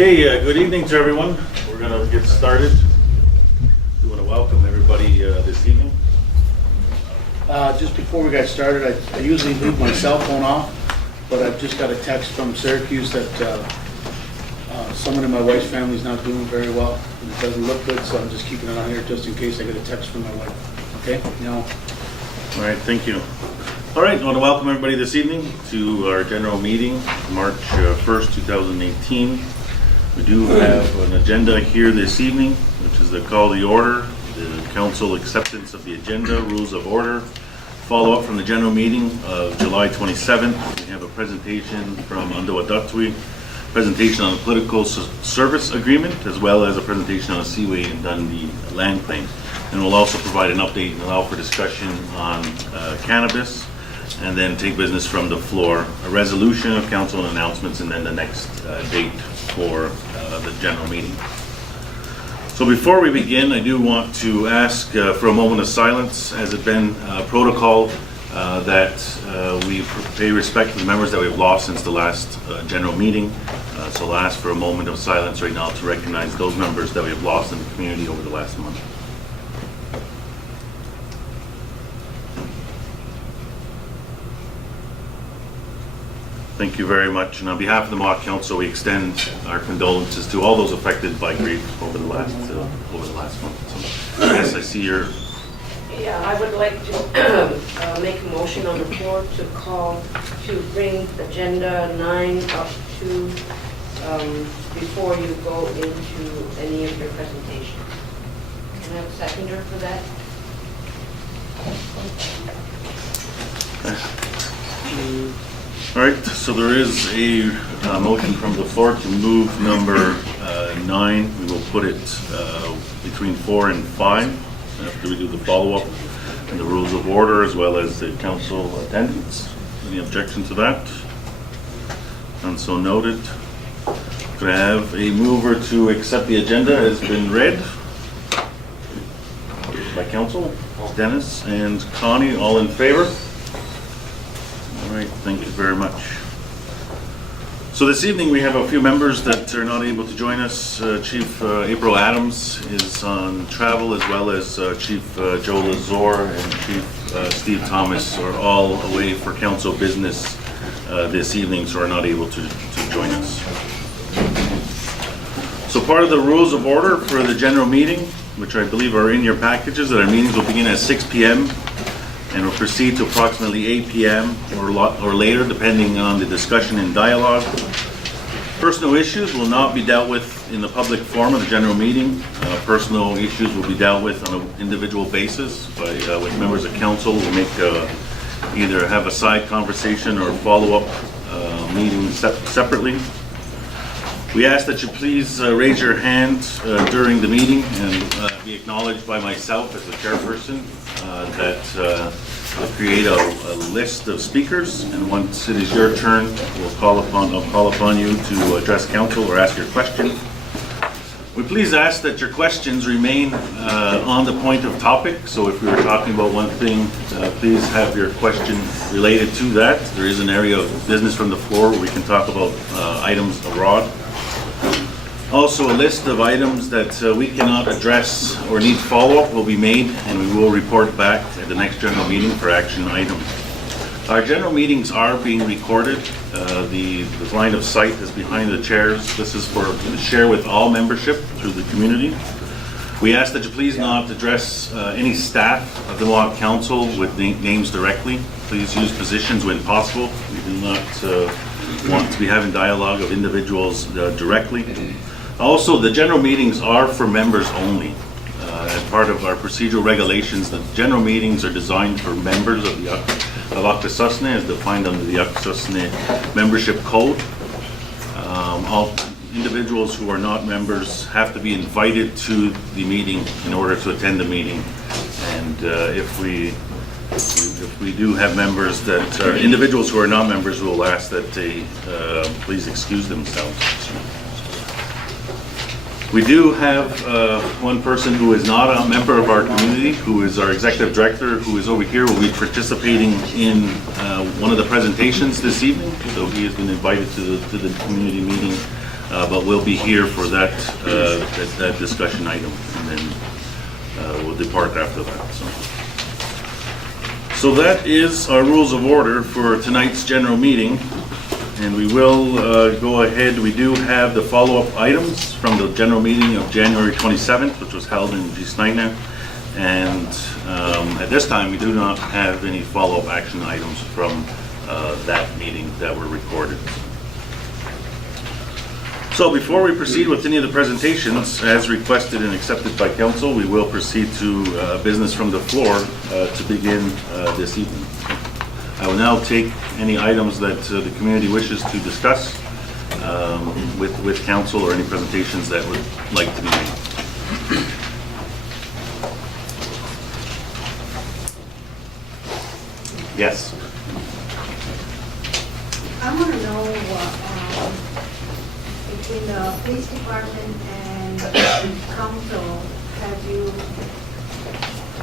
Okay, good evening to everyone. We're going to get started. We want to welcome everybody this evening. Just before we got started, I usually leave my cell phone off, but I've just got a text from Syracuse that someone in my wife's family is not doing very well, and it doesn't look good, so I'm just keeping it on here just in case I get a text from my wife. Okay? No. All right, thank you. All right, I want to welcome everybody this evening to our general meeting, March 1st, 2018. We do have an agenda here this evening, which is the call to order, the council acceptance of the agenda, rules of order, follow up from the general meeting of July 27th. We have a presentation from Ando Adatwi, presentation on the political service agreement, as well as a presentation on a Seaway and Dundee land claim. And we'll also provide an update and allow for discussion on cannabis, and then take business from the floor, a resolution of council and announcements, and then the next date for the general meeting. So before we begin, I do want to ask for a moment of silence, as it's been protocol that we pay respect to the members that we've lost since the last general meeting. So I'll ask for a moment of silence right now to recognize those members that we have lost in the community over the last month. Thank you very much. And on behalf of the Mohawk Council, we extend our condolences to all those affected by grief over the last month. So, yes, I see your... Yeah, I would like to make a motion on the floor to bring agenda 9 up to before you go into any of your presentation. Can I have a seconder for that? All right, so there is a motion from the floor to move number 9. We will put it between 4 and 5 after we do the follow-up and the rules of order, as well as the council attendance. Any objection to that? And so noted. Could I have a mover to accept the agenda as been read by council? Dennis and Connie, all in favor? All right, thank you very much. So this evening we have a few members that are not able to join us. Chief April Adams is on travel, as well as Chief Joe Lazor and Chief Steve Thomas are all away for council business this evening, so are not able to join us. So part of the rules of order for the general meeting, which I believe are in your packages, that our meetings will begin at 6 p.m. and will proceed to approximately 8 p.m. or later, depending on the discussion and dialogue. Personal issues will not be dealt with in the public forum of the general meeting. Personal issues will be dealt with on an individual basis with members of council. We'll make either have a side conversation or follow-up meeting separately. We ask that you please raise your hand during the meeting and be acknowledged by myself as the chairperson. That create a list of speakers, and once it is your turn, I'll call upon you to address council or ask your question. We please ask that your questions remain on the point of topic. So if we were talking about one thing, please have your question related to that. There is an area of business from the floor where we can talk about items abroad. Also, a list of items that we cannot address or need follow-up will be made, and we will report back at the next general meeting for action items. Our general meetings are being recorded. The line of sight is behind the chairs. This is for to share with all membership through the community. We ask that you please not address any staff of the Mohawk Council with names directly. Please use positions when possible. We do not want to be having dialogue of individuals directly. Also, the general meetings are for members only. As part of our procedural regulations, the general meetings are designed for members of Akwesasne, as defined under the Akwesasne membership code. All individuals who are not members have to be invited to the meeting in order to attend the meeting. And if we do have members that are individuals who are not members, we will ask that they please excuse themselves. We do have one person who is not a member of our community, who is our executive director, who is over here, will be participating in one of the presentations this evening. So he has been invited to the community meeting but we'll be here for that discussion item, and then we'll depart after that. So that is our rules of order for tonight's general meeting, and we will go ahead. We do have the follow-up items from the general meeting of January 27th, which was held in Akwesasne, and at this time we do not have any follow-up action items from that meeting that were recorded. So before we proceed with any of the presentations, as requested and accepted by council, we will proceed to business from the floor to begin this evening. I will now take any items that the community wishes to discuss with council, or any presentations that would like to be made. Yes. I want to know between the police department and council, have you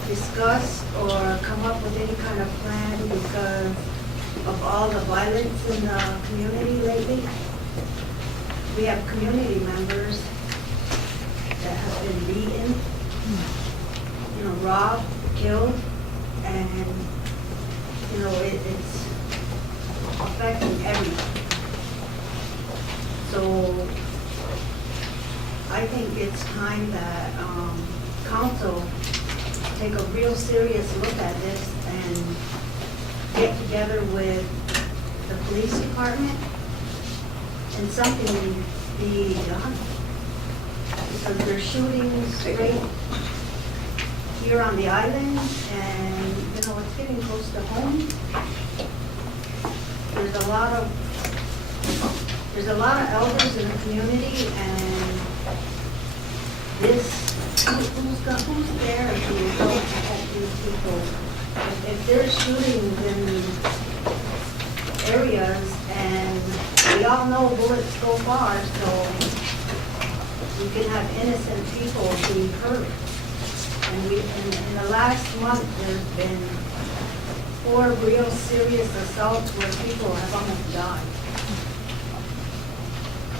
discussed or come up with any kind of plan because of all the violence in the community lately? We have community members that have been beaten, robbed, killed, and it's affecting everyone. So I think it's time that council take a real serious look at this and get together with the police department and something be done. Because there's shootings right here on the island, and it's getting close to home. There's a lot of elders in the community, and who's there to help protect these people? If there's shootings in areas, and we all know bullets go far, so you can have innocent people being hurt. And in the last month, there's been 4 real serious assaults where people have almost died.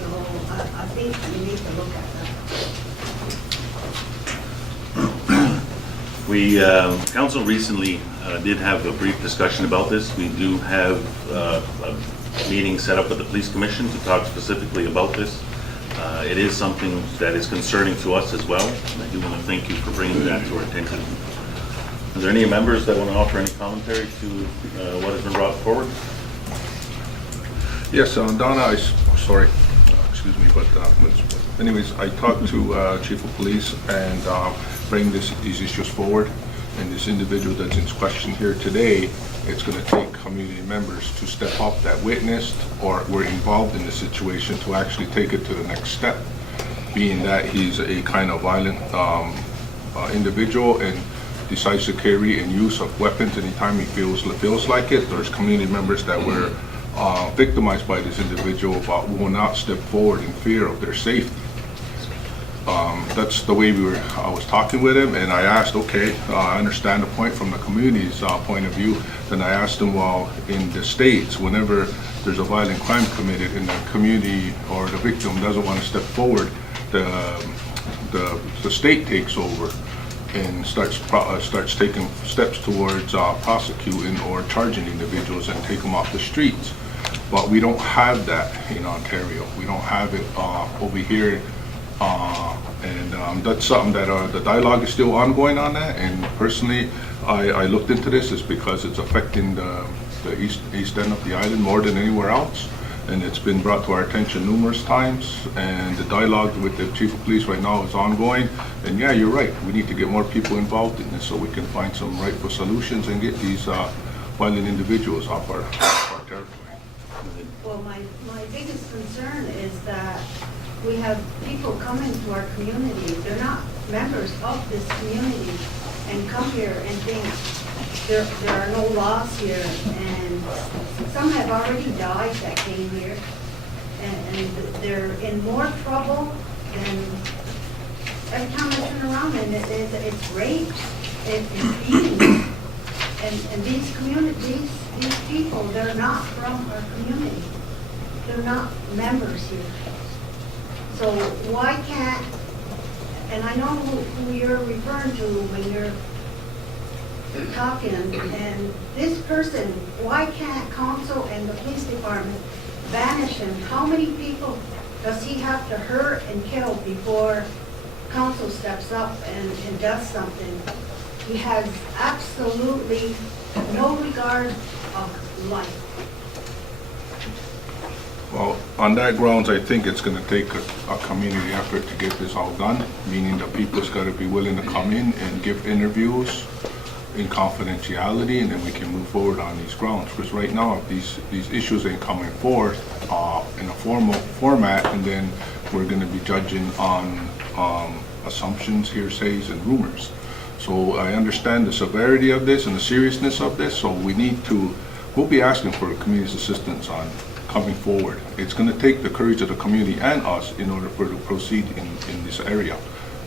So I think we need to look at that. Council recently did have a brief discussion about this. We do have a meeting set up with the police commission to talk specifically about this. It is something that is concerning to us as well, and I do want to thank you for bringing that to our attention. Are there any members that want to offer any commentary to what has been brought forward? Yes, Donna, excuse me, but anyways, I talked to Chief of Police and bring these issues forward. And this individual that's in question here today, it's going to take community members to step up that witnessed or were involved in the situation to actually take it to the next step, being that he's a kind of violent individual and decides to carry and use of weapons anytime he feels like it. There's community members that were victimized by this individual but will not step forward in fear of their safety. That's the way I was talking with him, and I asked, okay, I understand the point from the community's point of view. Then I asked him, well, in the States, whenever there's a violent crime committed and the community or the victim doesn't want to step forward, the state takes over and starts taking steps towards prosecuting or charging individuals and take them off the streets. But we don't have that in Ontario. We don't have it over here. And that's something that the dialogue is still ongoing on that. And personally, I looked into this is because it's affecting the east end of the island more than anywhere else. And it's been brought to our attention numerous times. And the dialogue with the Chief of Police right now is ongoing. And yeah, you're right. We need to get more people involved in this so we can find some rightful solutions and get these violent individuals off our territory. Well, my biggest concern is that we have people coming to our community. They're not members of this community and come here and think there are no laws here. And some have already died that came here. And they're in more trouble than every time I turn around, and it's rape, it's beating. And these people, they're not from our community. They're not members here. So why can't, and I know who you're referring to when you're talking, and this person, why can't council and the police department banish him? How many people does he have to hurt and kill before council steps up and does something? He has absolutely no regard of life. Well, on that grounds, I think it's gonna take a community effort to get this all done, meaning the people's gotta be willing to come in and give interviews in confidentiality, and then we can move forward on these grounds. Because right now, if these issues ain't coming forth in a formal format, and then we're gonna be judging on assumptions, hearsays, and rumors. So I understand the severity of this and the seriousness of this, so we'll be asking for the community's assistance on coming forward. It's gonna take the courage of the community and us in order for to proceed in this area.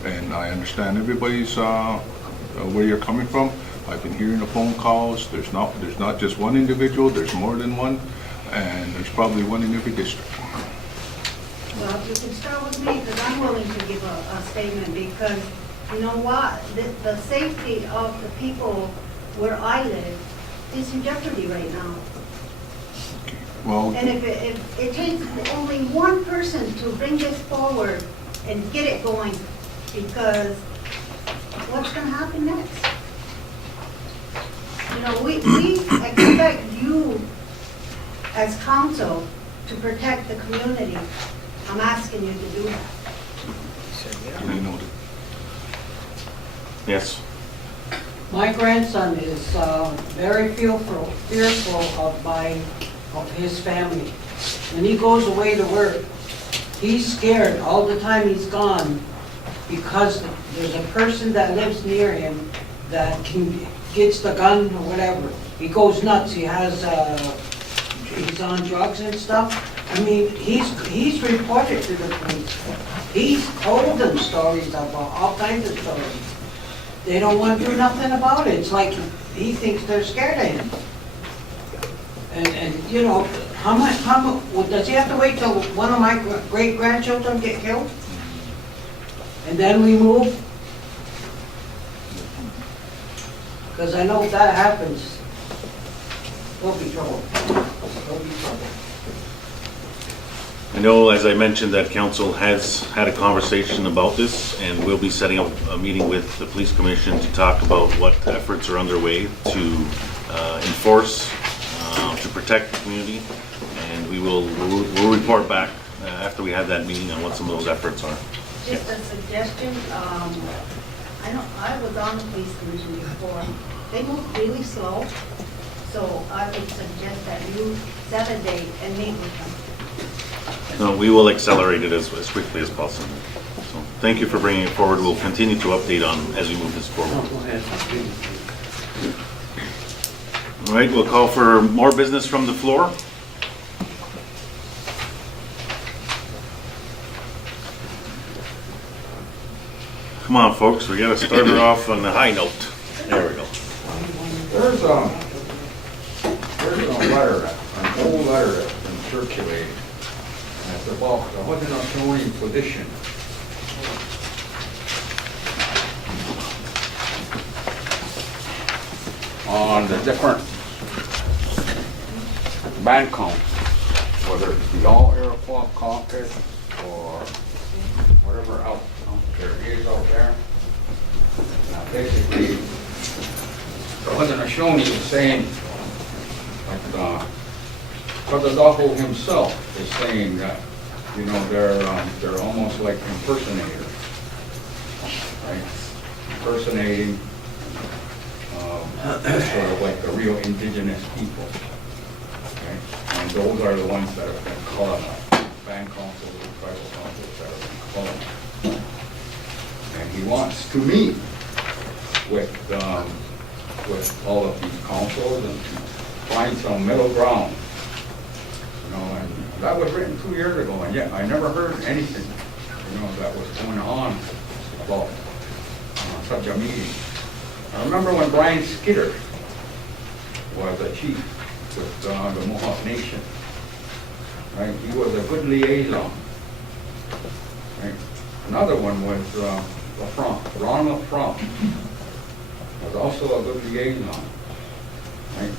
And I understand everybody's, where you're coming from. I've been hearing the phone calls. There's not just one individual, there's more than one, and there's probably one in every district. Well, you can start with me, because I'm willing to give a statement, because you know what? The safety of the people where I live is in jeopardy right now. Well, And if it takes only one person to bring this forward and get it going, because what's gonna happen next? You know, we expect you as council to protect the community. I'm asking you to do that. you know, Yes. My grandson is very fearful of his family. When he goes away to work, he's scared all the time he's gone because there's a person that lives near him that gets the gun or whatever. He goes nuts. He's on drugs and stuff. I mean, he's reported to the police. He's told them stories about all kinds of stories. They don't want to do nothing about it. It's like he thinks they're scared of him. And you know, how much, does he have to wait till one of my great-grandchildren get killed? And then we move? Because I know if that happens, there'll be trouble. There'll be trouble. I know, as I mentioned, that council has had a conversation about this, and we'll be setting up a meeting with the police commission to talk about what efforts are underway to enforce, to protect the community, and we'll report back after we have that meeting on what some of those efforts are. Just a suggestion, I was on the police commission before. They move really slow, so I would suggest that you set a date and meet with them. No, we will accelerate it as quickly as possible. So, thank you for bringing it forward. We'll continue to update on as we move this forward. All right, we'll call for more business from the floor. Come on, folks, we gotta start it off on a high note. There we go. There's a letter, an old letter that's been circulated. And it's about the Haudenosaunee position. On the different band counts, whether it's the all Iroquois caucus or whatever else there is out there. Now basically, Haudenosaunee is saying, like, Kadadaho himself is saying that, you know, they're almost like impersonators, right? Impersonating sort of like the real indigenous people, okay? And those are the ones that have been colonized, band councils and tribal councils that have been colonized. And he wants to meet with all of these councils and find some middle ground. You know, and that was written 2 years ago, and yet I never heard anything, you know, that was going on about such a meeting. I remember when Brian Skidder was a chief with the Mohawk Nation, right? He was a good liaison. Another one was LaFront, Ron LaFront, was also a good liaison, right?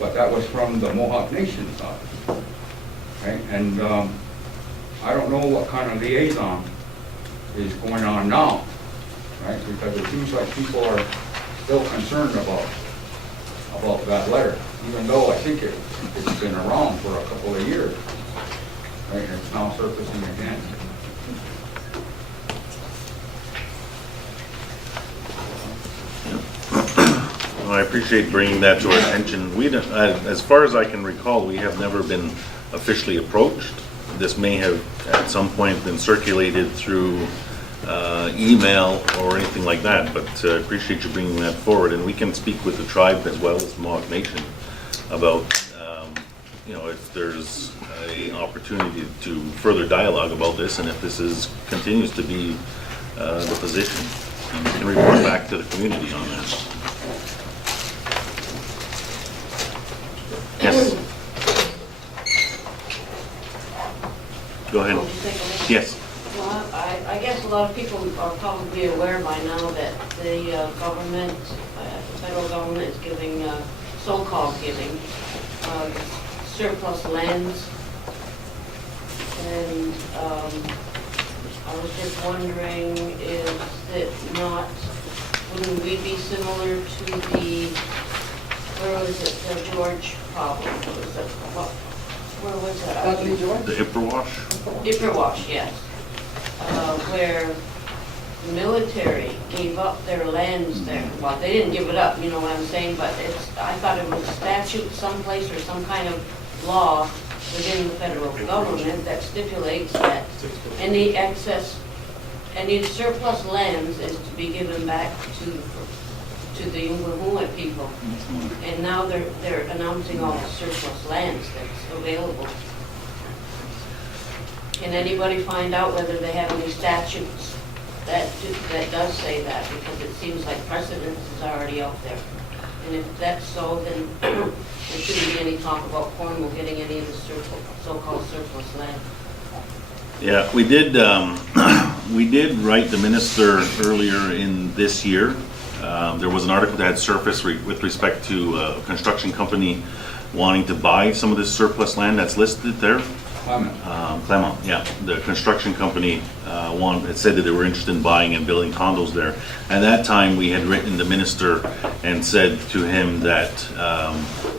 But that was from the Mohawk Nation side, right? And I don't know what kind of liaison is going on now, right? Because it seems like people are still concerned about that letter, even though I think it's been around for a couple of years, right? And it's now surfacing again. Well, I appreciate bringing that to our attention. We don't, as far as I can recall, we have never been officially approached. This may have at some point been circulated through email or anything like that, but I appreciate you bringing that forward. And we can speak with the tribe as well as the Mohawk Nation about, if there's an opportunity to further dialogue about this, and if this continues to be the position, and we can report back to the community on that. Yes. Go ahead. Yes. Well, I guess a lot of people are probably aware by now that the government, the federal government is giving, so-called giving, surplus lands. And I was just wondering, is it not, wouldn't we be similar to the, where was it, the George problem? Where was that? The Ipperwash? Ipperwash, yes. Where the military gave up their lands there. Well, they didn't give it up, you know what I'm saying, but I thought it was statute someplace or some kind of law within the federal government that stipulates that any surplus lands is to be given back to the Umahua people. And now they're announcing all the surplus lands that's available. Can anybody find out whether they have any statutes that does say that? Because it seems like precedence is already out there. And if that's so, then there shouldn't be any talk about Cornwall getting any of the so-called surplus land. Yeah, we did write the minister earlier in this year. There was an article that had surfaced with respect to a construction company wanting to buy some of this surplus land that's listed there. Clement, yeah. The construction company had said that they were interested in buying and building condos there. At that time, we had written the minister and said to him that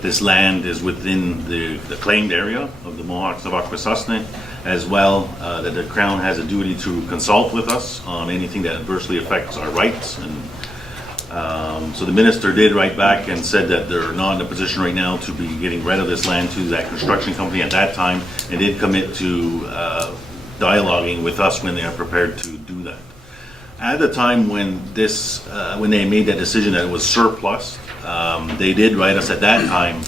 this land is within the claimed area of the Mohawks of Akwesasne, as well that the Crown has a duty to consult with us on anything that adversely affects our rights. And so the minister did write back and said that they're not in a position right now to be getting rid of this land to that construction company at that time, and did commit to dialoguing with us when they are prepared to do that. At the time when when they made that decision that it was surplus, they did write us at that time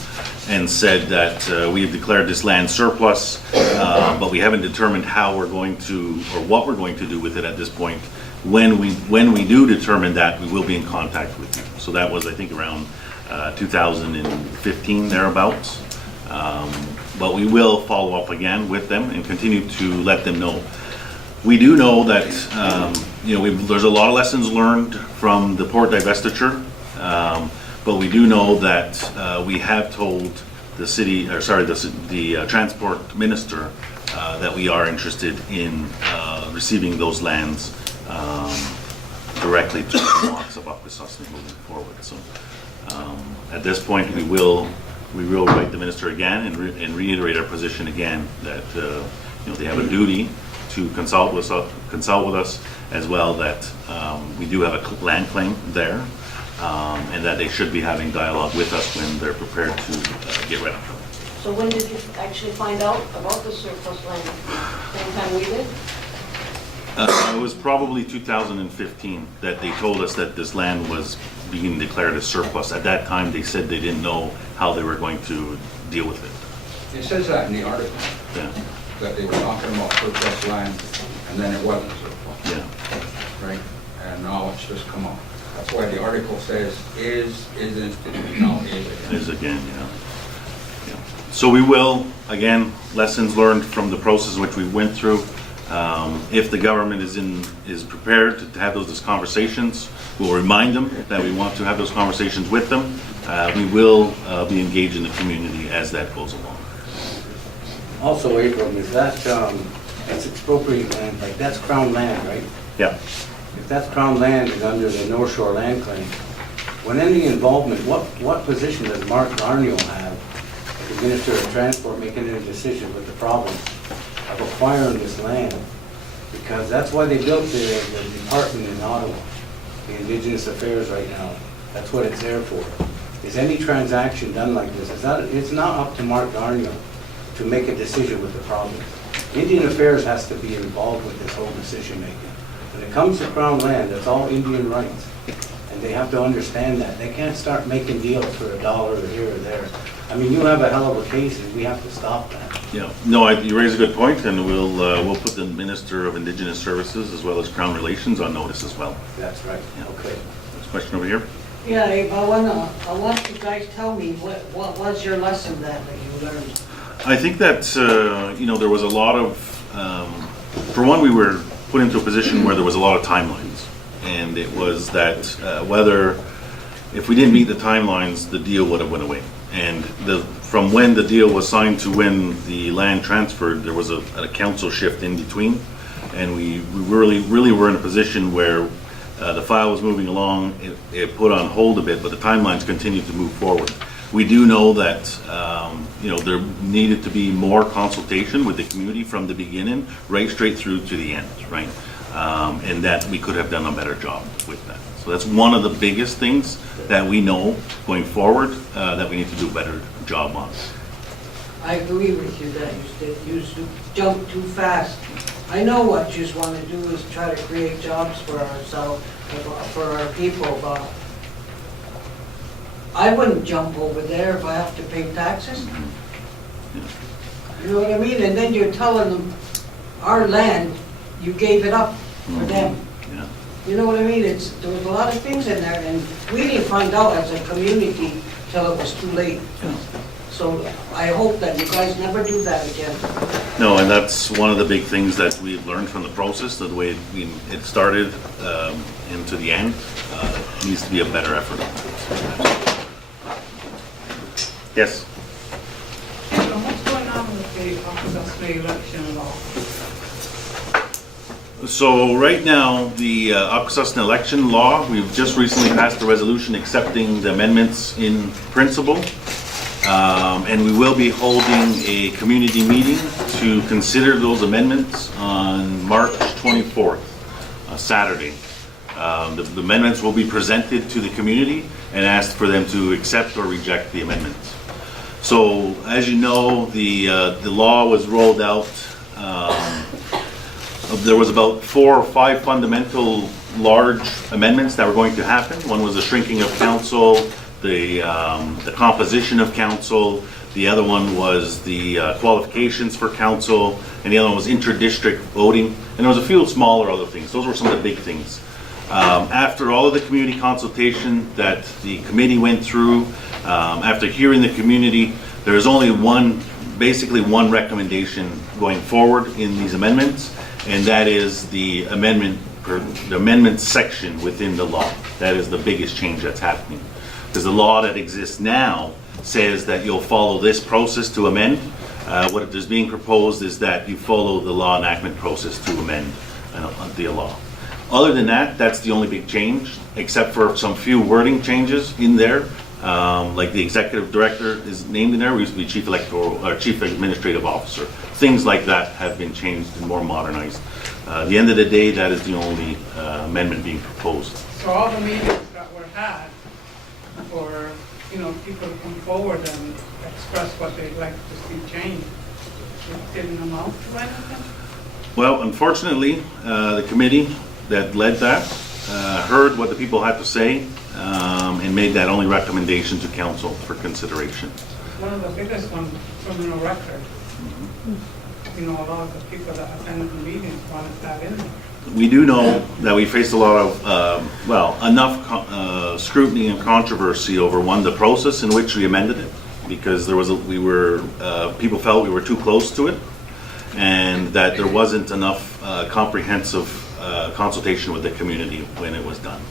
and said that we have declared this land surplus, but we haven't determined how we're going to, or what we're going to do with it at this point. When we do determine that, we will be in contact with you. So that was, I think, around 2015, thereabouts. But we will follow up again with them and continue to let them know. We do know that there's a lot of lessons learned from the port divestiture, but we do know that we have told the transport minister that we are interested in receiving those lands directly to the Mohawks of Akwesasne moving forward. So at this point, we will write the minister again and reiterate our position again that they have a duty to consult with us, as well that we do have a land claim there, and that they should be having dialogue with us when they're prepared to get rid of it. So when did you actually find out about the surplus land? Same time we did? It was probably 2015 that they told us that this land was being declared as surplus. At that time, they said they didn't know how they were going to deal with it. It says that in the article, Yeah. that they were talking about surplus land, and then it wasn't surplus. Yeah. Right? And now it's just come up. That's why the article says isn't, now is again. Is again, yeah. So we will, again, lessons learned from the process which we went through. If the government is prepared to have those conversations, we'll remind them that we want to have those conversations with them. We will be engaged in the community as that goes along. Also, April, is that, that's expropriated land, like that's Crown land, right? Yeah. If that's Crown land and under the North Shore Land Claim, when any involvement, what position does Mark Garnier have, the Minister of Transport, making any decision with the province of acquiring this land? Because that's why they built the department in Ottawa, the Indigenous Affairs right now. That's what it's there for. Is any transaction done like this? It's not up to Mark Garnier to make a decision with the province. Indian Affairs has to be involved with this whole decision-making. When it comes to Crown land, it's all Indian rights, and they have to understand that. They can't start making deals for $1 here or there. I mean, you have a hell of a case, and we have to stop that. Yeah. No, you raise a good point, and we'll put the Minister of Indigenous Services as well as Crown Relations on notice as well. That's right. Yeah. Okay. Next question over here. Yeah, Abe, I want you guys to tell me, what was your lesson that you learned? I think that, there was a lot of, for one, we were put into a position where there was a lot of timelines. And it was that if we didn't meet the timelines, the deal would have went away. And from when the deal was signed to when the land transferred, there was a council shift in between. And we really were in a position where the file was moving along. It put on hold a bit, but the timelines continued to move forward. We do know that there needed to be more consultation with the community from the beginning, right straight through to the end, right? And that we could have done a better job with that. So that's one of the biggest things that we know going forward that we need to do a better job on. I agree with you that you jump too fast. I know what you want to do is try to create jobs for ourselves, for our people, but I wouldn't jump over there if I have to pay taxes. You know what I mean? And then you're telling them, our land, you gave it up for them. Yeah. You know what I mean? There was a lot of things in there, and we didn't find out as a community till it was too late. Yeah. So I hope that you guys never do that again. No, and that's one of the big things that we've learned from the process, the way it started and to the end. Needs to be a better effort. Yes? So what's going on with the Akwesasne election law? So right now, the Akwesasne election law, we've just recently passed a resolution accepting the amendments in principle. And we will be holding a community meeting to consider those amendments on March 24th, Saturday. The amendments will be presented to the community and asked for them to accept or reject the amendments. So, as you know, the law was rolled out. There was about 4 or 5 fundamental large amendments that were going to happen. One was the shrinking of council, the composition of council. The other one was the qualifications for council, and the other one was inter-district voting. And there was a few smaller other things. Those were some of the big things. After all of the community consultation that the committee went through, after hearing the community, there is only basically one recommendation going forward in these amendments, and that is the amendment section within the law. That is the biggest change that's happening. Because the law that exists now says that you'll follow this process to amend. What is being proposed is that you follow the law enactment process to amend the law. Other than that, that's the only big change, except for some few wording changes in there. Like the executive director is named in there. We used to be chief administrative officer. Things like that have been changed and more modernized. At the end of the day, that is the only amendment being proposed. So all the meetings that were had for, people to come forward and express what they'd like to see changed, it didn't amount to anything? Well, unfortunately, the committee that led that heard what the people had to say and made that only recommendation to council for consideration. One of the biggest ones, criminal record. A lot of the people that attended the meetings wanted that in there. We do know that we faced a lot of, enough scrutiny and controversy over the process in which we amended it, because people felt we were too close to it, and that there wasn't enough comprehensive consultation with the community when it was done.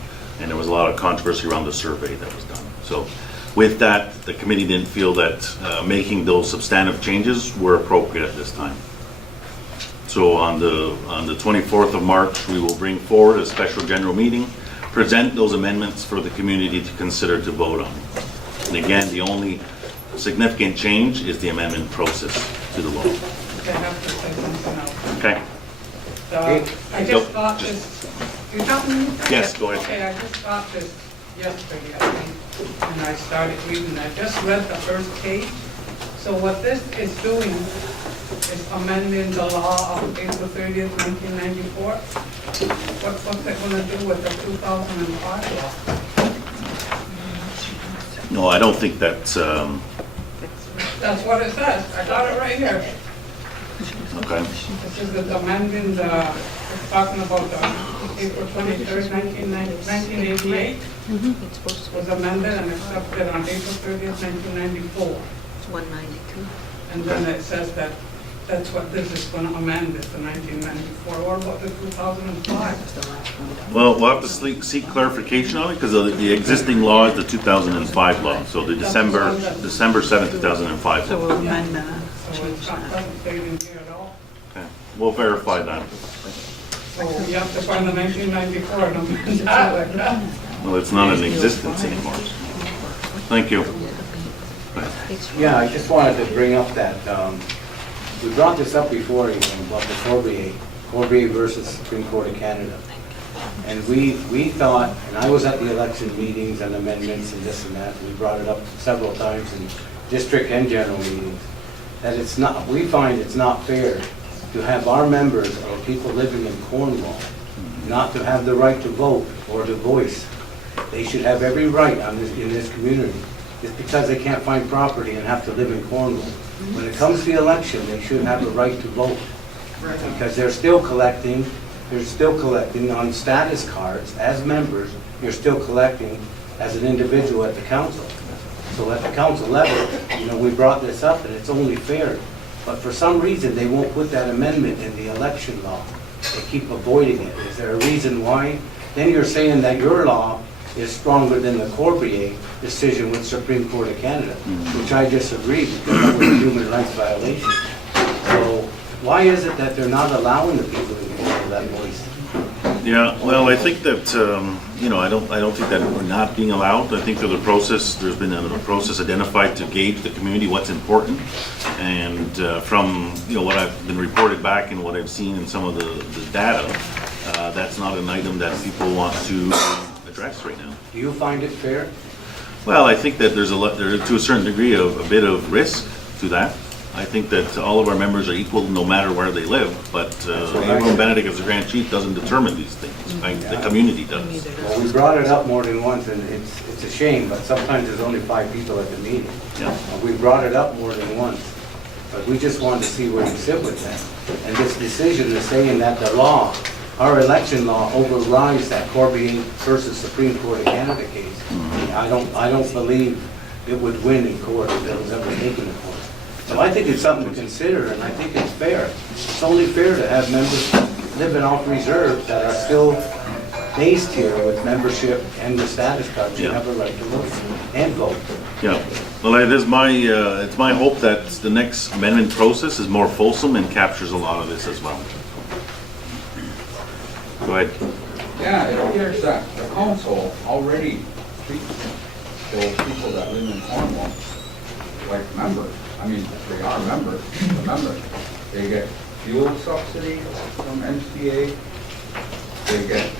And there was a lot of controversy around the survey that was done. So with that, the committee didn't feel that making those substantive changes were appropriate at this time. So on the 24th of March, we will bring forward a special general meeting, present those amendments for the community to consider to vote on. And again, the only significant change is the amendment process to the law. They have to say something else. Okay? I just got this, you talking to me? Yes, go ahead. Okay, I just got this yesterday, I think, and I started reading. I just read the first page. So what this is doing is amending the law of April 30th, 1994. What's it going to do with the 2005 law? No, I don't think that's, That's what it says. I got it right here. okay. This is the amending it's talking about the April 23rd, 1988. Was amended and accepted on April 30th, 1994. It's 192. And then it says that that's what this is going to amend, is the 1994, or about the 2005. Well, we'll have to seek clarification on it because the existing law is the 2005 law, so the December 7th, 2005 So law. we'll amend that. So it's not doesn't say it in here at all. Okay. We'll verify that. So you have to find the 1994 and amend that like that. Well, it's not in existence anymore. Thank you. Yeah, I just wanted to bring up that, we brought this up before, about the Corbier versus Supreme Court of Canada. And we thought, and I was at the election meetings and amendments and this and that, we brought it up several times in district and general meetings, that it's not, we find it's not fair to have our members or people living in Cornwall not to have the right to vote or to voice. They should have every right in this community. Just because they can't find property and have to live in Cornwall. When it comes to the election, they should have a right to vote. Because they're still collecting on status cards as members, you're still collecting as an individual at the council. So at the council level, we brought this up and it's only fair. But for some reason, they won't put that amendment in the election law. They keep avoiding it. Is there a reason why? Then you're saying that your law is stronger than the Corbier decision with Supreme Court of Canada, which I disagree because that was a human rights violation. So why is it that they're not allowing the people to control that voice? Yeah, well, I think that, I don't think that we're not being allowed. I think there's been a process identified to gauge the community, what's important. And from, what I've been reported back and what I've seen in some of the data, that's not an item that people want to address right now. Do you find it fair? Well, I think that there's to a certain degree a bit of risk to that. I think that all of our members are equal no matter where they live, but Abram Benedict as the Grand Chief doesn't determine these things. The community does. Well, we brought it up more than once, and it's a shame, but sometimes there's only 5 people at the meeting. Yeah. We brought it up more than once, but we just wanted to see where you sit with that. And this decision is saying that the law, our election law, overrides that Corbier versus Supreme Court of Canada case. I don't believe it would win in court if it was ever taken to court. So I think it's something to consider, and I think it's fair. It's only fair to have members living off reserve that are still based here with membership and the status card. You have a right to vote and vote. Yeah. Well, it's my hope that the next amendment process is more fulsome and captures a lot of this as well. Go ahead. Yeah, it appears that the council already treats those people that live in Cornwall like members. I mean, they are members, They get fuel subsidy from MCA. They get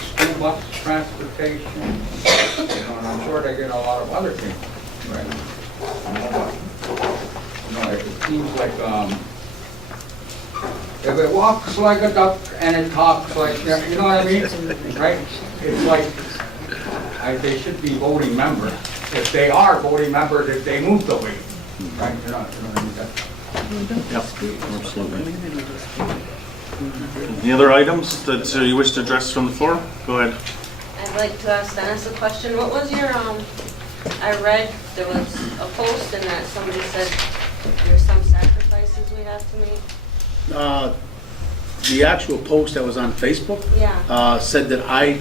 school bus transportation. And I'm sure they get a lot of other things, right? It seems like, if it walks like a duck and it talks like, you know what I mean? Right? It's like, they should be voting members. If they are voting members, if they move the way. Right, you know what I mean? Yep, absolutely. Any other items that you wish to address from the floor? Go ahead. I'd like to ask Dennis a question. What was your, I read there was a post and that somebody said there's some sacrifices we have to make The actual post that was on Facebook Yeah. said that I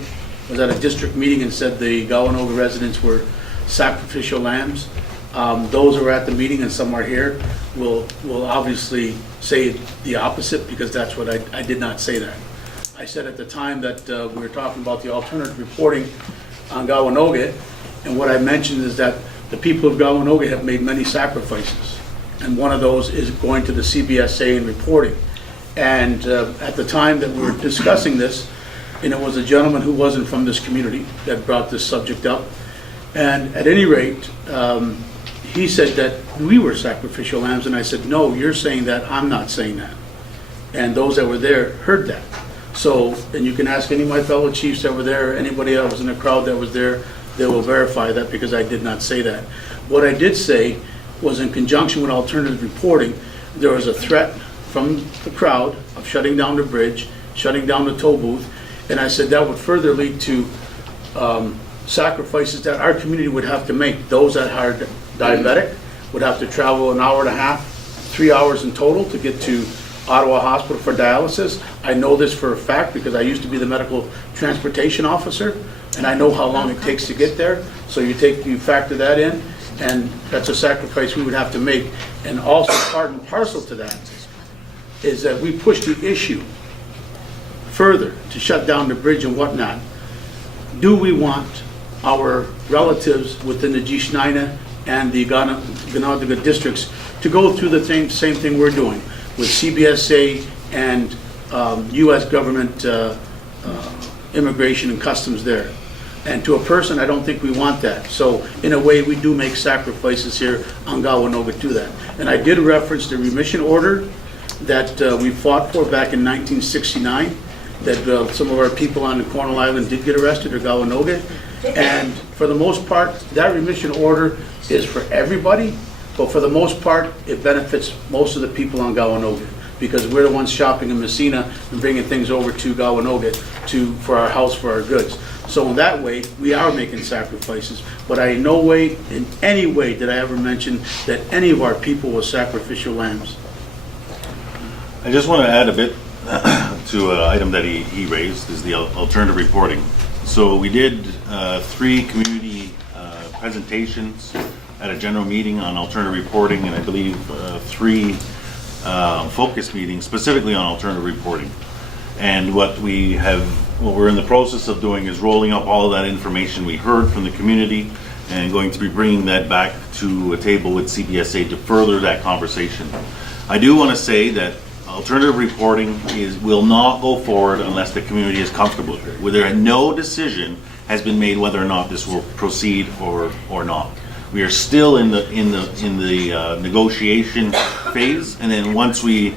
was at a district meeting and said the Gawanoga residents were sacrificial lambs. Those who are at the meeting, and some are here, will obviously say the opposite, because that's what I did not say that. I said at the time that we were talking about the alternative reporting on Gawanoga, and what I mentioned is that the people of Gawanoga have made many sacrifices, and one of those is going to the CBSA and reporting. And at the time that we were discussing this, and it was a gentleman who wasn't from this community that brought this subject up, and at any rate, he said that we were sacrificial lambs, and I said, no, you're saying that, I'm not saying that. And those that were there heard that. So, and you can ask any of my fellow chiefs that were there, anybody that was in the crowd that was there, they will verify that, because I did not say that. What I did say was, in conjunction with alternative reporting, there was a threat from the crowd of shutting down the bridge, shutting down the toll booth, and I said that would further lead to sacrifices that our community would have to make. Those that are diabetic would have to travel an hour and a half, 3 hours in total to get to Ottawa Hospital for dialysis. I know this for a fact because I used to be the medical transportation officer, and I know how long it takes to get there. So you factor that in, and that's a sacrifice we would have to make. And also part and parcel to that is that we push the issue further to shut down the bridge and whatnot. Do we want our relatives within the Gishnina and the Ganadaga districts to go through the same thing we're doing with CBSA and U.S. government immigration and customs there? And to a person, I don't think we want that. So in a way, we do make sacrifices here on Gawanoga to that. And I did reference the remission order that we fought for back in 1969, that some of our people on the Cornwall Island did get arrested, or Gawanoga. And for the most part, that remission order is for everybody, but for the most part, it benefits most of the people on Gawanoga, because we're the ones shopping in Messina and bringing things over to Gawanoga for our house, for our goods. So in that way, we are making sacrifices, but in no way, in any way, did I ever mention that any of our people were sacrificial lambs. I just want to add a bit to an item that he raised, is the alternative reporting. So we did 3 community presentations at a general meeting on alternative reporting, and I believe 3 focus meetings specifically on alternative reporting. And what we're in the process of doing is rolling up all of that information we heard from the community, and going to be bringing that back to a table with CBSA to further that conversation. I do want to say that alternative reporting will not go forward unless the community is comfortable with it. Whether no decision has been made whether or not this will proceed or not. We are still in the negotiation phase, and then once we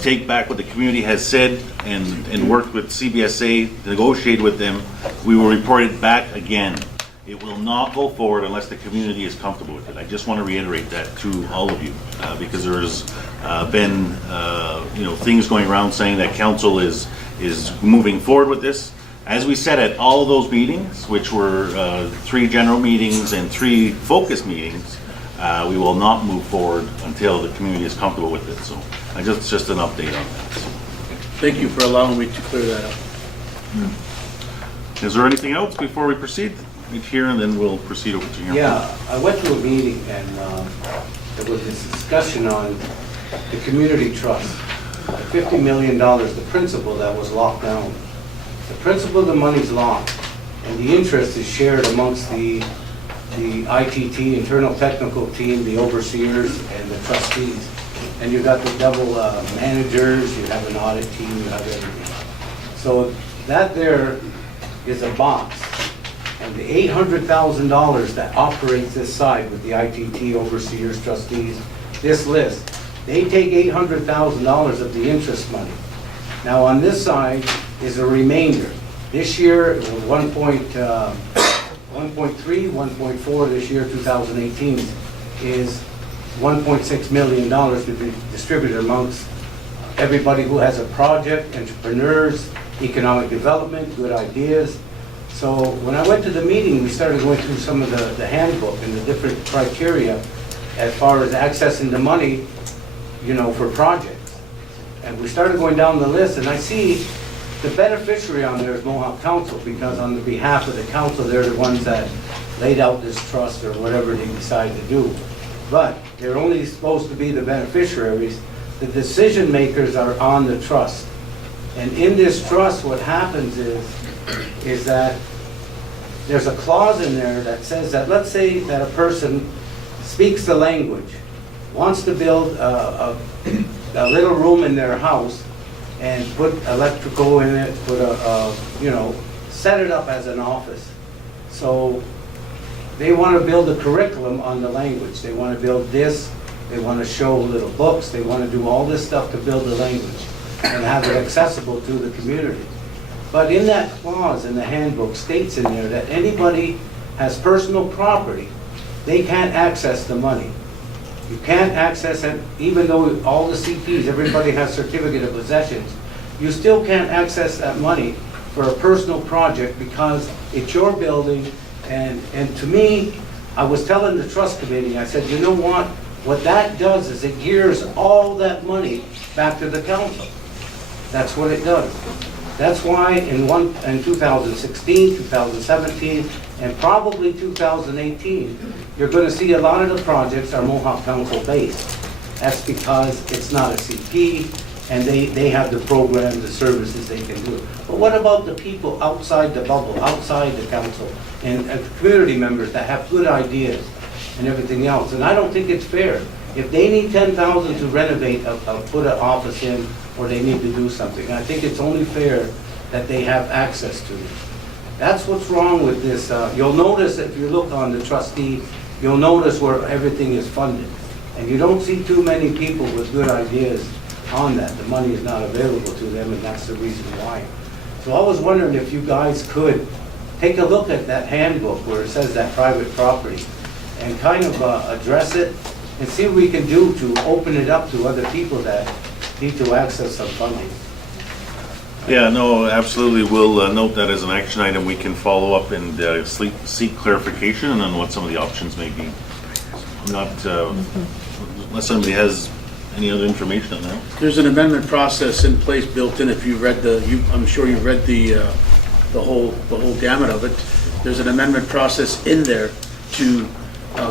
take back what the community has said and work with CBSA, negotiate with them, we will report it back again. It will not go forward unless the community is comfortable with it. I just want to reiterate that to all of you, because there's been things going around saying that council is moving forward with this. As we said at all of those meetings, which were 3 general meetings and 3 focus meetings, we will not move forward until the community is comfortable with it. So just an update on that. Thank you for allowing me to clear that up. Is there anything else before we proceed? Here, and then we'll proceed over to you. Yeah, I went to a meeting, and there was this discussion on the community trust, the $50 million, the principal that was locked down. The principal of the money's locked, and the interest is shared amongst the ITT, internal technical team, the overseers, and the trustees. And you got the double managers, you have an audit team, you have everything. So that there is a box. And the $800,000 that operates this side with the ITT, overseers, trustees, this list, they take $800,000 of the interest money. Now on this side is a remainder. This year it was 1.3, 1.4 this year, 2018, is $1.6 million to be distributed amongst everybody who has a project, entrepreneurs, economic development, good ideas. So when I went to the meeting, we started going through some of the handbook and the different criteria as far as accessing the money, for projects. And we started going down the list, and I see the beneficiary on there is Mohawk Council, because on the behalf of the council, they're the ones that laid out this trust or whatever they decide to do. But they're only supposed to be the beneficiaries. The decision makers are on the trust. And in this trust, what happens is that there's a clause in there that says that, let's say that a person speaks the language, wants to build a little room in their house and put electrical in it, put set it up as an office. So they want to build a curriculum on the language. They want to build this, they want to show little books, they want to do all this stuff to build the language and have it accessible to the community. But in that clause in the handbook states in there that anybody has personal property, they can't access the money. You can't access it, even though all the CPs, everybody has certificate of possessions, you still can't access that money for a personal project because it's your building. And to me, I was telling the trust committee, I said, you know what? What that does is it gears all that money back to the council. That's what it does. That's why in 2016, 2017, and probably 2018, you're going to see a lot of the projects are Mohawk Council based. That's because it's not a CP, and they have the programs, the services they can do. But what about the people outside the bubble, outside the council, and community members that have good ideas and everything else? And I don't think it's fair. If they need 10,000 to renovate, put an office in, or they need to do something, I think it's only fair that they have access to it. That's what's wrong with this. You'll notice if you look on the trustee, you'll notice where everything is funded. And you don't see too many people with good ideas on that. The money is not available to them, and that's the reason why. So I was wondering if you guys could take a look at that handbook where it says that private property and kind of address it and see what we can do to open it up to other people that need to access some funding. Yeah, no, absolutely. We'll note that as an action item. We can follow up and seek clarification on what some of the options may be. Not, unless somebody has any other information on that. There's an amendment process in place built in. If you read I'm sure you read the whole gamut of it. There's an amendment process in there to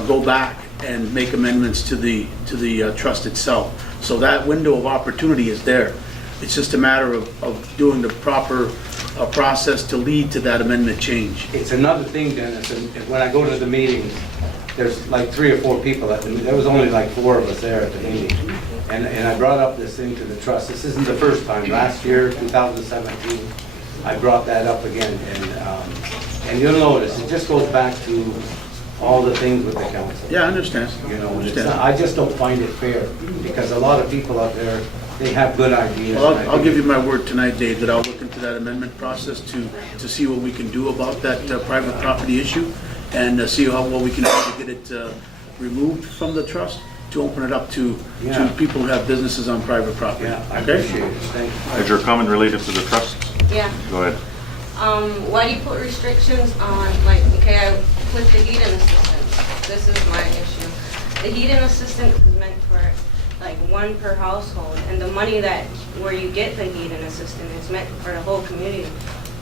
go back and make amendments to the trust itself. So that window of opportunity is there. It's just a matter of doing the proper process to lead to that amendment change. It's another thing, Dennis, and when I go to the meetings, there's like 3 or 4 people at the meeting. There was only like 4 of us there at the meeting. And I brought up this thing to the trust. This isn't the first time. Last year, 2017, I brought that up again. And you'll notice, it just goes back to all the things with the council. Yeah, I understand. You know, I just don't find it fair, because a lot of people out there, they have good ideas. Well, I'll give you my word tonight, Dave, that I'll look into that amendment process to see what we can do about that private property issue, and see what we can do to get it removed from the trust, to open it up to people who have businesses on private property. Yeah, I Okay? appreciate it. Thank you. Is your comment related to the trust? Yeah. Go ahead. Why do you put restrictions on, with the heating assistance? This is my issue. The heating assistance is meant for like 1 per household, and the money where you get the heating assistance is meant for the whole community.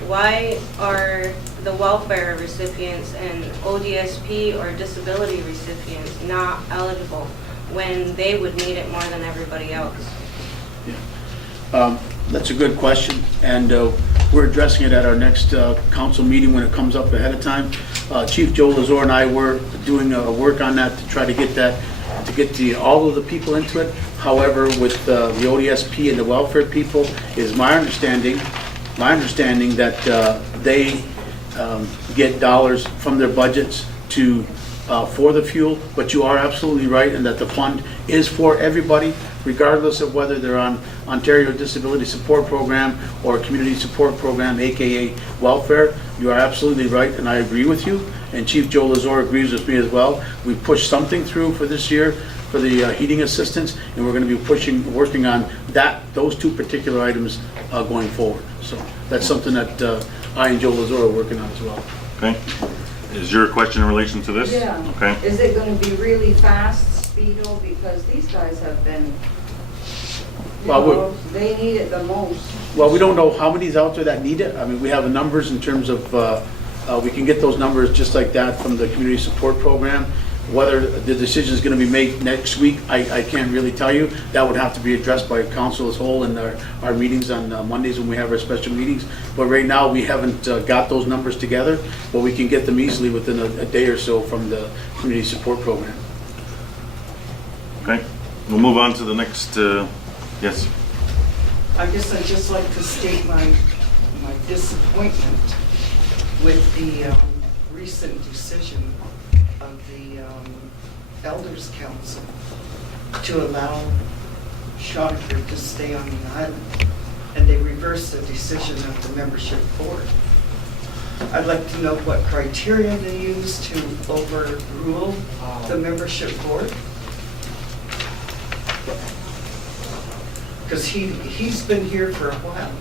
Why are the welfare recipients and ODSP or disability recipients not eligible when they would need it more than everybody else? That's a good question, and we're addressing it at our next council meeting when it comes up ahead of time. Chief Joe Lazor and I were doing work on that to try to get all of the people into it. However, with the ODSP and the welfare people, is my understanding that they get dollars from their budgets for the fuel. But you are absolutely right, and that the fund is for everybody, regardless of whether they're on Ontario Disability Support Program or Community Support Program, aka welfare. You are absolutely right, and I agree with you. And Chief Joe Lazor agrees with me as well. We pushed something through for this year for the heating assistance, and we're going to be working on those 2 particular items going forward. So that's something that I and Joe Lazor are working on as well. Okay. Is your question in relation to this? Yeah. Okay. Is it going to be really fast, speedo? Because these guys have been Well, we- They need it the most. Well, we don't know how many's out there that need it. I mean, we have the numbers in terms of, we can get those numbers just like that from the community support program. Whether the decision is going to be made next week, I can't really tell you. That would have to be addressed by council as whole in our meetings on Mondays when we have our special meetings. But right now, we haven't got those numbers together, but we can get them easily within a day or so from the community support program. Okay, we'll move on to the next, yes. I guess I'd just like to state my disappointment with the recent decision of the Elders Council to allow Shawford to stay on the island, and they reversed the decision of the membership board. I'd like to know what criteria they used to overrule the membership board. Because he's been here for a while.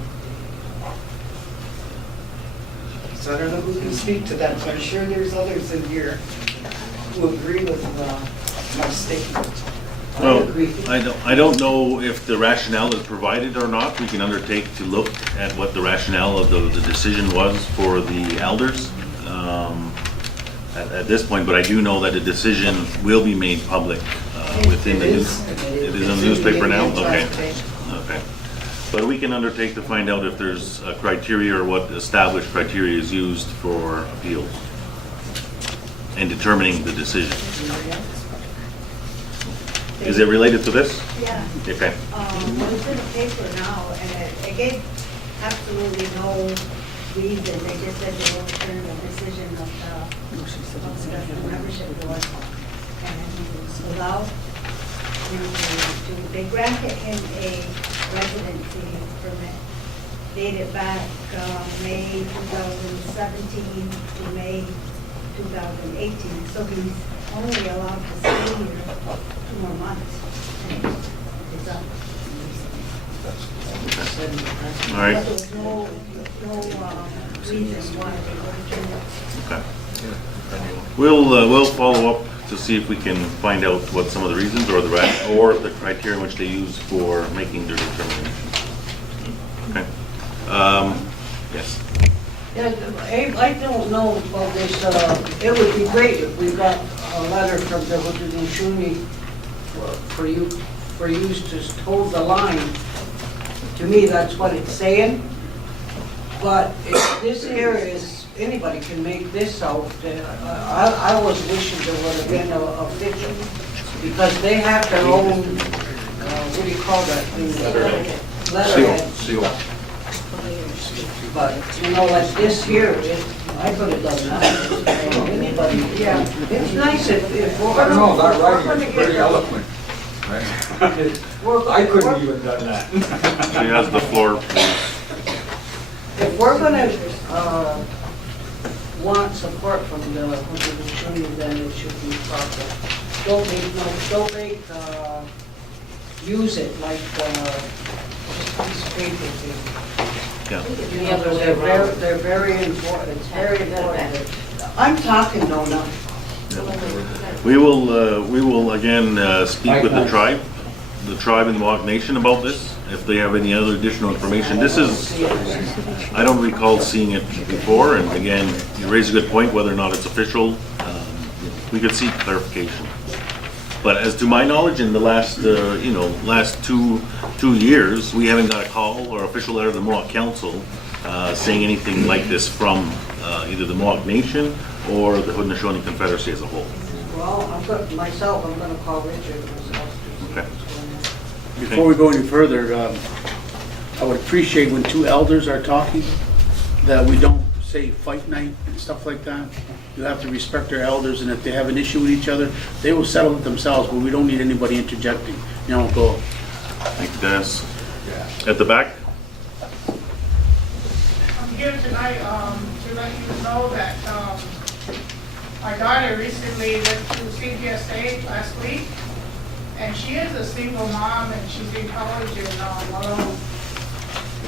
So I don't know who can speak to that, but I'm sure there's others in here who agree with my statement. Well, I don't know if the rationale is provided or not. We can undertake to look at what the rationale of the decision was for the elders at this point, but I do know that the decision will be made public within the news. It is in the newspaper now? Okay. Okay. But we can undertake to find out if there's a criteria or what established criteria is used for appeals and determining the decision. Is it related to this? Yeah. Okay. Well, it's in the paper now, and it gave absolutely no reason. They just said they overturned the decision of the membership board. And allowed him to, they granted him a residency permit dated back May 2017 to May 2018. So he's only allowed to stay here 2 more months. And it's up. All right. But there was no reason why they overturned it. Okay. We'll follow up to see if we can find out what some of the reasons or the criteria which they use for making their determination. Okay. Yes. Yeah, Abe, I don't know about this, it would be great if we got a letter from the Haudenosaunee for you to hold the line. To me, that's what it's saying. But if this area is, anybody can make this out, I was wishing there would have been a official, because they have their own, what do you call that thing? Letterhead. Seal. But, you know, like this here, I could have done that. Anybody, yeah, it's nice if we're gonna. No, that we're writing gonna is get very the- eloquent. I couldn't even done that. She has the floor. If we're gonna, want support from the Haudenosaunee, then it should be proper. Don't make, use it like, just a piece of paper thing. Yeah. You know, they're very important, it's very important. I'm talking, Nona. We will again speak with the tribe in the Mohawk Nation about this, if they have any other additional information. This is, I don't recall seeing it before, and again, you raise a good point, whether or not it's official, we could seek clarification. But as to my knowledge, in the last, last two years, we haven't got a call or official letter to the Mohawk Council saying anything like this from either the Mohawk Nation or the Haudenosaunee Confederacy as a whole. Well, I'm gonna call Richard myself. Okay. Before we go any further, I would appreciate when 2 elders are talking, that we don't say fight night and stuff like that. You have to respect our elders, and if they have an issue with each other, they will settle it themselves, but we don't need anybody interjecting. You know, go. Thank you, Dennis. At the back? I'm here tonight to let you know that my daughter recently went to CPSA last week, and she is a single mom, and she's in college in Malone.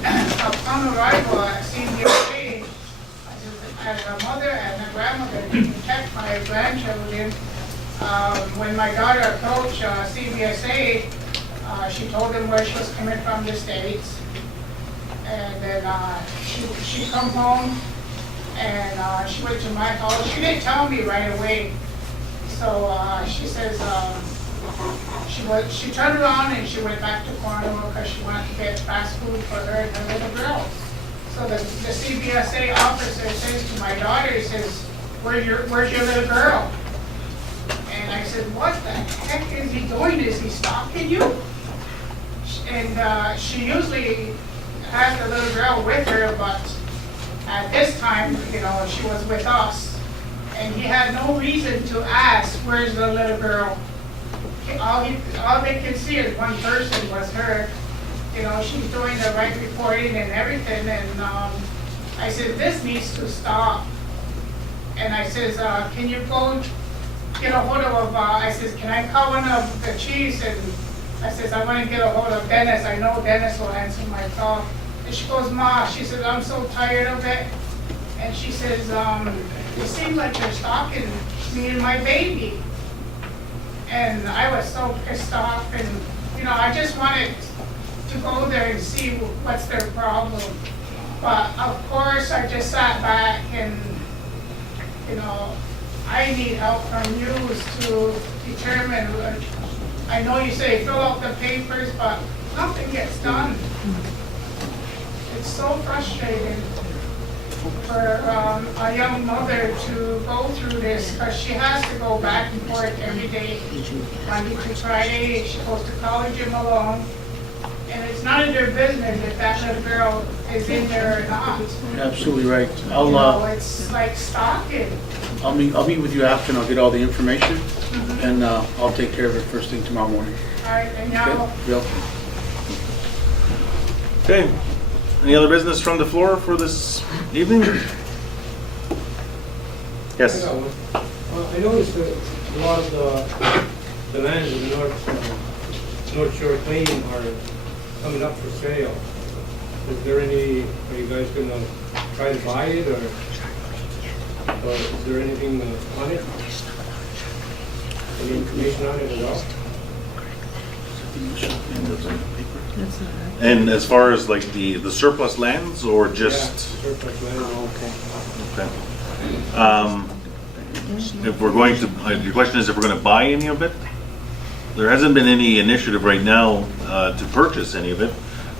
Upon arrival at CPSA, as a mother and a grandmother to protect my grandchildren, when my daughter approached CPSA, She told him where she was coming from, the States. And then she come home and she went to my house. She didn't tell me right away. So she says she turned around and she went back to Cornwall because she wanted to get fast food for her and her little girl. So the CBSA officer says to my daughter, he says, where's your little girl? And I said, what the heck is he doing? Is he stalking you? And she usually has the little girl with her, but at this time, she was with us. And he had no reason to ask, where's the little girl? All they could see is one person was her. She's doing the right reporting and everything. And I said, this needs to stop. And I says, can you go get a hold of, I says, can I call one of the chiefs? And I says, I want to get a hold of Dennis. I know Dennis will answer my call. And she goes, Ma, she says, I'm so tired of it. And she says, it seems like they're stalking me and my baby. And I was so pissed off. And, I just wanted to go there and see what's their problem. But of course, I just sat back and, I need help from you to determine. I know you say fill out the papers, but nothing gets done. It's so frustrating for a young mother to go through this because she has to go back and forth every day, Monday to Friday. She goes to college in Malone. And it's none of their business if that little girl is in there or not. You're absolutely right. It's like stalking. I'll meet with you after and I'll get all the information and I'll take care of it first thing tomorrow morning. All right, and now, Okay, Bill? Okay. Any other business from the floor for this evening? Yes. I noticed that a lot of the lands in the North Shore claim are coming up for sale. Are you guys gonna try to buy it, or is there anything on it? Any information on it at all? And as far as like the surplus lands or just? Yeah, surplus land. Okay. If we're going to, your question is if we're going to buy any of it? There hasn't been any initiative right now to purchase any of it.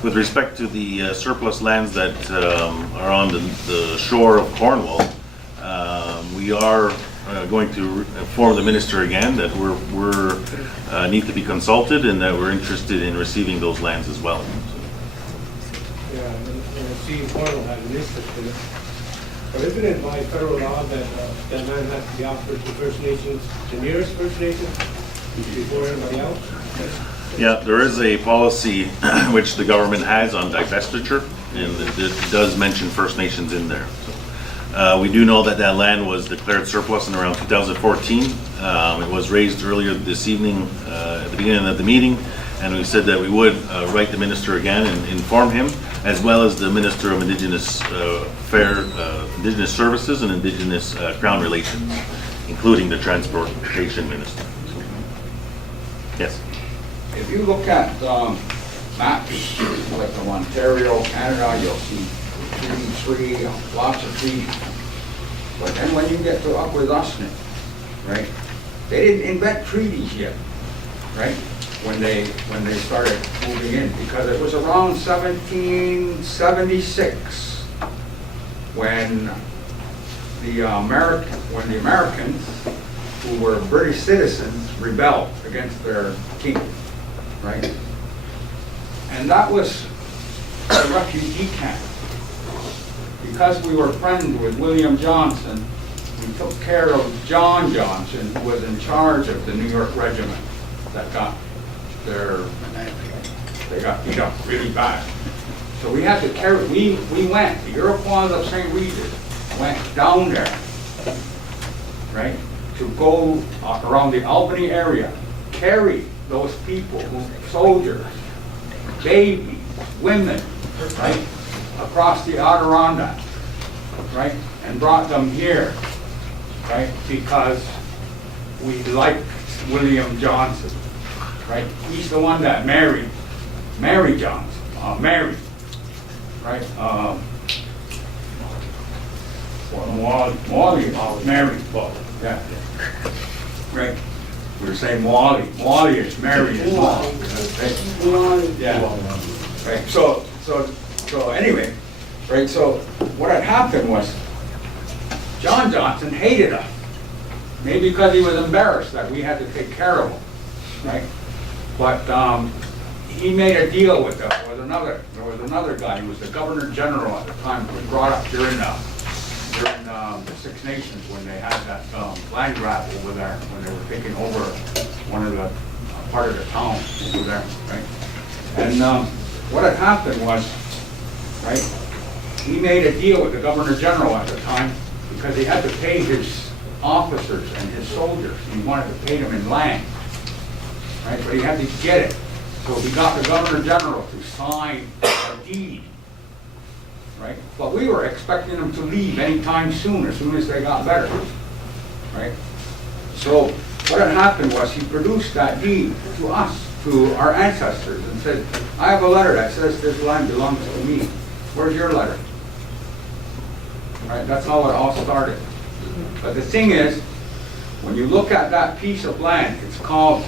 With respect to the surplus lands that are on the shore of Cornwall, we are going to inform the minister again that we're need to be consulted and that we're interested in receiving those lands as well. Yeah, and I see Cornwall has an interest in it. But isn't it by federal law that that land has to be offered to First Nations, the nearest First Nations, before anybody else? Yeah, there is a policy which the government has on divestiture, and it does mention First Nations in there. So, we do know that that land was declared surplus in around 2014. It was raised earlier this evening at the beginning of the meeting, and we said that we would write the minister again and inform him, as well as the Minister of Indigenous Indigenous Services and Indigenous Crown Relations, including the Transportation Minister. Yes. If you look at maps like of Ontario, Canada, you'll see tree, lots of trees. But then when you get to Akwesasne, right, they didn't invent treaties yet, right? When they started moving in, because it was around 1776 when the Americans, who were British citizens, rebelled against their king, right? And that was a refugee camp. Because we were friends with William Johnson, we took care of John Johnson, who was in charge of the New York regiment that got they got beat up really bad. So we had to carry, we went, the Iroquois of St. Regis went down there, right, to go around the Albany area, carry those people, soldiers, babies, women, right, across the Adirondack, right, and brought them here, right, because we liked William Johnson. right? He's the one that married Johnson, married, right? Wally was married, yeah. Right. We were saying Wally is married as well. Yeah. Right. So anyway, right. So what had happened was John Johnson hated us. Maybe because he was embarrassed that we had to take care of him, right? But he made a deal with us. There was another guy who was the Governor General at the time, who was brought up during the Six Nations when they had that land grab over there, when they were taking over one of the part of the town over there, right? And what had happened was, right, he made a deal with the Governor General at the time because he had to pay his officers and his soldiers. He wanted to pay them in land, right? But he had to get it. So he got the Governor General to sign a deed, right? But we were expecting them to leave anytime soon as they got better, right? So what had happened was he produced that deed to us, to our ancestors, and said, I have a letter that says this land belongs to me. Where's your letter? Right? That's how it all started. But the thing is, when you look at that piece of land, it's called,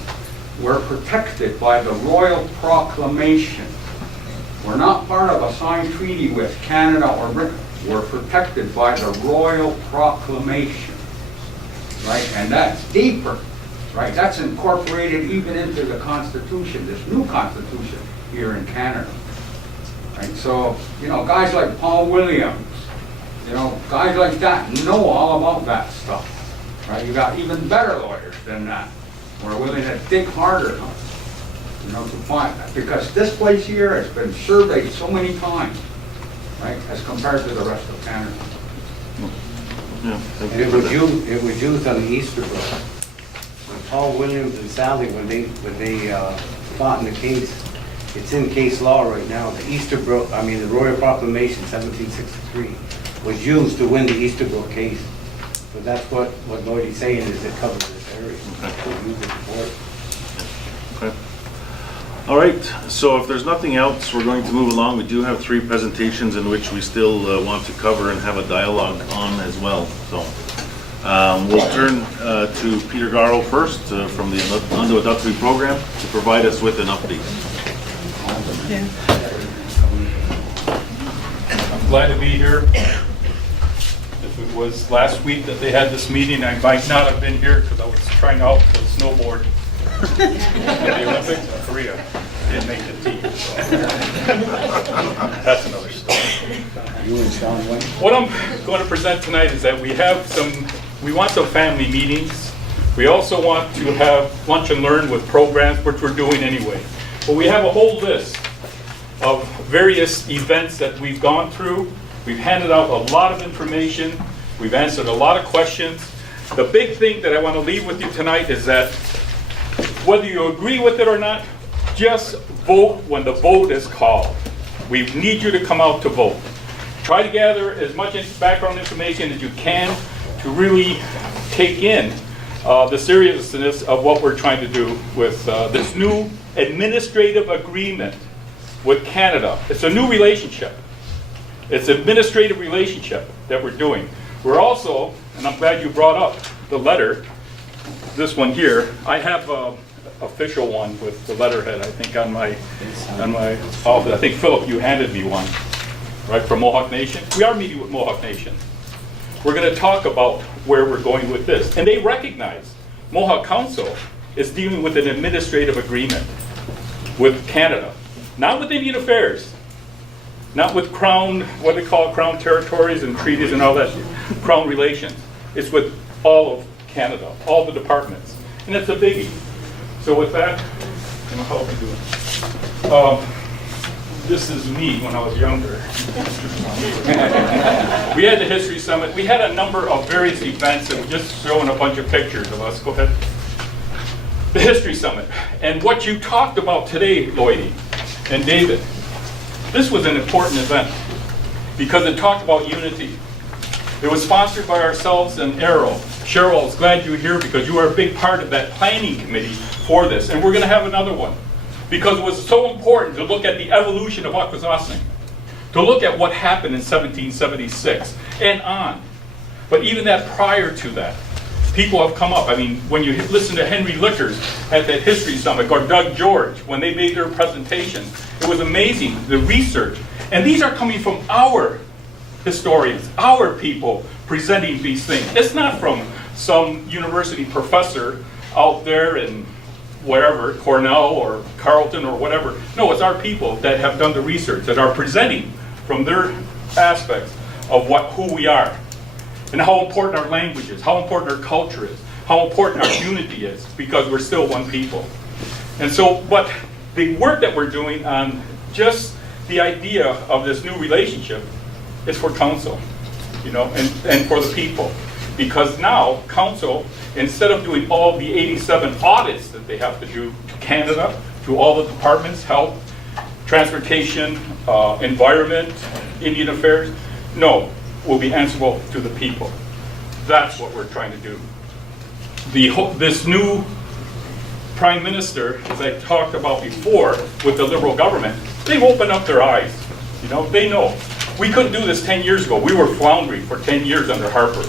we're protected by the Royal Proclamation. We're not part of a signed treaty with Canada or Britain. We're protected by the Royal Proclamation, right? And that's deeper, right? That's incorporated even into the Constitution, this new Constitution here in Canada, right? So, you know, guys like Paul Williams, you know, guys like that know all about that stuff, right? You got even better lawyers than that. We're willing to dig harder, you know, to find that. Because this place here has been surveyed so many times, right, as compared to the rest of Canada. Yeah, And it was used on the Easterbrook. When Paul Williams and Sally, when they fought in the case, it's in case law right now. The Easterbrook, I mean the Royal Proclamation 1763 was used to win the Easterbrook case. So that's what Lloyd's saying is it covers this area. We'll use it for it. Okay. All right, so if there's nothing else, we're going to move along. We do have 3 presentations in which we still want to cover and have a dialogue on as well. So we'll turn to Peter Garrow first from the Undo Adultery Program to provide us with an update. I'm glad to be here. If it was last week that they had this meeting, I might not have been here because I was trying out for the snowboard. The Olympics in Korea didn't make the team. So. That's another story. What I'm going to present tonight is that we want some family meetings. We also want to have lunch and learn with programs, which we're doing anyway. But we have a whole list of various events that we've gone through. We've handed out a lot of information. We've answered a lot of questions. The big thing that I want to leave with you tonight is that whether you agree with it or not, just vote when the vote is called. We need you to come out to vote. Try to gather as much background information as you can to really take in the seriousness of what we're trying to do with this new administrative agreement with Canada. It's a new relationship. It's an administrative relationship that we're doing. We're also, and I'm glad you brought up the letter, this one here. I have an official one with the letterhead, I think, on my office. I think, Philip, you handed me one, right, from Mohawk Nation. We are meeting with Mohawk Nation. We're going to talk about where we're going with this. And they recognize Mohawk Council is dealing with an administrative agreement with Canada, not with Indian Affairs, not with Crown, what they call Crown territories and treaties and all that, Crown relations. It's with all of Canada, all the departments. And it's a biggie. So with that, how are we doing? This is me when I was younger. We had the History Summit. We had a number of various events, and we're just showing a bunch of pictures of us. Go ahead. The History Summit. And what you talked about today, Lloydie and David, this was an important event because it talked about unity. It was sponsored by ourselves and Arrow. Cheryl, I was glad you were here because you are a big part of that planning committee for this, and we're going to have another one, because it was so important to look at the evolution of Akwesasne, to look at what happened in 1776 and on. But even that prior to that, people have come up. I mean, when you listen to Henry Lickers at that history summit, or Doug George, when they made their presentation, it was amazing, the research. And these are coming from our historians, our people presenting these things. It's not from some university professor out there in wherever, Cornell or Carleton or whatever. No, it's our people that have done the research, that are presenting from their aspects of who we are, and how important our language is, how important our culture is, how important our unity is, because we're still one people. And so, but the work that we're doing on just the idea of this new relationship is for council, you know, and for the people. Because now, council, instead of doing all the 87 audits that they have to do to Canada, to all the departments, health, transportation, environment, Indian affairs, no, will be answerable to the people. That's what we're trying to do. This new Prime Minister, as I talked about before, with the Liberal government, they've opened up their eyes. You know, they know. We couldn't do this 10 years ago. We were floundering for 10 years under Harper,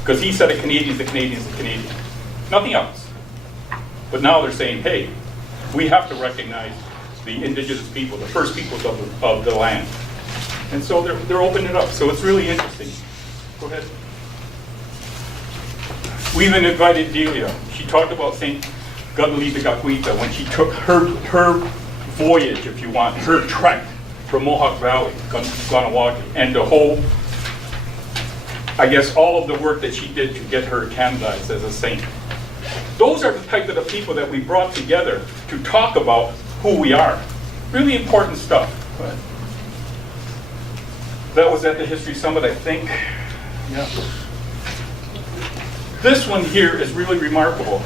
because he said a Canadian's a Canadian's a Canadian. Nothing else. But now they're saying, hey, we have to recognize the indigenous people, the first peoples of the land. And so they're opening it up. So it's really interesting. Go ahead. We even invited Delia. She talked about St. Guadalupe Gacuita when she took her voyage, if you want, her trek from Mohawk Valley, Ganawagi, and the whole, I guess, all of the work that she did to get her canonized as a saint. Those are the type of the people that we brought together to talk about who we are. Really important stuff. That was at the History Summit, I think. Yeah. This one here is really remarkable.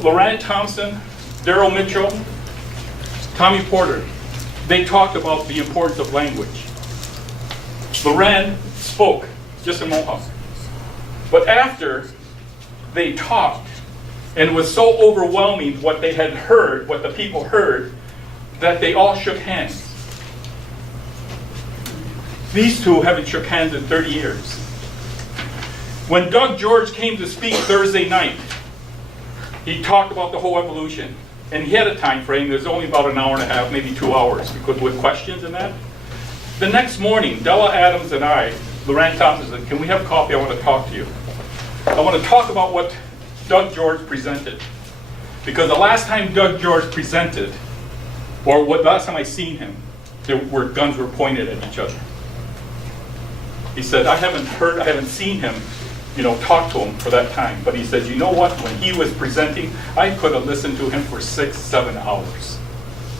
Loran Thompson, Daryl Mitchell, Tommy Porter, they talked about the importance of language. Loran spoke just in Mohawk. But after they talked, and it was so overwhelming what they had heard, what the people heard, that they all shook hands. These two haven't shook hands in 30 years. When Doug George came to speak Thursday night, he talked about the whole evolution. And he had a time frame. There's only about an hour and a half, maybe 2 hours, because with questions and that. The next morning, Della Adams and I, Loran Thompson said, can we have coffee? I want to talk to you. I want to talk about what Doug George presented. Because the last time Doug George presented, or last time I seen him, guns were pointed at each other. He said, I haven't seen him, you know, talk to him for that time. But he said, you know what? When he was presenting, I could have listened to him for 6, 7 hours.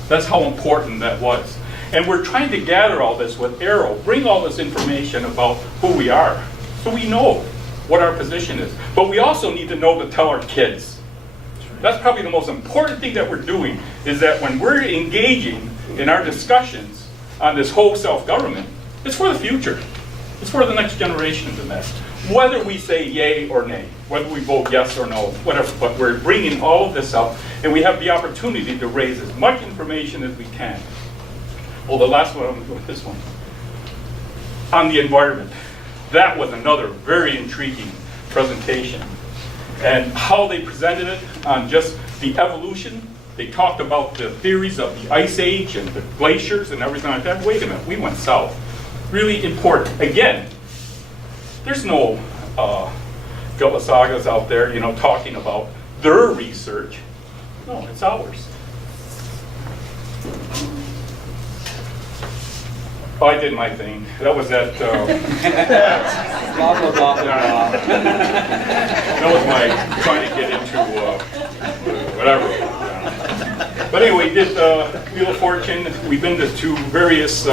That's how important that was. And we're trying to gather all this with Arrow, bring all this information about who we are, so we know what our position is. But we also need to know to tell our kids. That's probably the most important thing that we're doing, is that when we're engaging in our discussions on this whole self-government, it's for the future. It's for the next generations in that. Whether we say yay or nay, whether we vote yes or no, whatever, but we're bringing all of this up, and we have the opportunity to raise as much information as we can. Well, the last one, I'm going to go with this one. On the environment. That was another very intriguing presentation. And how they presented it on just the evolution. They talked about the theories of the Ice Age and the glaciers and everything like that. Wait a minute, we went south. Really important. Again, there's no Philosagas out there, you know, talking about their research. No, it's ours. Oh, I did my thing. That was at... blah, blah, blah, blah. That was my trying to get into whatever. But anyway, did Wheel of Fortune. We've been to 2 various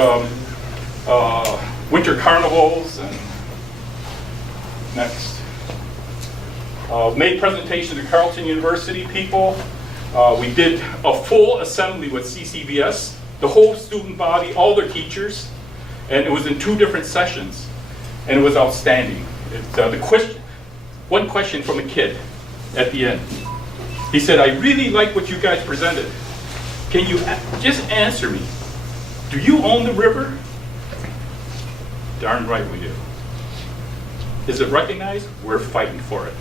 winter carnivals. And next. Made presentation to Carleton University people. We did a full assembly with CCBS, the whole student body, all their teachers. And it was in 2 different sessions, and it was outstanding. One question from a kid at the end. He said, I really like what you guys presented. Can you just answer me? Do you own the river? Darn right we do. Is it recognized? We're fighting for it.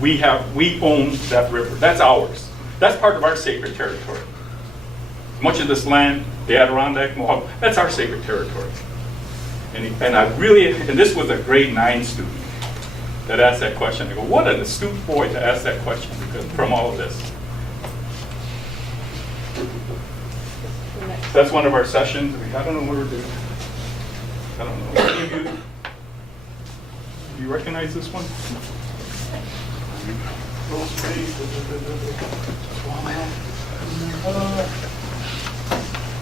We own that river. That's ours. That's part of our sacred territory. Much of this land, the Adirondack, Mohawk, that's our sacred territory. And this was a grade 9 student that asked that question. I go, what an astute boy to ask that question because from all of this. That's one of our sessions. I don't know what we're doing. I don't know. Do you recognize this one?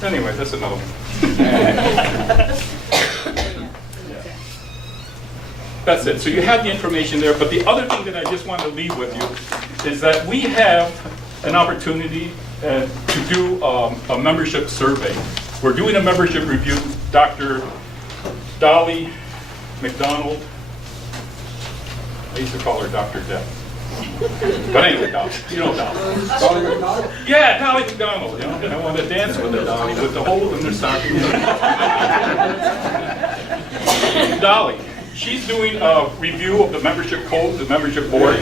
Anyway, that's another one. That's it. So you have the information there, but the other thing that I just want to leave with you is that we have an opportunity to do a membership survey. We're doing a membership review. Dr. Dolly McDonald, I used to call her Dr. Death. But anyway, Dolly, you know Dolly. Dolly McDonald? Yeah, Dolly McDonald, you know, and I want to dance with her, Dolly, with the hole in their stocking. Dolly, she's doing a review of the membership code, the membership board,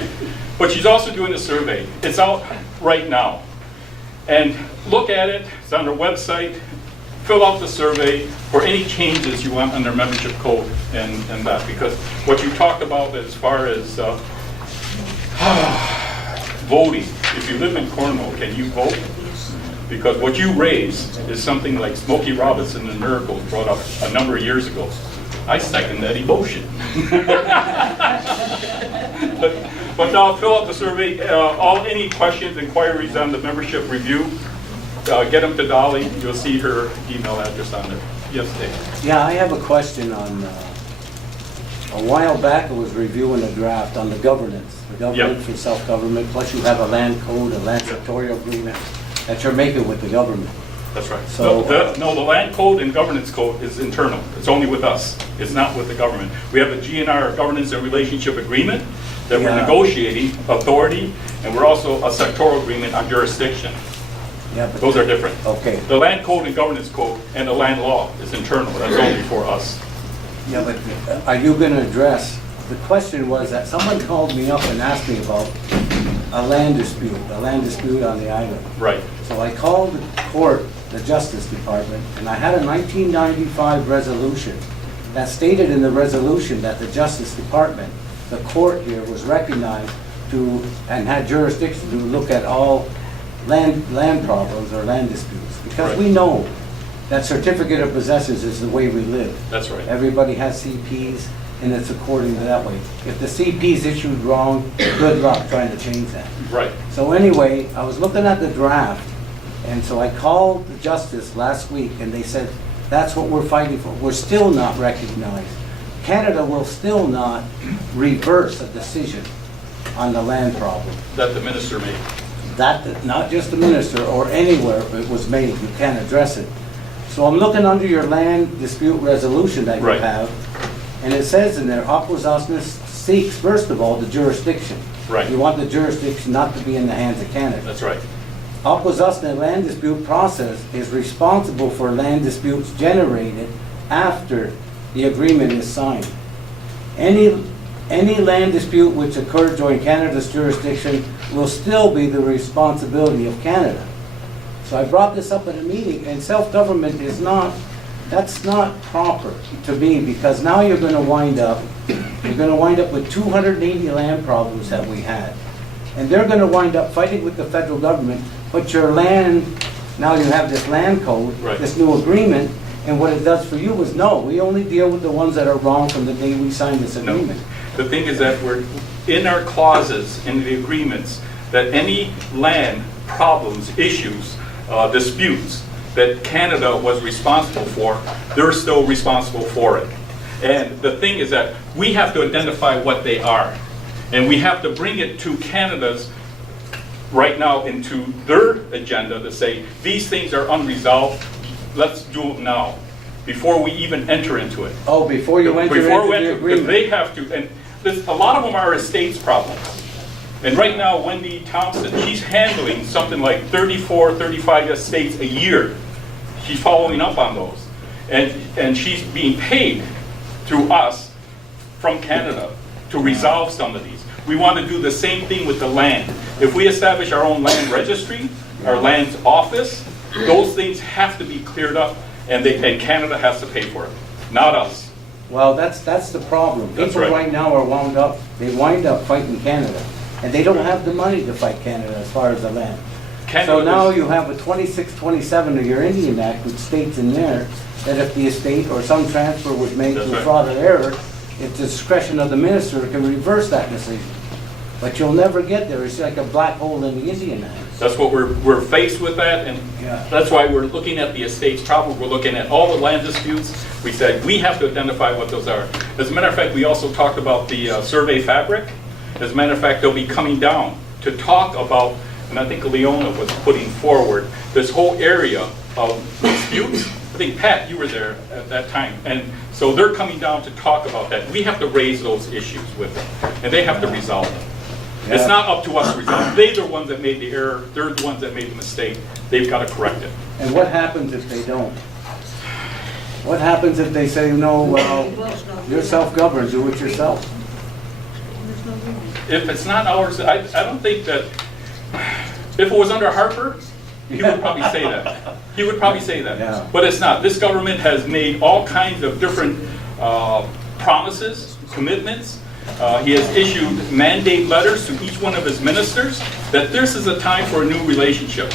but she's also doing a survey. It's out right now. And look at it, it's on her website. Fill out the survey for any changes you want on their membership code and that, because what you talked about as far as voting, if you live in Cornwall, can you vote? Because what you raise is something like Smokey Robinson and Miracles brought up a number of years ago. I second that emotion. But now fill out the survey, any questions, inquiries on the membership review, get them to Dolly. You'll see her email address on there. Yes, Dave. Yeah, I have a question on, a while back I was reviewing a draft on the governance for self-government, plus you have a land code, a land sectorial agreement that you're making with the government. That's right. So, No, the land code and governance code is internal. It's only with us. It's not with the government. We have a GNR, governance and relationship agreement, that we're negotiating authority, and we're also a sectoral agreement on jurisdiction. Yeah, but those are different. Okay. The land code and governance code and the land law is internal. That's only for us. Yeah, but are you going to address, the question was that someone called me up and asked me about a land dispute on the island. Right. So I called the court, the Justice Department, and I had a 1995 resolution that stated in the resolution that the Justice Department, the court here, was recognized to, and had jurisdiction to look at all land problems or land disputes. Because we know that certificate of possessions is the way we live. That's right. Everybody has CPs, and it's according to that way. If the CP's issued wrong, good luck trying to change that. Right. So anyway, I was looking at the draft, and so I called the justice last week, and they said, that's what we're fighting for. We're still not recognized. Canada will still not reverse a decision on the land problem. That the minister made. That, not just the minister, or anywhere it was made, you can't address it. So I'm looking under your land dispute resolution that you have, and it says in there, Akwesasne seeks, first of all, the jurisdiction. Right. You want the jurisdiction not to be in the hands of Canada. That's right. Akwesasne land dispute process is responsible for land disputes generated after the agreement is signed. Any land dispute which occurred during Canada's jurisdiction will still be the responsibility of Canada. So I brought this up at a meeting, and self-government is not, that's not proper to me, because now you're going to wind up with 280 land problems that we had. And they're going to wind up fighting with the federal government, but your land, now you have this land code, this new agreement, and what it does for you is, no, we only deal with the ones that are wrong from the day we signed this agreement. No. The thing is that we're in our clauses in the agreements that any land problems, issues, disputes that Canada was responsible for, they're still responsible for it. And the thing is that we have to identify what they are. And we have to bring it to Canada's, right now, into their agenda to say, these things are unresolved, let's do it now, before we even enter into it. Oh, before you enter into the agreement. They have to, and a lot of them are estates problems. And right now, Wendy Thompson, she's handling something like 34, 35 estates a year. She's following up on those. And she's being paid through us from Canada to resolve some of these. We want to do the same thing with the land. If we establish our own land registry, our land office, those things have to be cleared up, and Canada has to pay for it, not us. Well, that's the problem. That's People right. right now are wound up, they wind up fighting Canada, and they don't have the money to fight Canada as far as the land. Canada So now is- you have a 2627 of your Indian Act, which states in there that if the estate or some transfer was made That's through right. fraud or error, it's discretion of the minister to reverse that decision. But you'll never get there. It's like a black hole in the Indian Act. That's what we're faced with that, and Yeah. that's why we're looking at the estates problem. We're looking at all the land disputes. We said we have to identify what those are. As a matter of fact, we also talked about the survey fabric. As a matter of fact, they'll be coming down to talk about, and I think Leona was putting forward, this whole area of disputes. I think, Pat, you were there at that time. And so they're coming down to talk about that. We have to raise those issues with them, and they have to resolve them. It's Yeah. not up to us to resolve. They're the ones that made the error. They're the ones that made the mistake. They've got to correct it. And what happens if they don't? What happens if they say, no, well, you're self-governed, do it yourself? If it's not ours, I don't think that, if it was under Harper, he would probably say that. He would probably say that. Yeah. But it's not. This government has made all kinds of different promises, commitments. He has issued mandate letters to each one of his ministers that this is a time for a new relationship.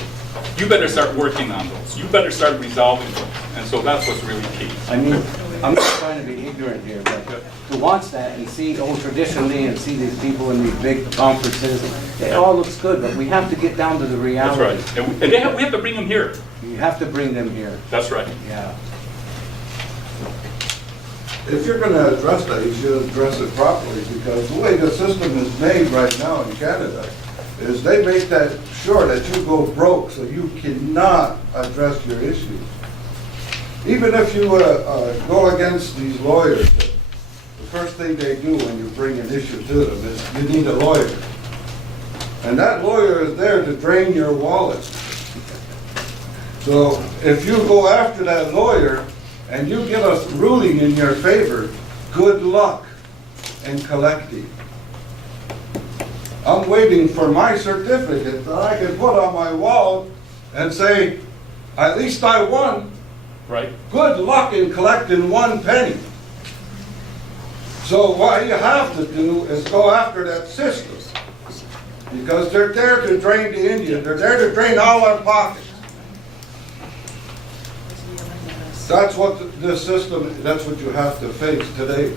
You better start working on those. You better start resolving them. And so that's what's really key. I mean, I'm not trying to be ignorant here, but to watch that and see, traditionally, and see these people in these big conferences, it all looks good, but we have to get down to the That's reality. right. And we have to bring them here. You have to bring them here, That's right. yeah. If you're gonna address that, you should address it properly, because the way the system is made right now in Canada is they make that sure that you go broke, so you cannot address your issues. Even if you go against these lawyers, the first thing they do when you bring an issue to them is you need a lawyer. And that lawyer is there to drain your wallet. So if you go after that lawyer and you get a ruling in your favor, good luck in collecting. I'm waiting for my certificate that I can put on my wall and say, at least I won. Right? Good luck in collecting 1 penny. So what you have to do is go after that system. Because they're there to drain the Indian. They're there to drain all our pockets. That's what this system, that's what you have to face today.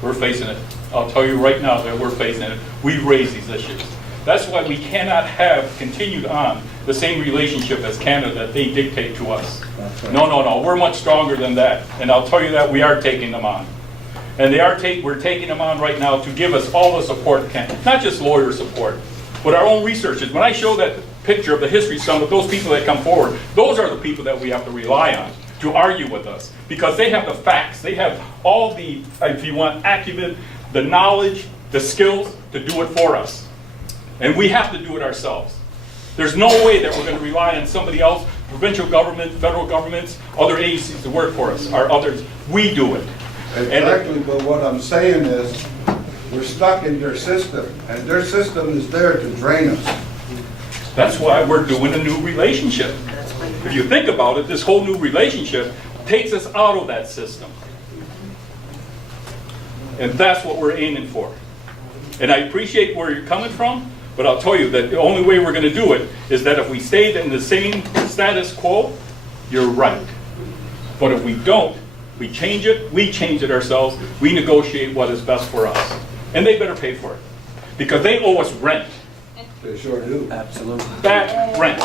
We're facing it. I'll tell you right now that we're facing it. We've raised these issues. That's why we cannot have continued on the same relationship as Canada that they dictate to us. That's right. No. We're much stronger than that. And I'll tell you that we are taking them on. And we're taking them on right now to give us all the support, not just lawyer support, but our own researchers. When I show that picture of the History Summit, those people that come forward, those are the people that we have to rely on to argue with us, because they have the facts. They have all the, if you want, acumen, the knowledge, the skills to do it for us. And we have to do it ourselves. There's no way that we're going to rely on somebody else, provincial government, federal governments, other agencies to work for us, or others. We do it. Exactly, but what I'm saying is, we're stuck in their system, and their system is there to drain us. That's why we're doing a new relationship. If you think about it, this whole new relationship takes us out of that system. And that's what we're aiming for. And I appreciate where you're coming from, but I'll tell you that the only way we're going to do it is that if we stay in the same status quo, you're right. But if we don't, we change it ourselves, we negotiate what is best for us. And they better pay for it, because they owe us rent. They sure do. Absolutely. Back rent.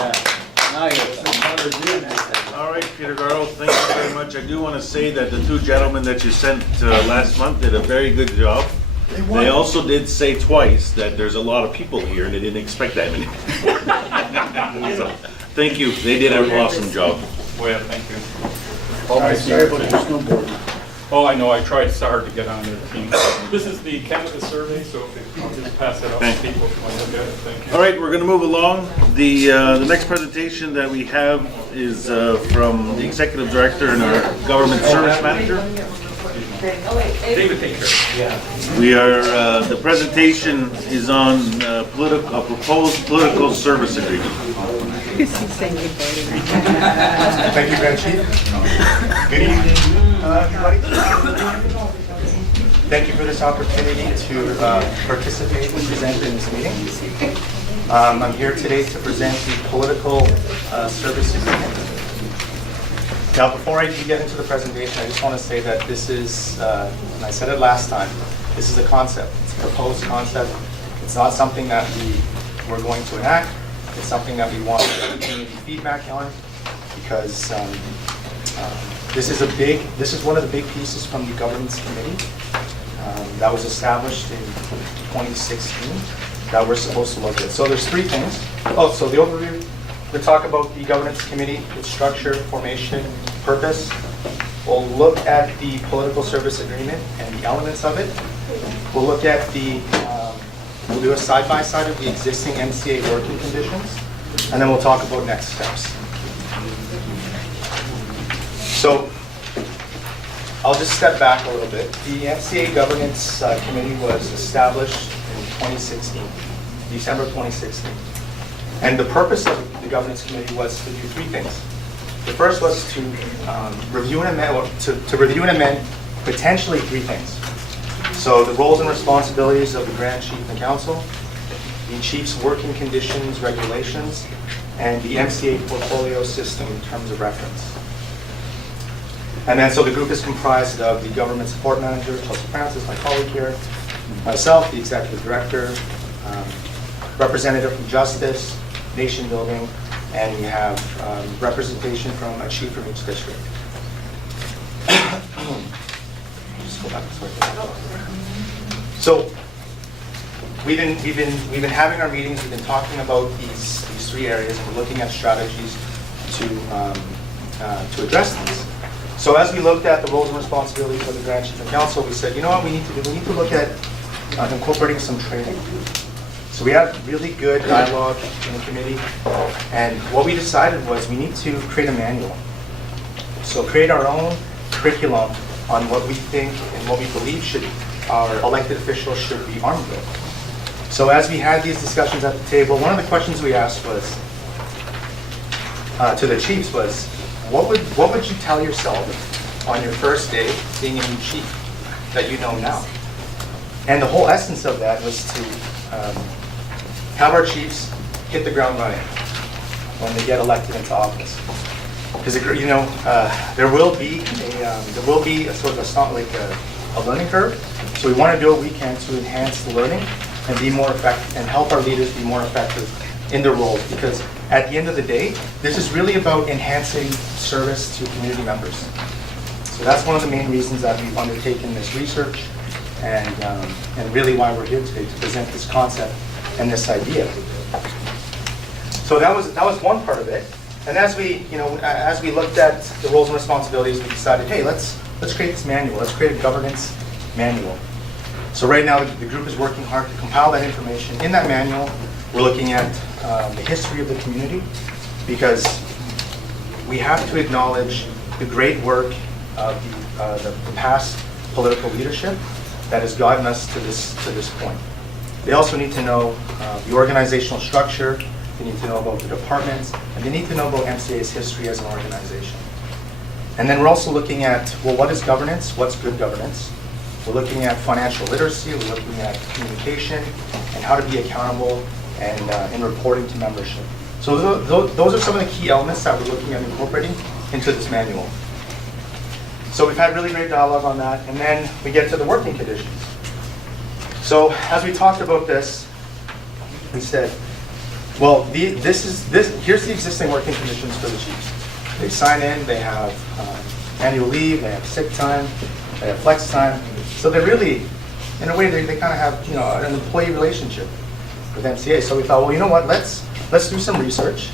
Now you're 600 years. All right, Peter Gardo, thank you very much. I do want to say that the 2 gentlemen that you sent last month did a very good job. They also did say twice that there's a lot of people here, and they didn't expect that many. So, thank you. They did an awesome job. Well, thank you. All right, sorry about the snowboard. Oh, I know, I tried so hard to get on their team. This is the cannabis survey, so I'll just pass it off to people if you want to look at it. Thank you. All right, we're going to move along. The next presentation that we have is from the Executive Director and our Government Service Manager. David, take care. We are, the presentation is on a proposed political service agreement. Thank you, Grand Chief. Good evening, everybody. Thank you for this opportunity to participate and present in this meeting. I'm here today to present the political service agreement. Now, before I do get into the presentation, I just want to say that this is, and I said it last time, this is a concept. It's a proposed concept. It's not something that we're going to enact. It's something that we want community feedback on, because this is one of the big pieces from the governance committee that was established in 2016 that we're supposed to look at. So there's three things. Oh, so the overview, we talk about the governance committee, its structure, formation, purpose. We'll look at the political service agreement and the elements of it. We'll look at we'll do a side-by-side of the existing MCA working conditions, and then we'll talk about next steps. So I'll just step back a little bit. The MCA Governance Committee was established in 2016, December 2016. And the purpose of the Governance Committee was to do three things. The first was to review and amend, or to review and amend potentially three things. So the roles and responsibilities of the Grand Chief and Council, the Chief's working conditions, regulations, and the MCA portfolio system in terms of reference. And then so the group is comprised of the Government Support Manager, Chelsea Francis, my colleague here, myself, the Executive Director, representative from Justice, Nation Building, and we have representation from a chief from each district. Just go back this way. So we've been having our meetings. We've been talking about these three areas, and we're looking at strategies to address these. So as we looked at the roles and responsibilities of the Grand Chief and Council, we said, you know what we need to do? We need to look at incorporating some training. So we had really good dialogue in the committee, and what we decided was we need to create a manual. So create our own curriculum on what we think and what we believe our elected officials should be armed with. So as we had these discussions at the table, one of the questions we asked was, to the chiefs was, what would you tell yourself on your first day being a new chief that you know now? And the whole essence of that was to have our chiefs hit the ground running when they get elected into office. Because there will be a sort of a learning curve. So we want to do what we can to enhance the learning and be more effective and help our leaders be more effective in their roles. Because at the end of the day, this is really about enhancing service to community members. So that's one of the main reasons that we've undertaken this research, and really why we're here today to present this concept and this idea. So that was one part of it. And as we looked at the roles and responsibilities, we decided, hey, let's create this manual. Let's create a governance manual. So right now the group is working hard to compile that information. In that manual, we're looking at the history of the community, because we have to acknowledge the great work of the past political leadership that has gotten us to this point. They also need to know the organizational structure, they need to know about the departments, and they need to know about MCA's history as an organization. And then we're also looking at, well, what is governance? What's good governance? We're looking at financial literacy, we're looking at communication, and how to be accountable and in reporting to membership. So those are some of the key elements that we're looking at incorporating into this manual. So we've had really great dialogue on that, and then we get to the working conditions. So as we talked about this, we said, well, here's the existing working conditions for the chiefs. They sign in, they have annual leave, they have sick time, they have flex time. So they're really, in a way, they kind of have an employee relationship with MCA. So we thought, well, you know what? Let's do some research,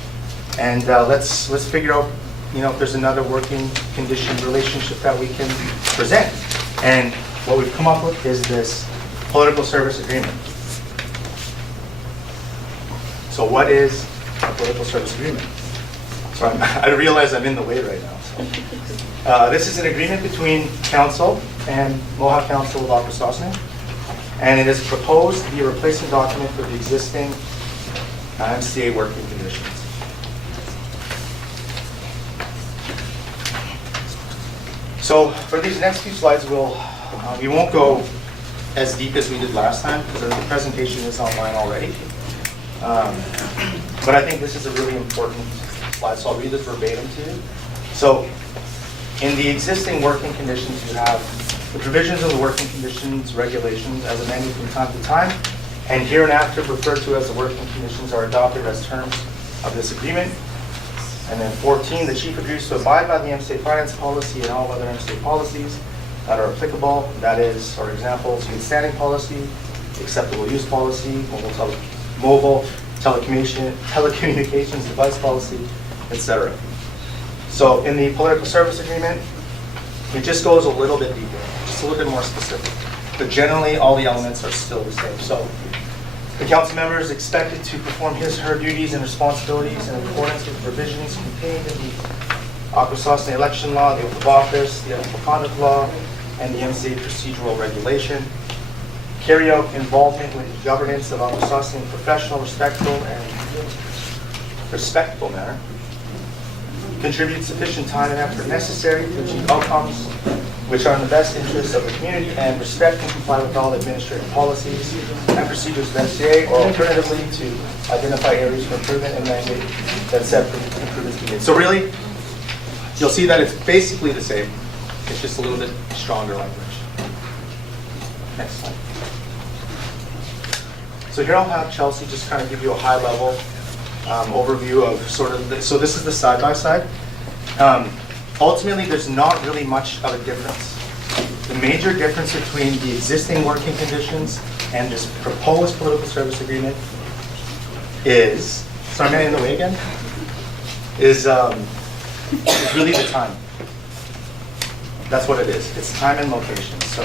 and let's figure out if there's another working condition relationship that we can present. And what we've come up with is this political service agreement. So what is a political service agreement? So I realize I'm in the way right now. So. This is an agreement between Council and Mohawk Council of Akwesasne, and it is proposed to be a replacement document for the existing MCA working conditions. So for these next few slides, we won't go as deep as we did last time because the presentation is online already. But I think this is a really important slide, so I'll read this verbatim to you. So in the existing working conditions, you have the provisions of the working conditions regulations as amended from time to time, and hereinafter referred to as the working conditions are adopted as terms of this agreement. And then 14, the chief agrees to abide by the MCA finance policy and all other MCA policies that are applicable. That is, for example, good standing policy, acceptable use policy, mobile telecommunications device policy, etc. So in the political service agreement, it just goes a little bit deeper, just a little bit more specific. But generally, all the elements are still the same. So the council member is expected to perform his or her duties and responsibilities in accordance with the provisions contained in the Akwesasne election law, the oath of office, the ethical conduct law, and the MCA procedural regulation. Carry out involvement with the governance of Akwesasne in a professional, respectful manner. Contribute sufficient time and effort necessary to achieve outcomes which are in the best interest of the community, and respect and comply with all administrative policies and procedures of MCA, or alternatively to identify areas for improvement and mandate that said improvements be made. So really, you'll see that it's basically the same. It's just a little bit stronger language. Next slide. So here I'll have Chelsea just kind of give you a high-level overview of sort of, so this is the side-by-side. Ultimately, there's not really much of a difference. The major difference between the existing working conditions and this proposed political service agreement is, sorry, am I in the way again? Is really the time. That's what it is. It's time and location. So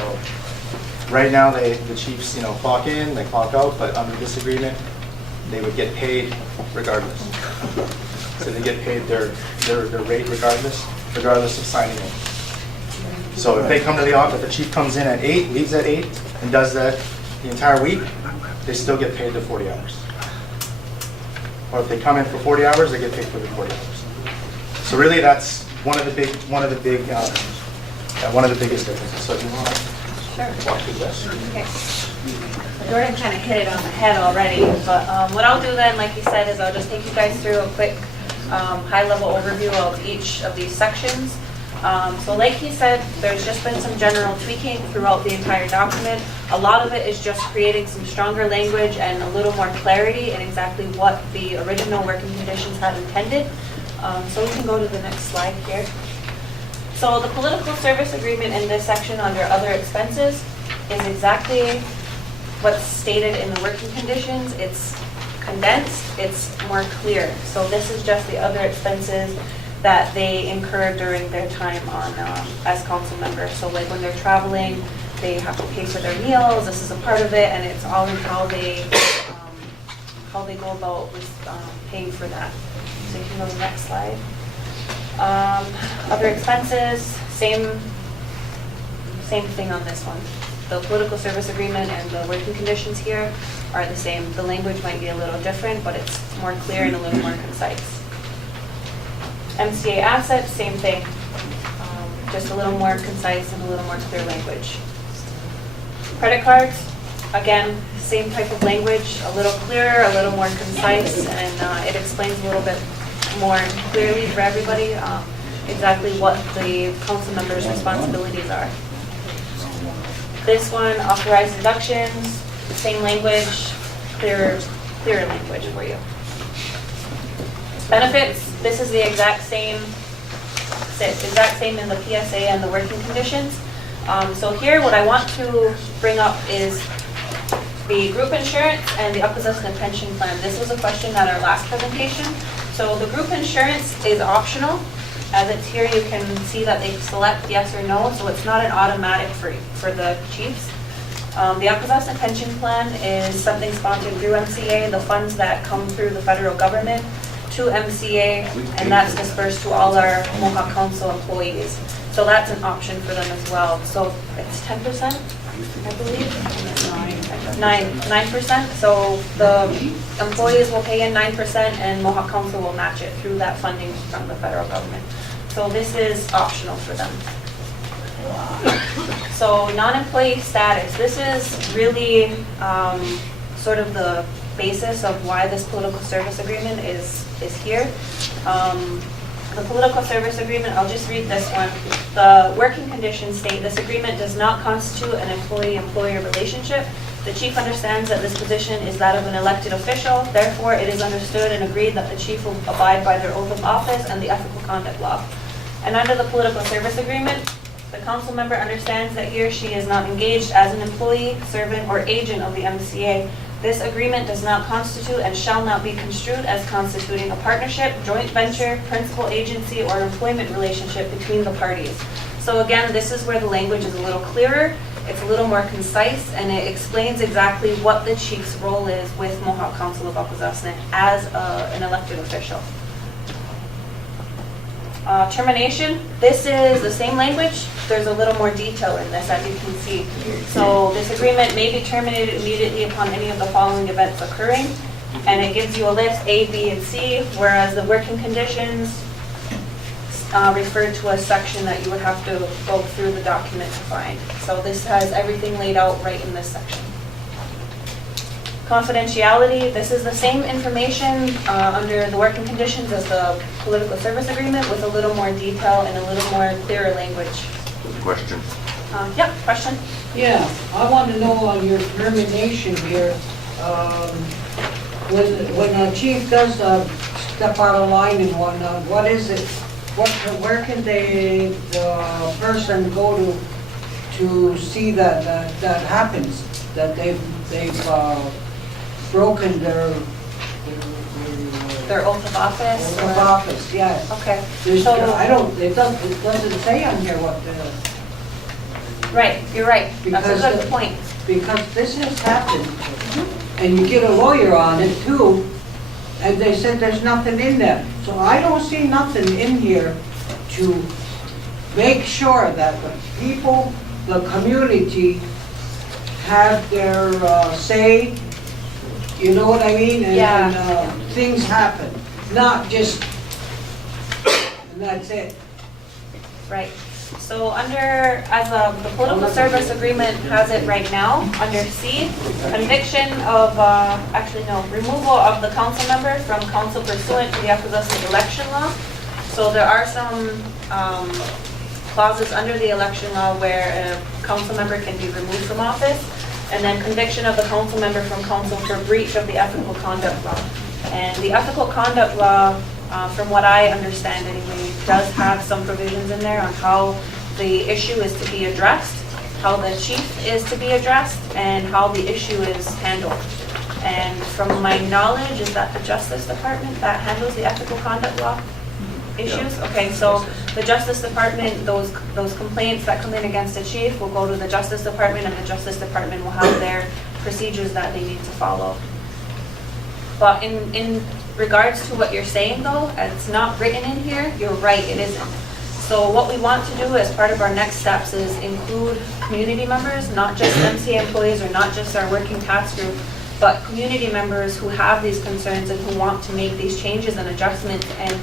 right now, the chiefs, clock in, they clock out, but under this agreement, they would get paid regardless. So they get paid their rate regardless of signing in. So if they come to the office, the chief comes in at 8, leaves at 8, and does that the entire week, they still get paid the 40 hours. Or if they come in for 40 hours, they get paid for the 40 hours. So really, that's one of the biggest differences. So if you want to walk through this. Okay. Jordan kind of hit it on the head already, but what I'll do then, like he said, is I'll just take you guys through a quick high-level overview of each of these sections. So like he said, there's just been some general tweaking throughout the entire document. A lot of it is just creating some stronger language and a little more clarity in exactly what the original working conditions had intended. So we can go to the next slide here. So the political service agreement in this section under other expenses is exactly what's stated in the working conditions. It's condensed, it's more clear. So this is just the other expenses that they incur during their time on as council members. So like when they're traveling, they have to pay for their meals. This is a part of it, and it's all in how they go about with paying for that. So you can go to the next slide. Other expenses, same thing on this one. The political service agreement and the working conditions here are the same. The language might be a little different, but it's more clear and a little more concise. MCA assets, same thing. Just a little more concise and a little more clear language. Credit cards, again, same type of language, a little clearer, a little more concise, and it explains a little bit more clearly for everybody exactly what the council members' responsibilities are. This one, authorized deductions, same language, clearer language for you. Benefits, this is the exact same in the PSA and the working conditions. So here, what I want to bring up is the group insurance and the Akwesasne pension plan. This was a question at our last presentation. So the group insurance is optional. As it's here, you can see that they select yes or no, so it's not an automatic for the chiefs. The Akwesasne pension plan is something sponsored through MCA, the funds that come through the federal government to MCA, and that's dispersed to all our Mohawk Council employees. So that's an option for them as well. So it's 10%, I believe? 9%. So the employees will pay in 9% and Mohawk Council will match it through that funding from the federal government. So this is optional for them. So non-employee status, this is really sort of the basis of why this political service agreement is here. The political service agreement, I'll just read this one. The working conditions state this agreement does not constitute an employee-employer relationship. The chief understands that this position is that of an elected official. Therefore, it is understood and agreed that the chief will abide by their oath of office and the ethical conduct law. And under the political service agreement, the council member understands that he or she is not engaged as an employee, servant, or agent of the MCA. This agreement does not constitute and shall not be construed as constituting a partnership, joint venture, principal agency, or employment relationship between the parties. So again, this is where the language is a little clearer, it's a little more concise, and it explains exactly what the chief's role is with Mohawk Council of Akwesasne as an elected official. Termination, this is the same language. There's a little more detail in this, as you can see. So this agreement may be terminated immediately upon any of the following events occurring. And it gives you a list, A, B, and C, whereas the working conditions refer to a section that you would have to go through the document to find. So this has everything laid out right in this section. Confidentiality, this is the same information under the working conditions as the political service agreement with a little more detail and a little more clearer language. Question. Yeah, question? Yeah, I want to know on your termination here, when a chief does step out of line and whatnot, what is it? Where can the person go to see that that happens? That they've broken their oath of office? Oath of office, yes. Okay. So it doesn't say on here what the... Right, you're right. That's a good point. Because this has happened, and you get a lawyer on it too, and they said there's nothing in there. So I don't see nothing in here to make sure that the people, the community, have their say. You know what I mean? And things happen, not just, and that's it. Right. So under, the political service agreement has it right now, under C, conviction of, removal of the council member from council pursuant to the Akwesasne election law. So there are some clauses under the election law where a council member can be removed from office. And then conviction of the council member from council for breach of the ethical conduct law. And the ethical conduct law, from what I understand anyway, does have some provisions in there on how the issue is to be addressed, how the chief is to be addressed, and how the issue is handled. And from my knowledge, is that the Justice Department that handles the ethical conduct law issues? Yeah. Okay, so the Justice Department, those complaints that come in against the chief will go to the Justice Department, and the Justice Department will have their procedures that they need to follow. But in regards to what you're saying though, it's not written in here, you're right, it isn't. So what we want to do as part of our next steps is include community members, not just MCA employees or not just our working task group, but community members who have these concerns and who want to make these changes and adjustments and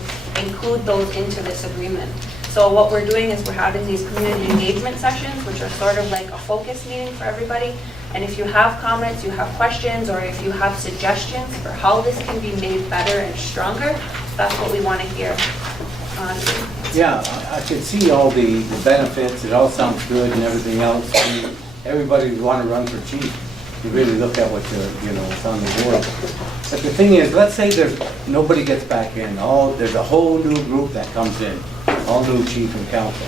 include those into this agreement. So what we're doing is we're having these community engagement sessions, which are sort of like a focus meeting for everybody. And if you have comments, you have questions, or if you have suggestions for how this can be made better and stronger, that's what we want to hear. Yeah, I could see all the benefits. It all sounds good and everything else. I mean, everybody would want to run for chief. You really look at what it's on the board. But the thing is, let's say nobody gets back in. There's a whole new group that comes in, all new chief and council.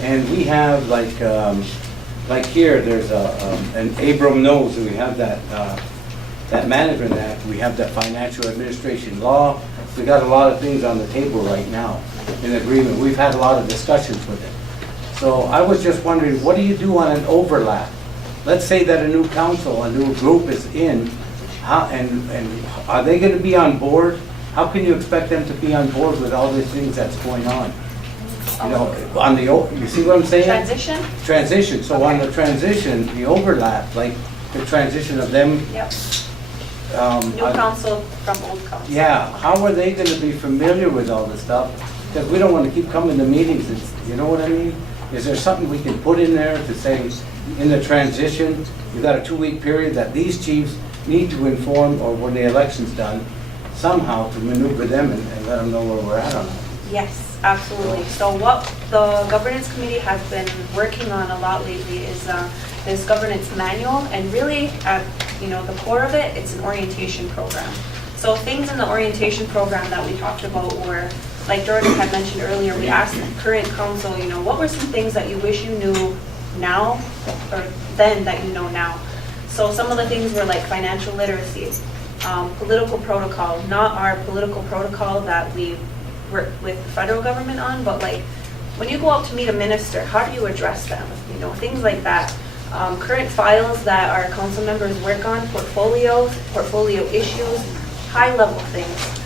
And we have like here, there's and Abram knows that we have that that Management Act, we have that financial administration law. We got a lot of things on the table right now in agreement. We've had a lot of discussions with it. So I was just wondering, what do you do on an overlap? Let's say that a new council, a new group is in, and are they gonna be on board? How can you expect them to be on board with all these things that's going on? You know, on the, you see what I'm saying? Transition? Transition, so on the transition, the overlap, like the transition of them. Yep. New council from old council. Yeah, how are they gonna be familiar with all this stuff? Because we don't wanna keep coming to meetings, you know what I mean? Is there something we can put in there to say, in the transition, you got a 2-week period that these chiefs need to inform, or when the election's done, somehow to maneuver them and let them know where we're at on it? Yes, absolutely. So what the governance committee has been working on a lot lately is this governance manual, and really at the core of it, it's an orientation program. So things in the orientation program that we talked about were, like Jordan had mentioned earlier, we asked the current council, what were some things that you wish you knew now or then that you know now? So some of the things were like financial literacy, political protocol, not our political protocol that we work with the federal government on, but like when you go out to meet a minister, how do you address them? Things like that. Current files that our council members work on, portfolios, portfolio issues, high level things.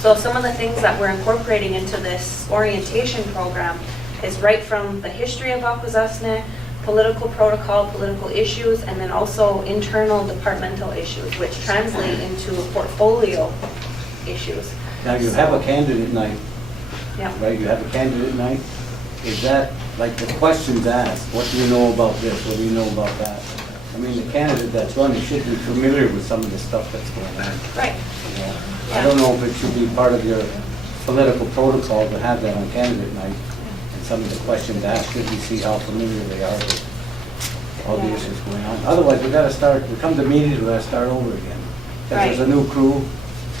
So some of the things that we're incorporating into this orientation program is right from the history of Akwesasne, political protocol, political issues, and then also internal departmental issues, which translate into portfolio issues. Now, you have a candidate night, Yeah. right? You have a candidate night. Is that, like the questions asked, what do you know about this, what do you know about that? I mean, the candidate that's running should be familiar with some of the stuff that's going on. Right. I don't know if it should be part of your political protocol to have that on candidate night. And some of the questions asked, should we see how familiar they are with all the issues going on. Otherwise, we come to meetings, we gotta start over again. Because there's a new crew,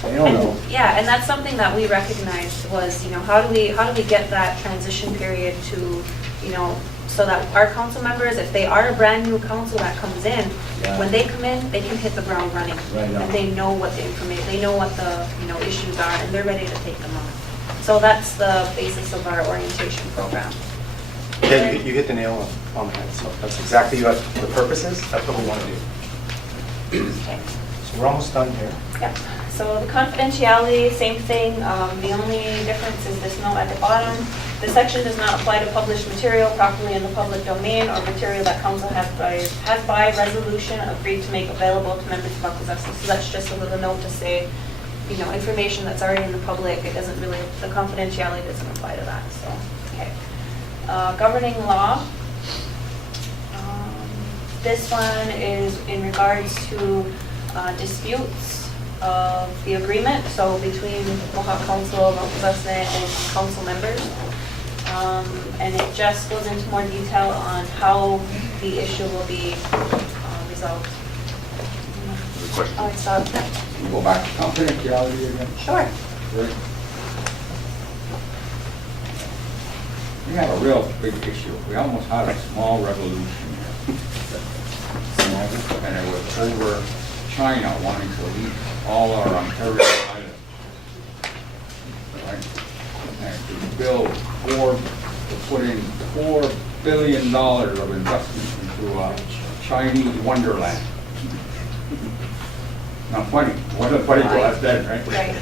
they don't know. Yeah, and that's something that we recognized was, how do we get that transition period to, so that our council members, if they are a brand new council that comes in, when they come in, they can hit the ground running. Right on. And they know what the information, they know what the, issues are, and they're ready to take them on. So that's the basis of our orientation program. Yeah, you hit the nail on the head, so that's exactly what the purpose is, that's what we want to do. Okay. So we're almost done here. Yep. So the confidentiality, same thing. The only difference is this note at the bottom. The section does not apply to published material properly in the public domain or material that council has by resolution agreed to make available to members of Akwesasne. So that's just a little note to say, information that's already in the public, it doesn't really, the confidentiality doesn't apply to that. So, okay. Governing law. This one is in regards to disputes of the agreement, so between Mohawk Council of Akwesasne and council members. And it just goes into more detail on how the issue will be resolved. Question. Oh, I saw that. Go back to confidentiality again. Sure. Right. We have a real big issue. We almost had a small revolution here. And it was over China wanting to leave all our Ontario islands. Right? And to put in $4 billion of investment into a Chinese wonderland. Not funny. It wasn't funny till that's dead, right? Right.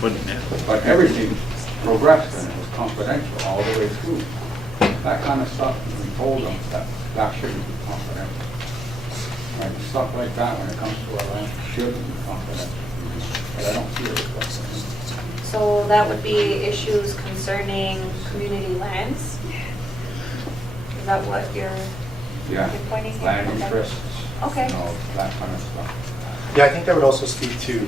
Funny now. But everything progressed and it was confidential all the way through. That kind of stuff, we told them that shouldn't be confidential. Right? Stuff like that when it comes to our land shouldn't be confidential. But I don't see it reflected. So that would be issues concerning community lands? Is that what you're pointing at? Land Okay. interests, Okay. that kind of stuff. Yeah, I think that would also speak to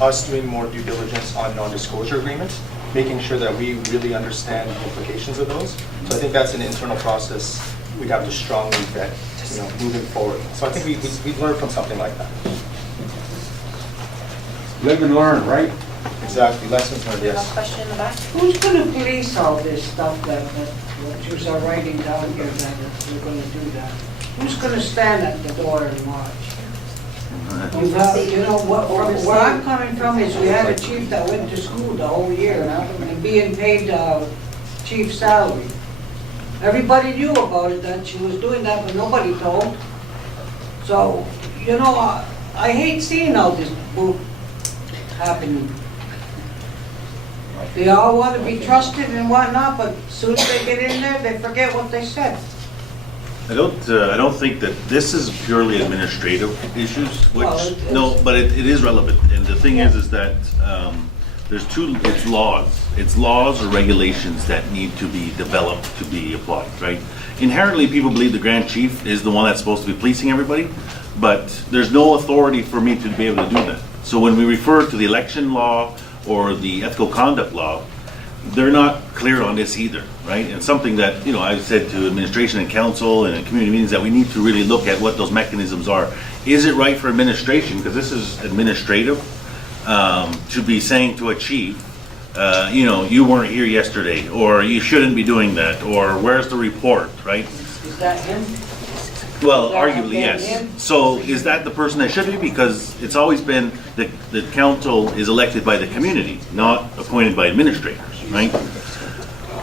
us doing more due diligence on non-disclosure agreements, making sure that we really understand the implications of those. So I think that's an internal process we'd have to strongly vet, moving forward. So I think we'd learn from something like that. Live and learn, right? Exactly, lessons learned, yes. Question in the back? Who's gonna police all this stuff that you are writing down here that we're gonna do that? Who's gonna stand at the door and watch? You have, you know, where I'm coming from is we had a chief that went to school the whole year and being paid chief salary. Everybody knew about it, that she was doing that, but nobody told. So, you know, I hate seeing all this boot happening. They all want to be trusted and whatnot, but as soon as they get in there, they forget what they said. I don't think that this is purely administrative issues, which, Well, no, but it is relevant. And the thing is that it's laws or regulations that need to be developed to be applied, right? Inherently, people believe the Grand Chief is the one that's supposed to be policing everybody, but there's no authority for me to be able to do that. So when we refer to the election law or the ethical conduct law, they're not clear on this either, right? And something that, I've said to administration and council and in community meetings that we need to really look at what those mechanisms are. Is it right for administration, because this is administrative, to be saying to a chief, you weren't here yesterday, or you shouldn't be doing that, or where's the report, right? Is that him? Well, Is that arguably, yes. him? So is that the person that should be? Because it's always been the council is elected by the community, not appointed by administrators, right?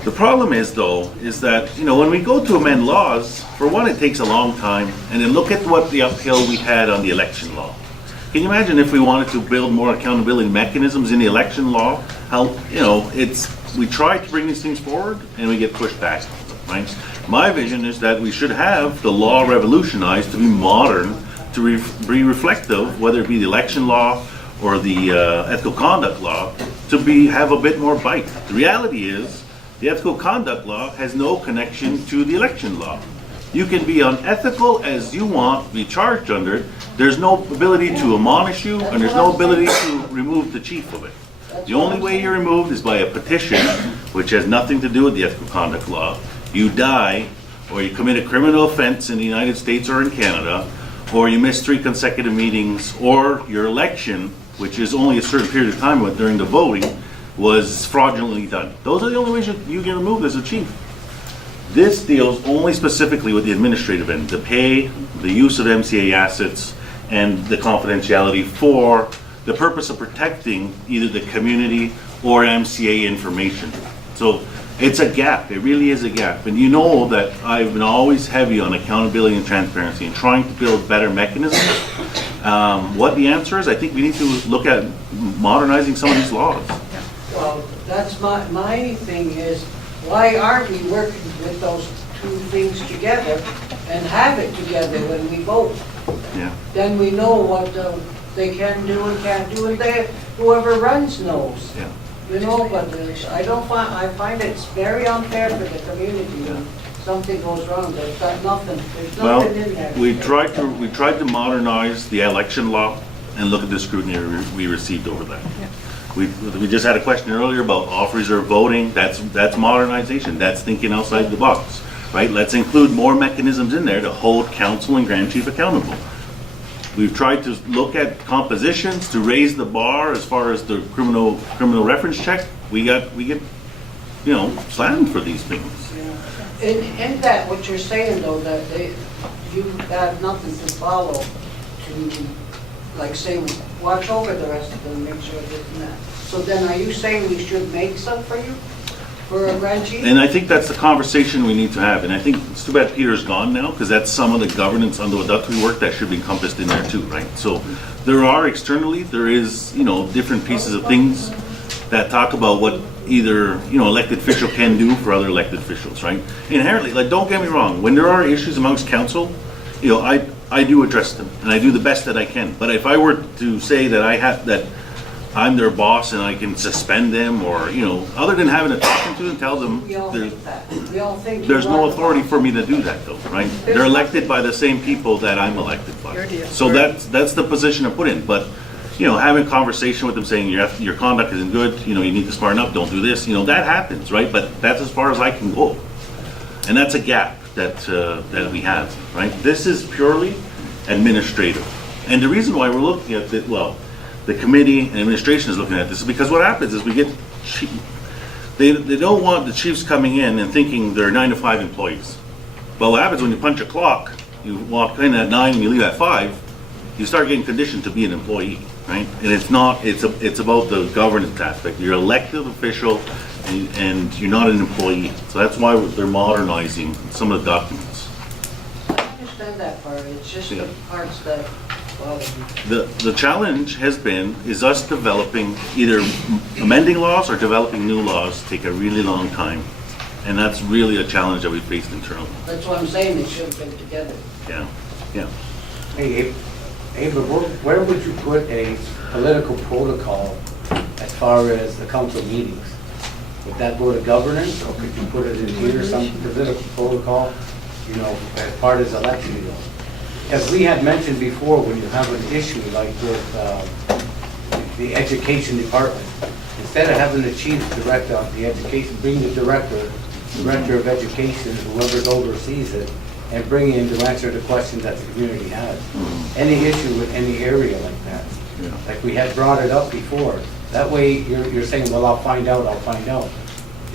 The problem is, though, is that, when we go to amend laws, for one, it takes a long time, and then look at what the uphill we had on the election law. Can you imagine if we wanted to build more accountability mechanisms in the election law? How, we try to bring these things forward, and we get pushed back, right? My vision is that we should have the law revolutionized to be modern, to be reflective, whether it be the election law or the ethical conduct law, to have a bit more bite. The reality is, the ethical conduct law has no connection to the election law. You can be unethical as you want, be charged under it. There's no ability to admonish you, and there's no ability to remove the chief of it. The only way you're removed is by a petition, which has nothing to do with the ethical conduct law. You die, or you commit a criminal offense in the United States or in Canada, or you miss 3 consecutive meetings, or your election, which is only a certain period of time during the voting, was fraudulently done. Those are the only ways you get removed as a chief. This deals only specifically with the administrative end, the pay, the use of MCA assets, and the confidentiality for the purpose of protecting either the community or MCA information. So it's a gap. It really is a gap. And you know that I've been always heavy on accountability and transparency and trying to build better mechanisms. What the answer is, I think we need to look at modernizing some of these laws. Well, that's my thing is, why aren't we working with those two things together and have it together when we vote? Yeah. Then we know what they can do and can't do, and whoever runs knows. Yeah. But I find it's very unfair for the community when something goes wrong. There's nothing in there. We tried to modernize the election law and look at the scrutiny we received over that. Yeah. We just had a question earlier about off-reserve voting. That's modernization. That's thinking outside the box, right? Let's include more mechanisms in there to hold council and Grand Chief accountable. We've tried to look at compositions to raise the bar as far as the criminal reference check. We get slammed for these things. Yeah. In that, what you're saying though, that you have nothing to follow to, like, say, watch over the rest of them, make sure this and that. So then are you saying we should make some for you, for a Grand Chief? And I think that's the conversation we need to have. And I think it's too bad Peter's gone now, because that's some of the governance under adultery work that should be encompassed in there too, right? So there are externally, there is, different pieces of things that talk about what either, elected official can do for other elected officials, right? Inherently, like, don't get me wrong, when there are issues amongst council, I do address them, and I do the best that I can. But if I were to say that I'm their boss and I can suspend them, or, other than having a talking to them, tell them there's no authority for me to do that, though, right? They're elected by the same people that I'm elected by. So that's the position I put in. But, having a conversation with them saying your conduct isn't good, you need to smarten up, don't do this, that happens, right? But that's as far as I can go. And that's a gap that we have, right? This is purely administrative. And the reason why we're looking at it, the committee and administration is looking at this is because what happens is they don't want the chiefs coming in and thinking they're 9 to 5 employees. But what happens when you punch a clock, you walk in at 9 and you leave at 5, you start getting conditioned to be an employee, right? And it's not, it's about the governance aspect. You're an elected official and you're not an employee. So that's why they're modernizing some of the documents. I understand that part, it's just the parts that bother me. The challenge has been, is us developing, either amending laws or developing new laws take a really long time. And that's really a challenge that we faced internally. That's what I'm saying, they should have been together. Yeah, yeah. Hey, Ava, where would you put a political protocol as far as the council meetings? Would that go to governance, or could you put it in here, some political protocol, you know, as part of the election? You know? As we had mentioned before, when you have an issue like with the education department, instead of having the chief direct on the education, bring the director of education, whoever oversees it, and bring in to answer the questions that the community has. Any issue with any area like that. Yeah. Like we had brought it up before. That way you're saying, well, I'll find out.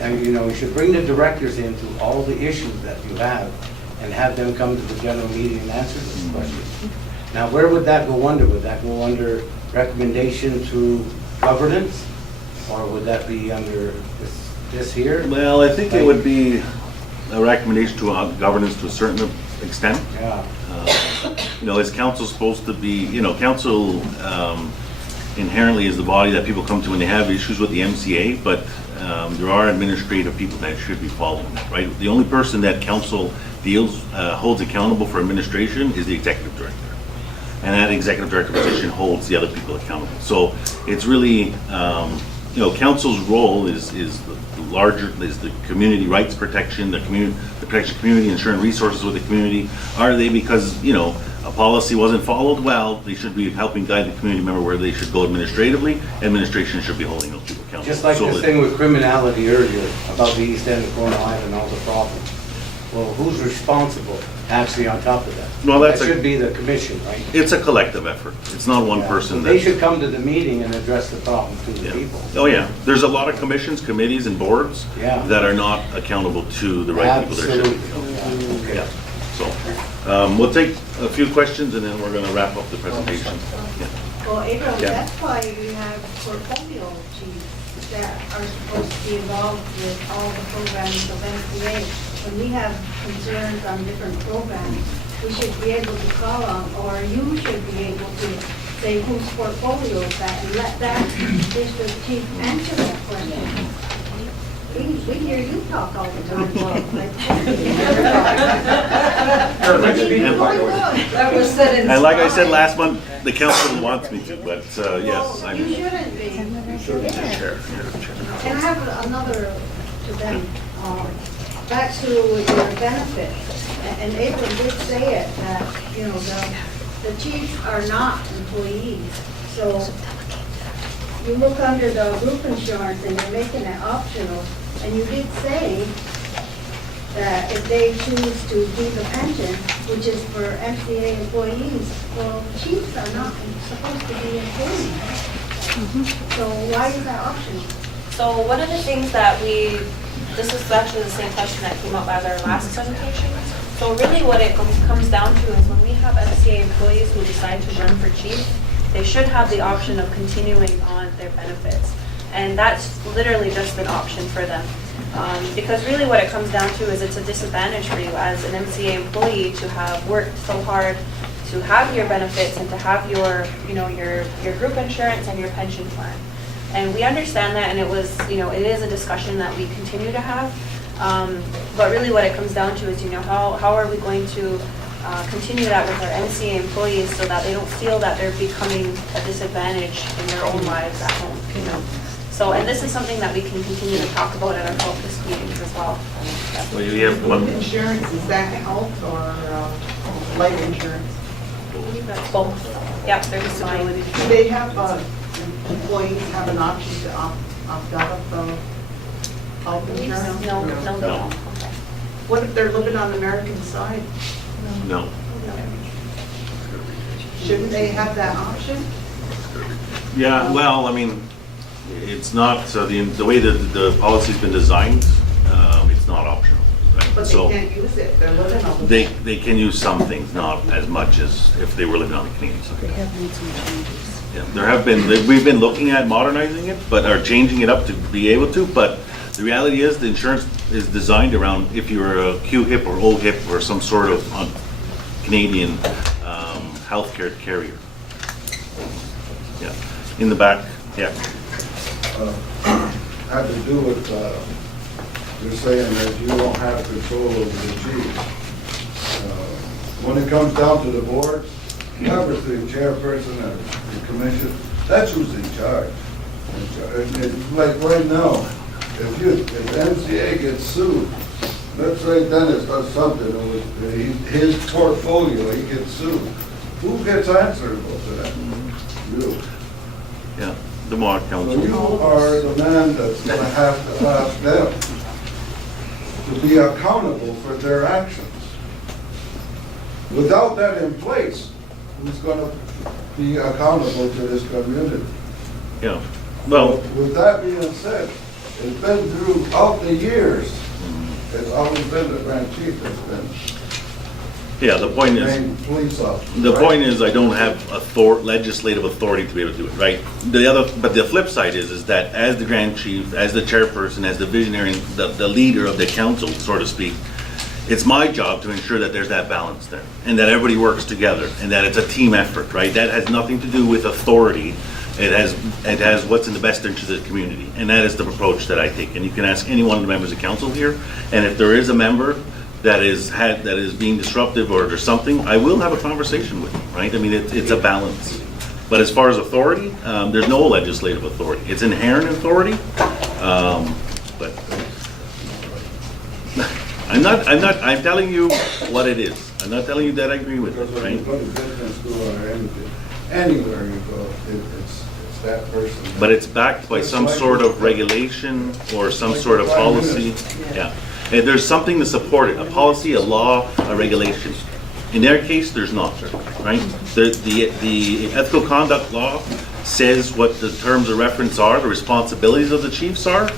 And you know, you should bring the directors into all the issues that you have and have them come to the general meeting and answer those questions. Now, where would that go under? Would that go under recommendation to governance? Or would that be under this here? Well, I think it would be a recommendation to governance to a certain extent. Yeah. You know, is council supposed to be, you know, council inherently is the body that people come to when they have issues with the MCA, but there are administrative people that should be following that, right? The only person that council holds accountable for administration is the executive director. And that executive director position holds the other people accountable. So it's really, you know, council's role is the larger, is the community rights protection, the protection of community, ensuring resources with the community. Are they, because, you know, a policy wasn't followed well, they should be helping guide the community member where they should go administratively. Administration should be holding those people accountable. Just like this thing with criminality earlier, about the East End of Corona Island and all the problems. Well, who's responsible actually on top of that? Well, that should be the commission, right? It's a collective effort. It's not one person. They should come to the meeting and address the problem to the people. Oh, yeah. There's a lot of commissions, committees, and boards that are not accountable to the right people there should be. Absolutely. Yeah. So, we'll take a few questions and then we're going to wrap up the presentation. Yeah. Well, April, Yeah. that's why we have portfolio chiefs that are supposed to be involved with all the programs of MCA. When we have concerns on different programs, we should be able to call on, or you should be able to say whose portfolio is that, and let that district chief answer that question. We hear you talk all the time. That was said in. And like I said last month, the council wants me to, but yes, I'm. You shouldn't be. Chair. And I have another to them, back to your benefits. And April did say it, that, you know, the chiefs are not employees. So you look under the group insurance and you're making it optional. And you did say that if they choose to do the pension, which is for MCA employees, well, chiefs are not supposed to be employees. So why is that optional? So one of the things that this is actually the same question that came up at our last presentation. So really what it comes down to is when we have MCA employees who decide to run for chief, they should have the option of continuing on their benefits. And that's literally just an option for them. Because really what it comes down to is it's a disadvantage for you as an MCA employee to have worked so hard to have your benefits and to have your, you know, your group insurance and your pension plan. And we understand that, and it was, you know, it is a discussion that we continue to have. But really what it comes down to is, you know, how are we going to continue that with our MCA employees so that they don't feel that they're becoming a disadvantage in their own lives at home, you know. So, and this is something that we can continue to talk about at our focus meetings as well. Well, you have one. Insurance, is that health or life insurance? Both. Yeah, there's disability. Do they have, employees have an option to opt out of the health insurance? No. What if they're living on the American side? No. Shouldn't they have that option? Yeah, well, I mean, it's not, the way that the policy's been designed, it's not optional, right? But So they can't use it, they're living on the. they can use some things, not as much as if they were living on the Canadian side. They have made some changes. Yeah, there have been, we've been looking at modernizing it, or changing it up to be able to, but the reality is the insurance is designed around if you're a Q-HIP or O-HIP or some sort of Canadian healthcare carrier. Yeah, in the back, yeah. Had to do with, you're saying that you don't have control over the chief. When it comes down to the board, obviously the chairperson and the commission, that's who's in charge. Like right now, if MCA gets sued, let's say Dennis does something with his portfolio, he gets sued. Who gets answerable to that? You. Yeah, the Mohawk So Council. you are the man that's gonna have to ask them to be accountable for their actions. Without that in place, who's gonna be accountable to this community? Yeah, well, With that being said, it's been throughout the years, it's always been the Grand Chief that's been yeah, the point is, named police officer. the right? point is I don't have legislative authority to be able to do it, right? But the flip side is that as the Grand Chief, as the chairperson, as the visionary, the leader of the council, so to speak, it's my job to ensure that there's that balance there and that everybody works together and that it's a team effort, right? That has nothing to do with authority. It has what's in the best interest of the community, and that is the approach that I take. And you can ask any one of the members of council here, and if there is a member that is being disruptive or there's something, I will have a conversation with them, right? I mean, it's a balance. But as far as authority, there's no legislative authority. It's inherent authority, but I'm telling you what it is. I'm not telling you that I agree with Because it, when you right? go to business school or anything, anywhere you go, it's that person. But it's backed by some sort of regulation or some sort of policy. Yeah. And there's something to support it, a policy, a law, a regulation. In their case, there's not, right? The ethical conduct law says what the terms of reference are, the responsibilities of the chiefs are,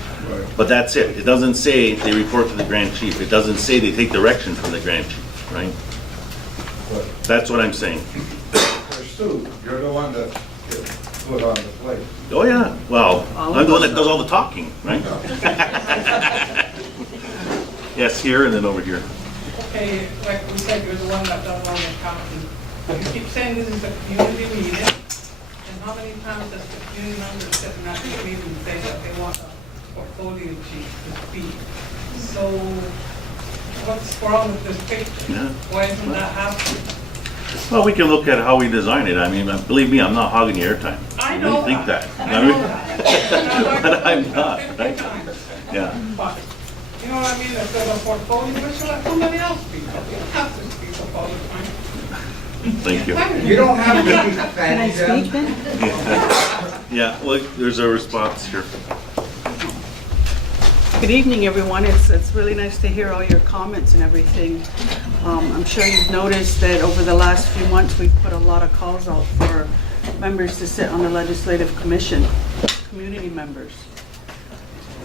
but that's it. It doesn't say they report to the Grand Chief. It doesn't say they take direction from the Grand Chief, right? That's what I'm saying. Sue, you're the one that gets put on the plate. Oh, yeah. Well, I'm the one that does all the talking, right? Yes, here and then over here. Okay, like we said, you're the one that does all the counting. You keep saying this is a community meeting, and how many times does the community members sit in that meeting and say that they want a portfolio chief to speak? So what's wrong with this picture? Yeah. Why isn't that happening? Well, we can look at how we design it. I mean, believe me, I'm not hogging the airtime. I You know think that. that. I know that. But I'm not, 50 right? times. Yeah. But, you know what I mean, if there's a portfolio issue, let somebody else speak up. You don't have to speak up all the time. Thank you. You don't have to be Can I fanny speak them. then? Yeah, look, there's a response here. Good evening, everyone. It's really nice to hear all your comments and everything. I'm sure you've noticed that over the last few months, we've put a lot of calls out for members to sit on the Legislative Commission, community members.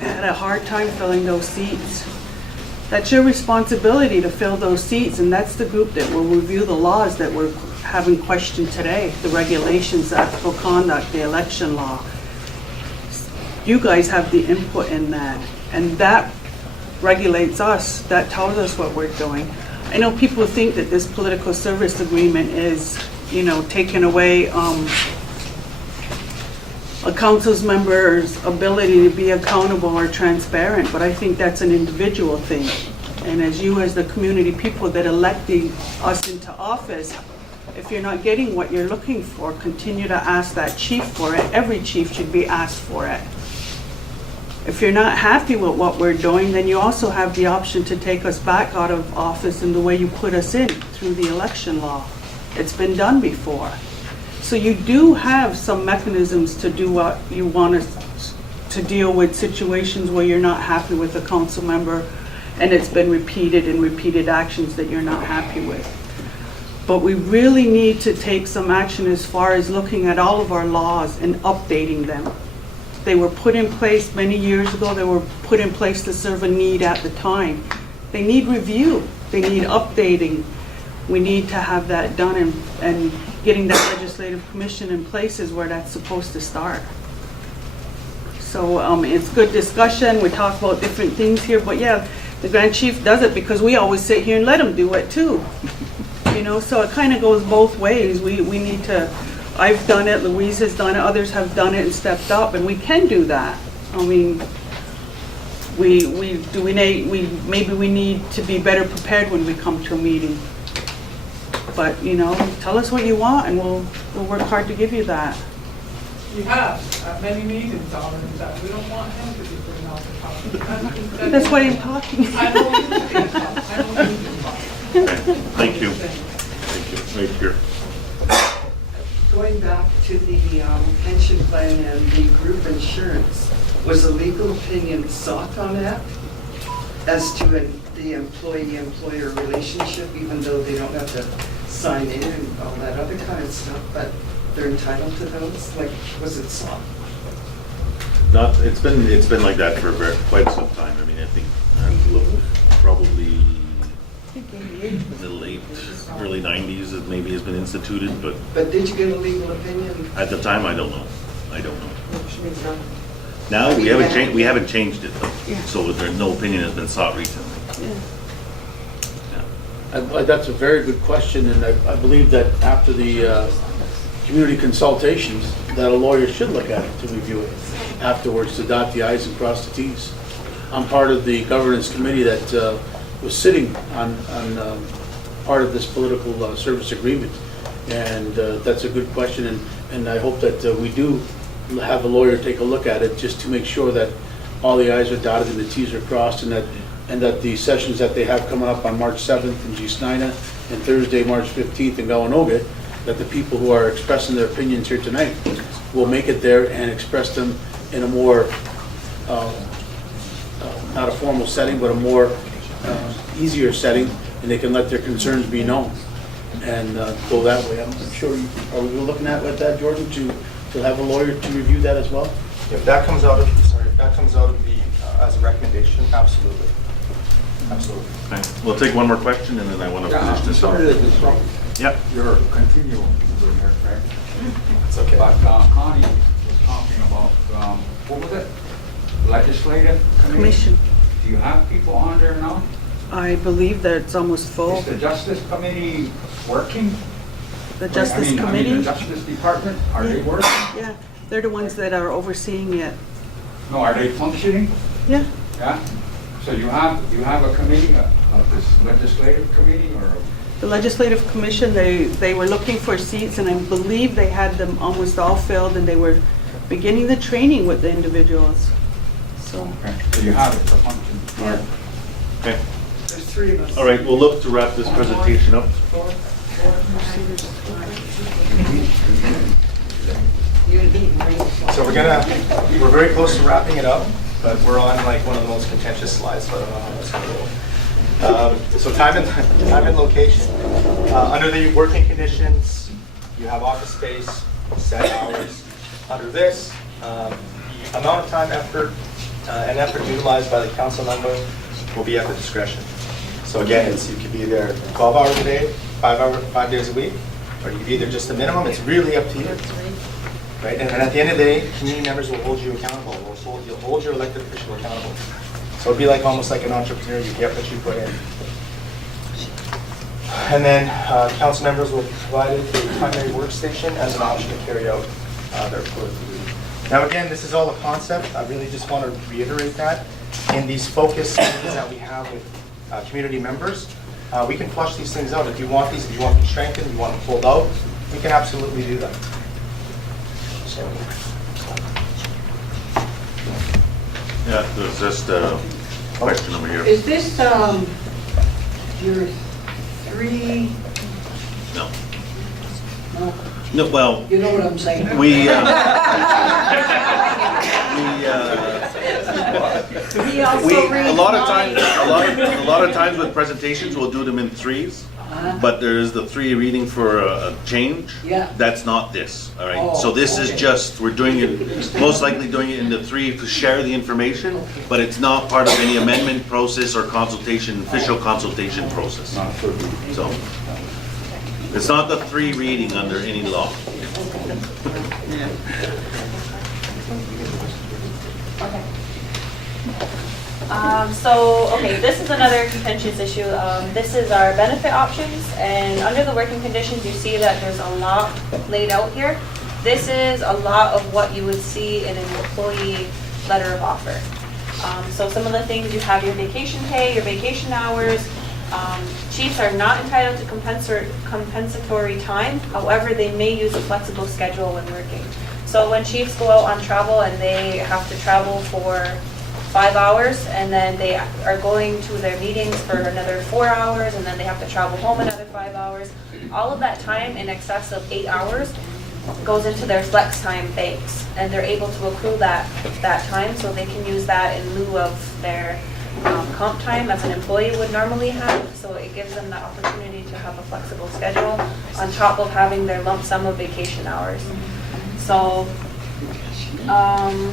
I had a hard time filling those seats. That's your responsibility to fill those seats, and that's the group that will review the laws that we're having questioned today, the regulations, the ethical conduct, the election law. You guys have the input in that, and that regulates us, that tells us what we're doing. I know people think that this political service agreement is, taking away a council member's ability to be accountable or transparent, but I think that's an individual thing. And as you, as the community people that elected us into office, if you're not getting what you're looking for, continue to ask that chief for it. Every chief should be asked for it. If you're not happy with what we're doing, then you also have the option to take us back out of office in the way you put us in through the election law. It's been done before. So you do have some mechanisms to do what you want us to deal with situations where you're not happy with a council member and it's been repeated actions that you're not happy with. But we really need to take some action as far as looking at all of our laws and updating them. They were put in place many years ago. They were put in place to serve a need at the time. they need review, they need updating. We need to have that done, and getting that legislative commission in place is where that's supposed to start. So it's good discussion, we talk about different things here, but yeah, the Grand Chief does it because we always sit here and let him do it too. You know, so it kind of goes both ways. We need to, I've done it, Louise has done it, others have done it and stepped up, and we can do that. I mean, maybe we need to be better prepared when we come to a meeting. But, you know, tell us what you want and we'll work hard to give you that. You have at many meetings already that we don't want him to be putting out the topic. That's why I'm talking. I don't need to be involved. I don't need to be involved. Thank you. Thank you. Right here. Going back to the pension plan and the group insurance, was a legal opinion sought on that as to the employee-employer relationship, even though they don't have to sign in and all that other kind of stuff, but they're entitled to those? Like, was it sought? It's been like that for quite some time. I mean, I think probably the early 90s it maybe has been instituted, but did you get a legal opinion? at the time I don't know. Now we haven't changed it though. Yeah. So no opinion has been sought recently. That's a very good question, and I believe that after the community consultations, that a lawyer should look at it to review it afterwards, to dot the i's and cross the t's. I'm part of the governance committee that was sitting on part of this political service agreement, and that's a good question, and I hope that we do have a lawyer take a look at it just to make sure that all the i's are dotted and the t's are crossed, and that the sessions that they have coming up on March 7th in Gisnina and Thursday, March 15th in Gawanoga, that the people who are expressing their opinions here tonight will make it there and express them in a more, not a formal setting, but a more easier setting, and they can let their concerns be known and go that way. I'm sure, are we looking at that, Jordan, to have a lawyer to review that as well? If that comes out of the, as a recommendation, absolutely. Absolutely. Okay. We'll take one more question and then I want to finish this up. Sorry to disrupt Yep. your continuum over here, Craig. It's okay. But Connie was talking about, what was it? Legislative Commission. Do you have people on there now? I believe that it's almost full. Is the Justice Committee working? The Justice I mean, Committee? the Justice Department, are they working? Yeah, they're the ones that are overseeing it. No, are they functioning? Yeah. Yeah? So you have a committee, of this legislative committee, or? The Legislative Commission, they were looking for seats, and I believe they had them almost all filled, and they were beginning the training with the individuals. So. Okay, so you have it to function. Yeah. Okay. There's three of us. All right, we'll look to wrap this presentation up. So we're very close to wrapping it up, but we're on like one of the most contentious slides, so I don't know how that's going to go. So time and location. Under the working conditions, you have office space, set hours. Under this, the amount of time, effort, and effort utilized by the council member will be at the discretion. So again, you could be there 12 hours a day, 5 days a week, or you could be there just the minimum. It's really up to you. Right? And at the end of the day, community members will hold you accountable. You'll hold your elected official accountable. So it'd be like almost like an entrepreneur. You get what you put in. And then council members will be provided a primary workstation as an option to carry out their political duty. Now again, this is all a concept. I really just want to reiterate that. In these focus meetings that we have with community members, we can flush these things out. If you want these, if you want them strengthened, you want them pulled out, we can absolutely do that. So. Yeah, there's just a question over here. Is this, your three? No. No? No, well, You know what I'm saying? a lot of times with presentations, we'll do them in threes. but there is the 3 reading for a change. Yeah. That's not this, all right? Oh, So this is okay. just, we're doing it, most likely doing it in the 3 to share the information, but it's not part of any amendment process or consultation, official consultation process. So, it's not the 3 reading under any law. Okay, this is another contentious issue. This is our benefit options, and under the working conditions, you see that there's a lot laid out here. This is a lot of what you would see in an employee letter of offer. So some of the things, you have your vacation pay, your vacation hours. Chiefs are not entitled to compensatory time. However, they may use a flexible schedule when working. So when chiefs go out on travel and they have to travel for 5 hours, and then they are going to their meetings for another 4 hours, and then they have to travel home another 5 hours. All of that time in excess of 8 hours goes into their flex time banks, and they're able to accrue that time, so they can use that in lieu of their comp time as an employee would normally have. So it gives them the opportunity to have a flexible schedule on top of having their lump sum of vacation hours. So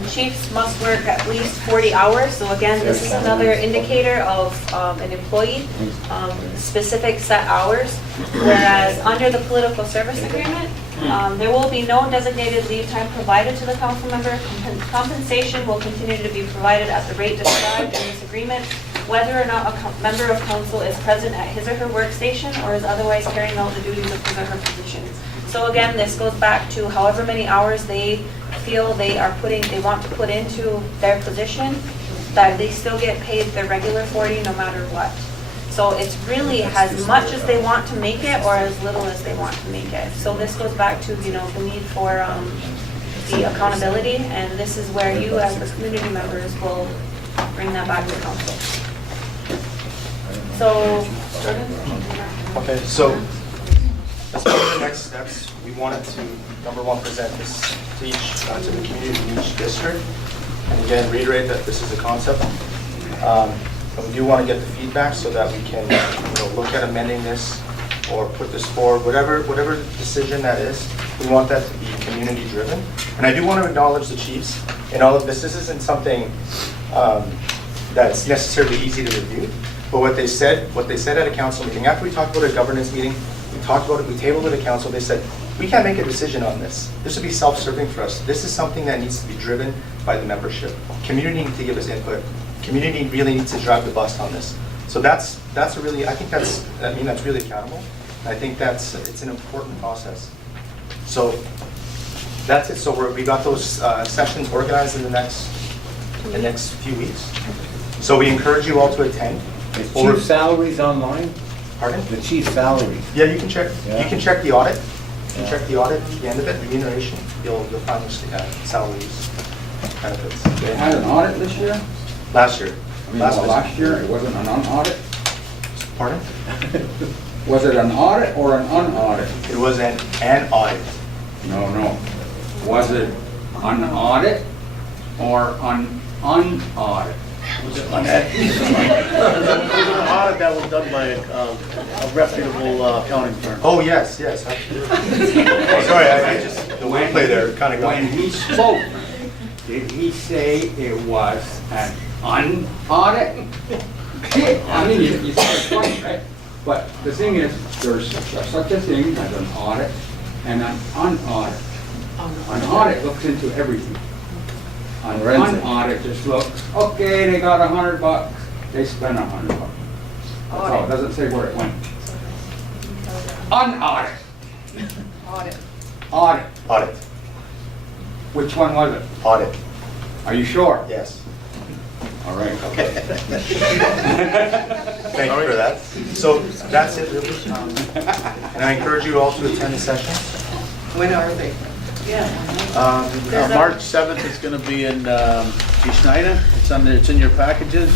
chiefs must work at least 40 hours. So again, this is another indicator of an employee, specific set hours. Whereas under the political service agreement, there will be no designated leave time provided to the council member. Compensation will continue to be provided at the rate described in this agreement, whether or not a member of council is present at his or her workstation or is otherwise carrying out the duties of his or her position. So again, this goes back to however many hours they feel they want to put into their position, that they still get paid their regular 40 no matter what. So it's really as much as they want to make it or as little as they want to make it. So this goes back to, the need for the accountability, and this is where you as the community members will bring that back to council. So, Okay, so as part of the next steps, we wanted to, number 1, present this to to the community in each district. And again, reiterate that this is a concept. And we do want to get the feedback so that we can look at amending this or put this forward, whatever decision that is. We want that to be community driven. And I do want to acknowledge the chiefs in all of this. This isn't something that's necessarily easy to review, but what they said at a council meeting, after we talked about a governance meeting, we talked about it, we tabled it at council, they said, we can't make a decision on this. This would be self-serving for us. This is something that needs to be driven by the membership. Community needs to give us input. Community really needs to drive the bus on this. So that's really, I think that's really accountable. I think it's an important process. So that's it. So we got those sessions organized in the next few weeks. So we encourage you all to attend. The chief salaries online? Pardon? The chief salaries. Yeah, you can check. Yeah. You can check the audit. You can check the audit at the end of it, remuneration. You'll find the salaries, benefits. They had an audit this year? Last year. Last year, it wasn't an un-audit? Pardon? Was it an audit or an un-audit? It was an audit. No. Was it an audit or an un-audit? Was it an audit that was done by a reputable accounting firm? Oh, yes. Oh, sorry, I just, the wordplay there kind of got When he spoke, did he say it was an un-audit? I mean, you said it twice, right? But the thing is, there's such a thing as an audit and an un-audit. An audit looks into everything. An un-audit just looks, okay, they got $100, they spent $100. That's all, it doesn't say where it went. Un-audit. Audit. Which one was it? Audit. Are you sure? Yes. All right. Okay. Thank you for that. So that's it, really. And I encourage you all to attend the session. When are they? March 7th is going to be in Schneider. It's in your packages,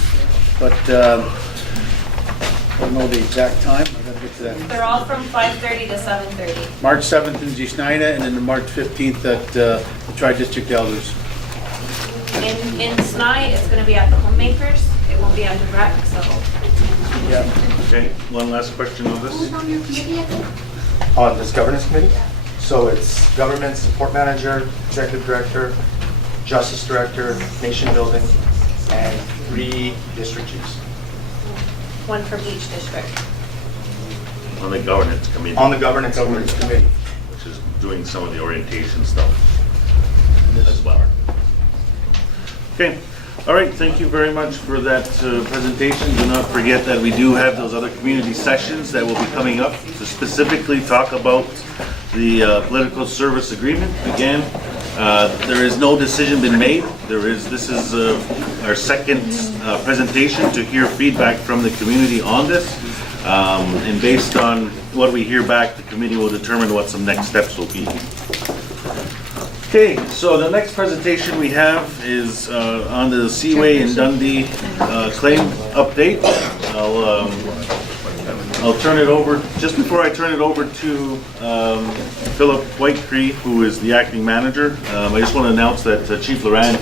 but I don't know the exact time. I gotta get to that. they're all from 5:30 to 7:30. March 7th in Schneider, and then the March 15th at the Tri-District Elders. In SNI, it's going to be at the homemakers. It won't be at the rec, so Okay, one last question on this. On this governance committee. So it's government support manager, executive director, justice director, nation building, and 3 district chiefs. One from each district. On the governance committee. On the governance committee. Which is doing some of the orientation stuff as well. Okay, all right, thank you very much for that presentation. Do not forget that we do have those other community sessions that will be coming up to specifically talk about the political service agreement. Again, there is no decision been made. This is our second presentation to hear feedback from the community on this. And based on what we hear back, the committee will determine what some next steps will be. Okay, so the next presentation we have is on the Seaway and Dundee claim update. I'll turn it over, just before I turn it over to Philip Whitecree, who is the acting manager, I just want to announce that Chief Loran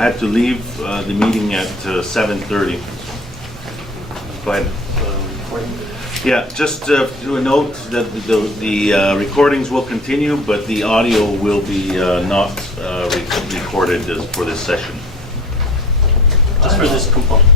had to leave the meeting at 7:30. Go ahead. Yeah, just to a note that the recordings will continue, but the audio will be not recorded for this session. Just for this component.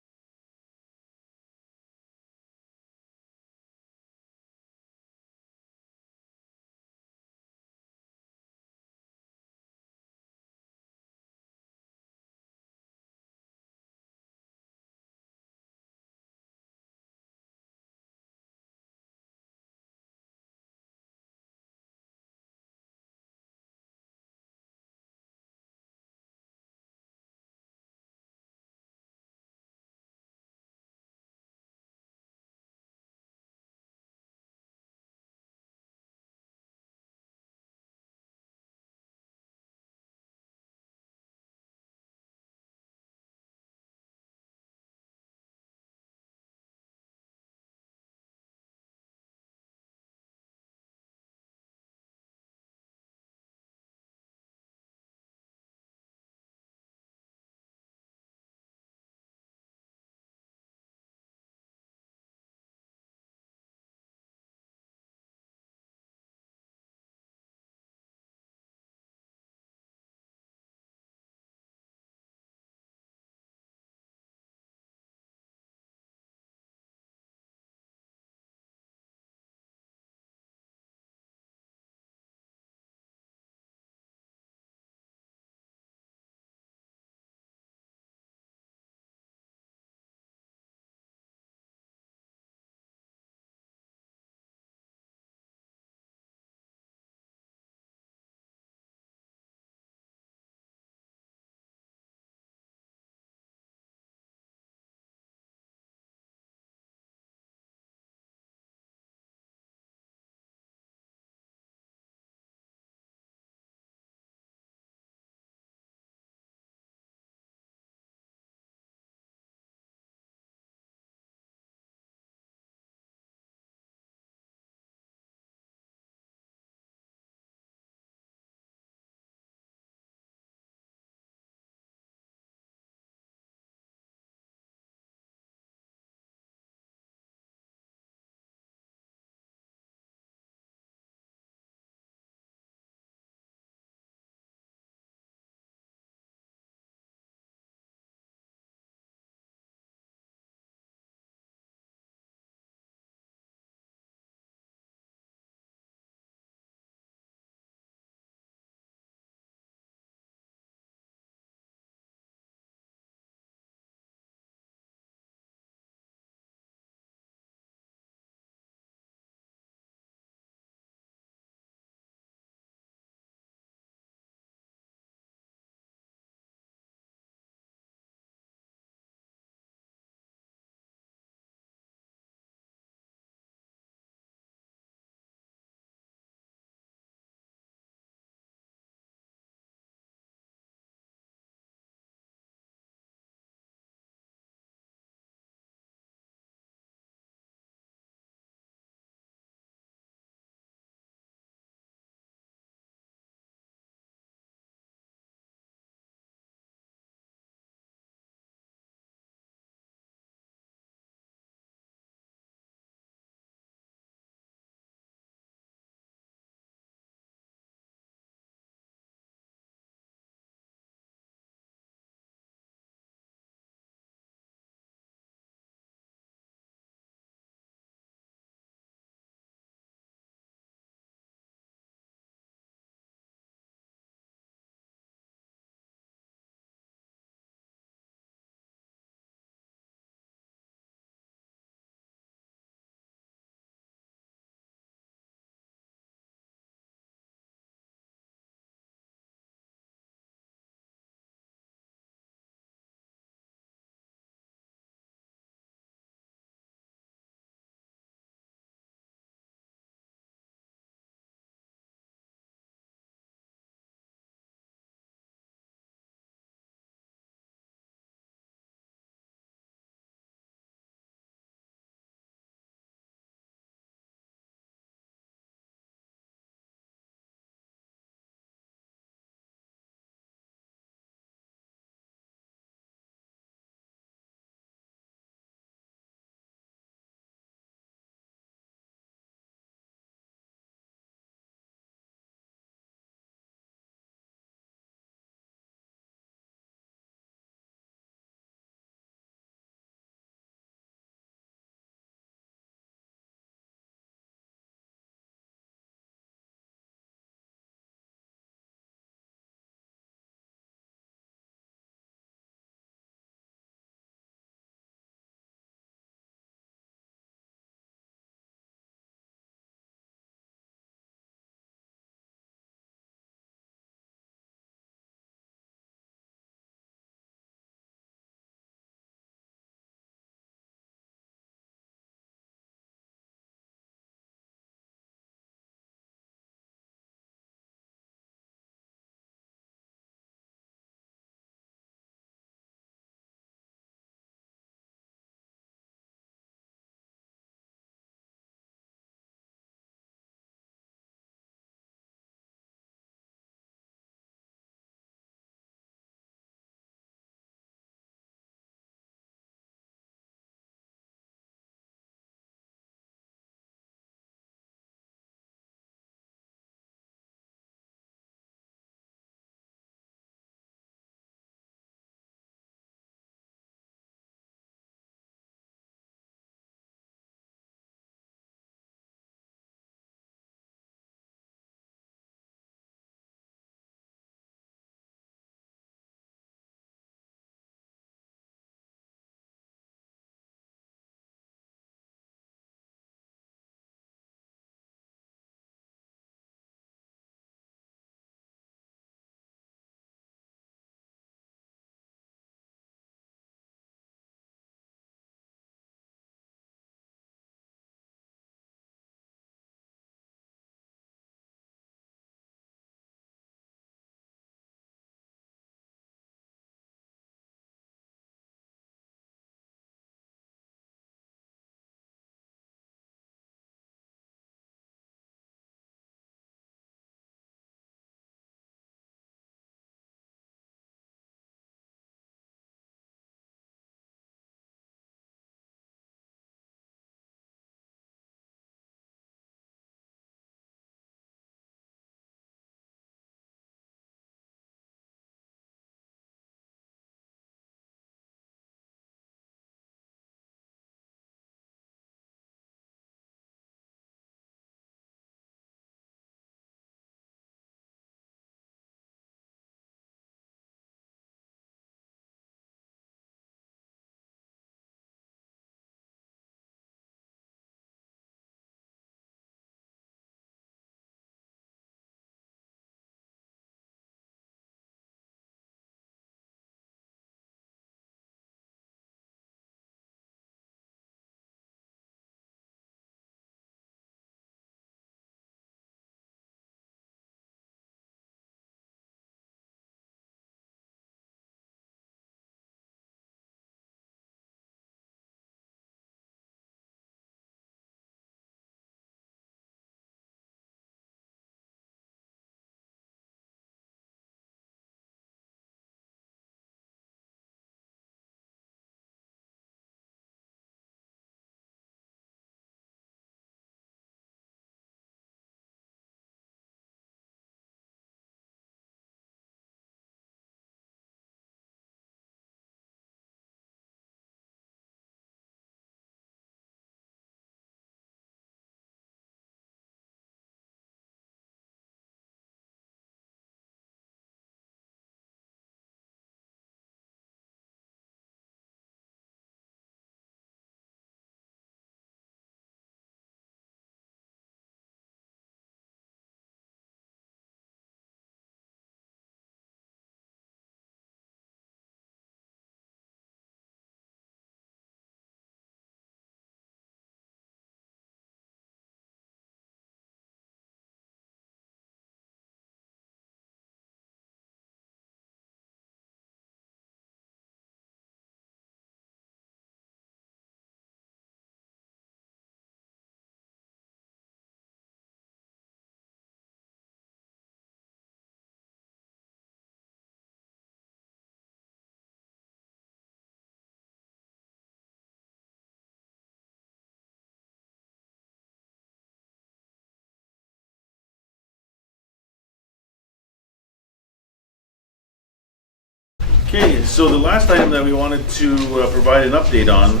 Okay, so the last item that we wanted to provide an update on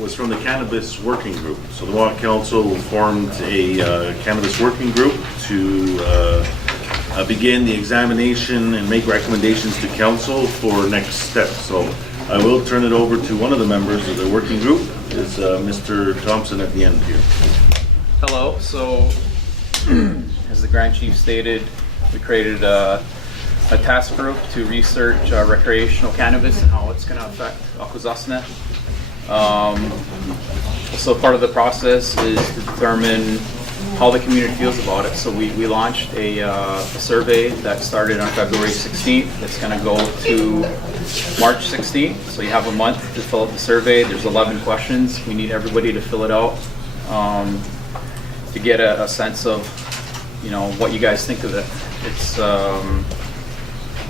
was from the Cannabis Working Group. So the Mohawk Council formed a Cannabis Working Group to begin the examination and make recommendations to Council for next steps. So I will turn it over to one of the members of the working group, is Mr. Thompson at the end here. Hello, so as the Grand Chief stated, we created a task group to research recreational cannabis and how it's going to affect Akwesasne. So part of the process is to determine how the community feels about it. So we launched a survey that started on February 16th. It's going to go to March 16th. So you have a month to fill out the survey. There's 11 questions. We need everybody to fill it out to get a sense of, you know, what you guys think of it. It's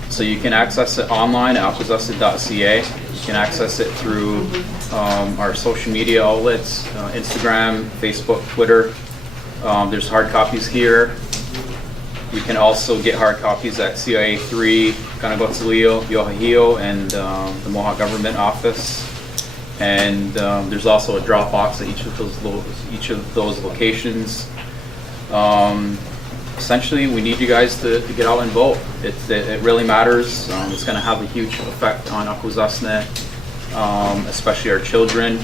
so you can access it online at akwesasne.ca. You can access it through our social media outlets, Instagram, Facebook, Twitter. There's hard copies here. You can also get hard copies at CIA 3, Kanagotsalio, Yohahio, and the Mohawk Government Office. And there's also a drop box at each of those locations. Essentially, we need you guys to get out and vote. It really matters. It's going to have a huge effect on Akwesasne, especially our children.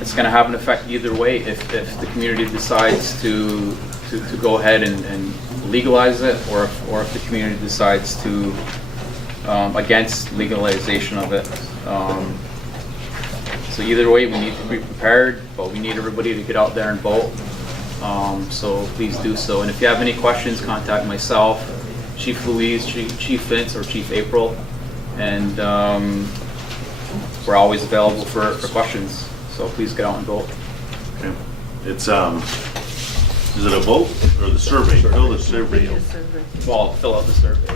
It's going to have an effect either way. If the community decides to go ahead and legalize it, or if the community decides to against legalization of it. So either way, we need to be prepared, but we need everybody to get out there and vote. So please do so. And if you have any questions, contact myself, Chief Louise, Chief Vince, or Chief April, and we're always available for questions. So please get out and vote. Okay. It's is it a vote or the survey? Fill the survey. Well, fill out the survey.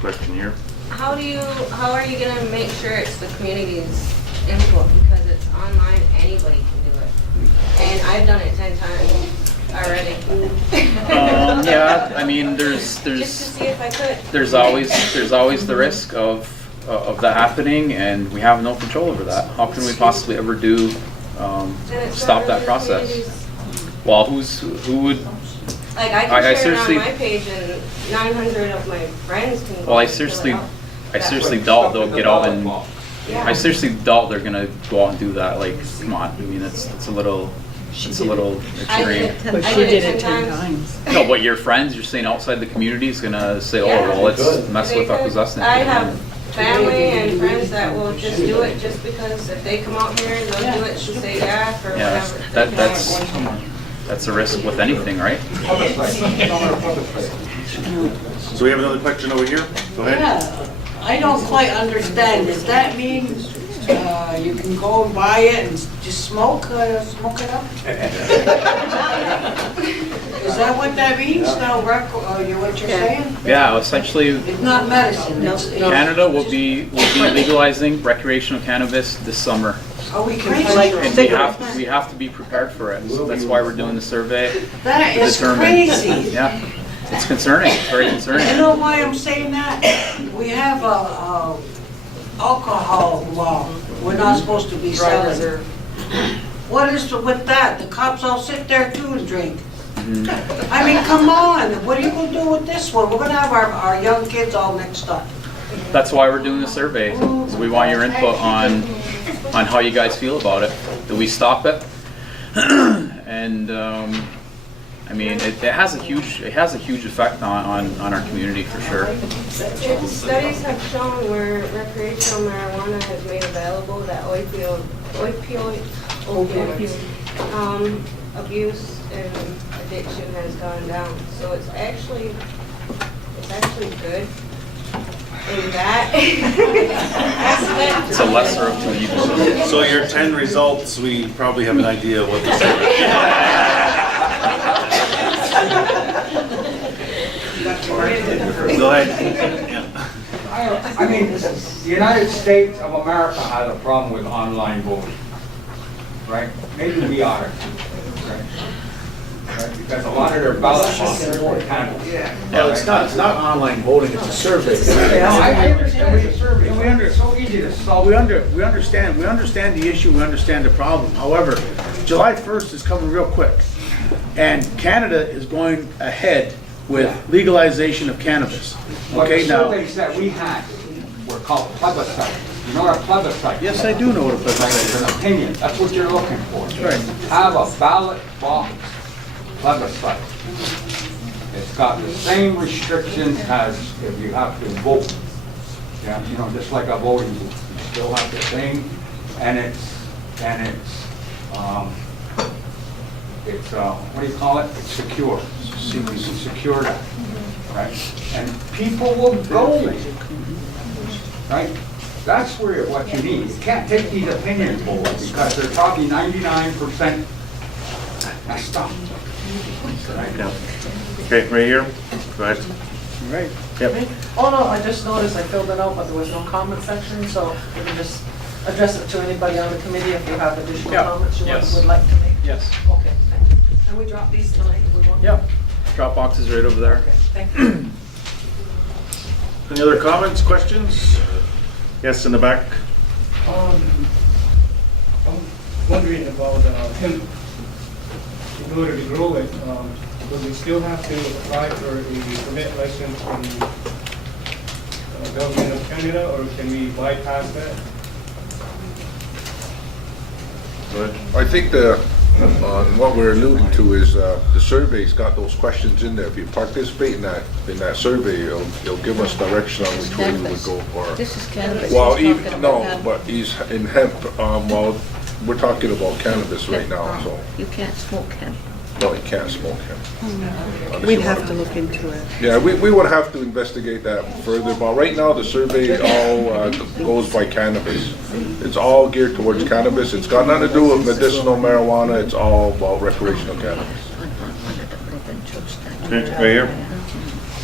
Question here. How are you gonna make sure it's the community's input, because it's online, anybody can do it. And I've done it 10 times already. Yeah, I mean, Just to see if I could. there's always the risk of that happening, and we have no control over that. How can we possibly ever do stop that process? Well, who would? Like I can share it on my page, and 900 of my friends can. Well, I seriously doubt they'll get out and. Yeah. I seriously doubt they're gonna go out and do that. Like, come on. I mean, it's a little extreme. But she did it 10 times. No, but your friends, you're saying outside the community is gonna say, Yeah. oh, well, let's mess with Akwesasne. I have family and friends that will just do it just because if they come out here, they'll do it and say yeah for Yeah, whatever. that's a risk with anything, right? So we have another question over here. Go ahead. Yeah, I don't quite understand. Does that mean you can go and buy it and just smoke it up? Is that what that means? No, what you're saying? Yeah, essentially, It's not medicine. Canada will be legalizing recreational cannabis this summer. Are we crazy? And we have to be prepared for it. So that's why we're doing the survey. That to is determine- crazy. Yeah, it's concerning. It's very concerning. You know why I'm saying that? We have a alcohol law. We're not supposed to be selling. What is with that? The cops all sit there too and drink. I mean, come on. What are you gonna do with this one? We're gonna have our young kids all mixed up. That's why we're doing the survey. So we want your input on how you guys feel about it. Do we stop it? And I mean, it has a huge effect on our community for sure. Studies have shown where recreational marijuana has made available that opioid abuse and addiction has gone down. So it's actually good in that aspect. It's a lesser of two evils. So your 10 results, we probably have an idea of what the survey. Go ahead. I mean, the United States of America has a problem with online voting, right? Maybe we ought to, right? right? Because a lot of their ballot boxes were cannabis. Well, it's not online voting, it's a survey. I understand it's a survey, it's so easy to solve. We understand the issue, we understand the problem. However, July 1st is coming real quick. And Canada is going ahead with legalization of cannabis. But Okay, the now. surveys that we had were called plebiscite. You know what a plebiscite? Yes, I do know what a plebiscite It's is. an opinion, that's what you're looking for. Right. Have a ballot box plebiscite. It's got the same restrictions as if you have to vote. Yeah, you know, just like a voting booth, you still have the same, and it's, what do you call it? It's secure. You can secure that, right? And people will go, right? That's where, what you need. You can't take these opinion polls because they're probably 99% messed up. Yeah. Okay, right here, go ahead. Right. Yep. Oh, no, I just noticed I filled it out, but there was no comment section, so we can just address it to anybody on the committee if you have additional Yeah. comments you Yes. would like to make. Yes. Okay, thank you. And we drop these tonight if we want? Yep. Dropbox is right over there. Okay, thank you. Any other comments, questions? Yes, in the back. I'm wondering about hemp. In order to grow it, will we still have to apply for a permit license from government of Canada, or can we bypass that? I think what we're alluding to is the survey's got those questions in there. If you participate in that survey, it'll give us direction on which way we would go for. This is cannabis. Well, He's talking even, about no, hemp. but he's in hemp, well, we're talking about cannabis right now, so, You can't smoke hemp. no, you can't smoke hemp. We'd have to look into it. Yeah, we would have to investigate that further, but right now, the survey all goes by cannabis. It's all geared towards cannabis. It's got nothing to do with medicinal marijuana. It's all about recreational cannabis. Okay, right here.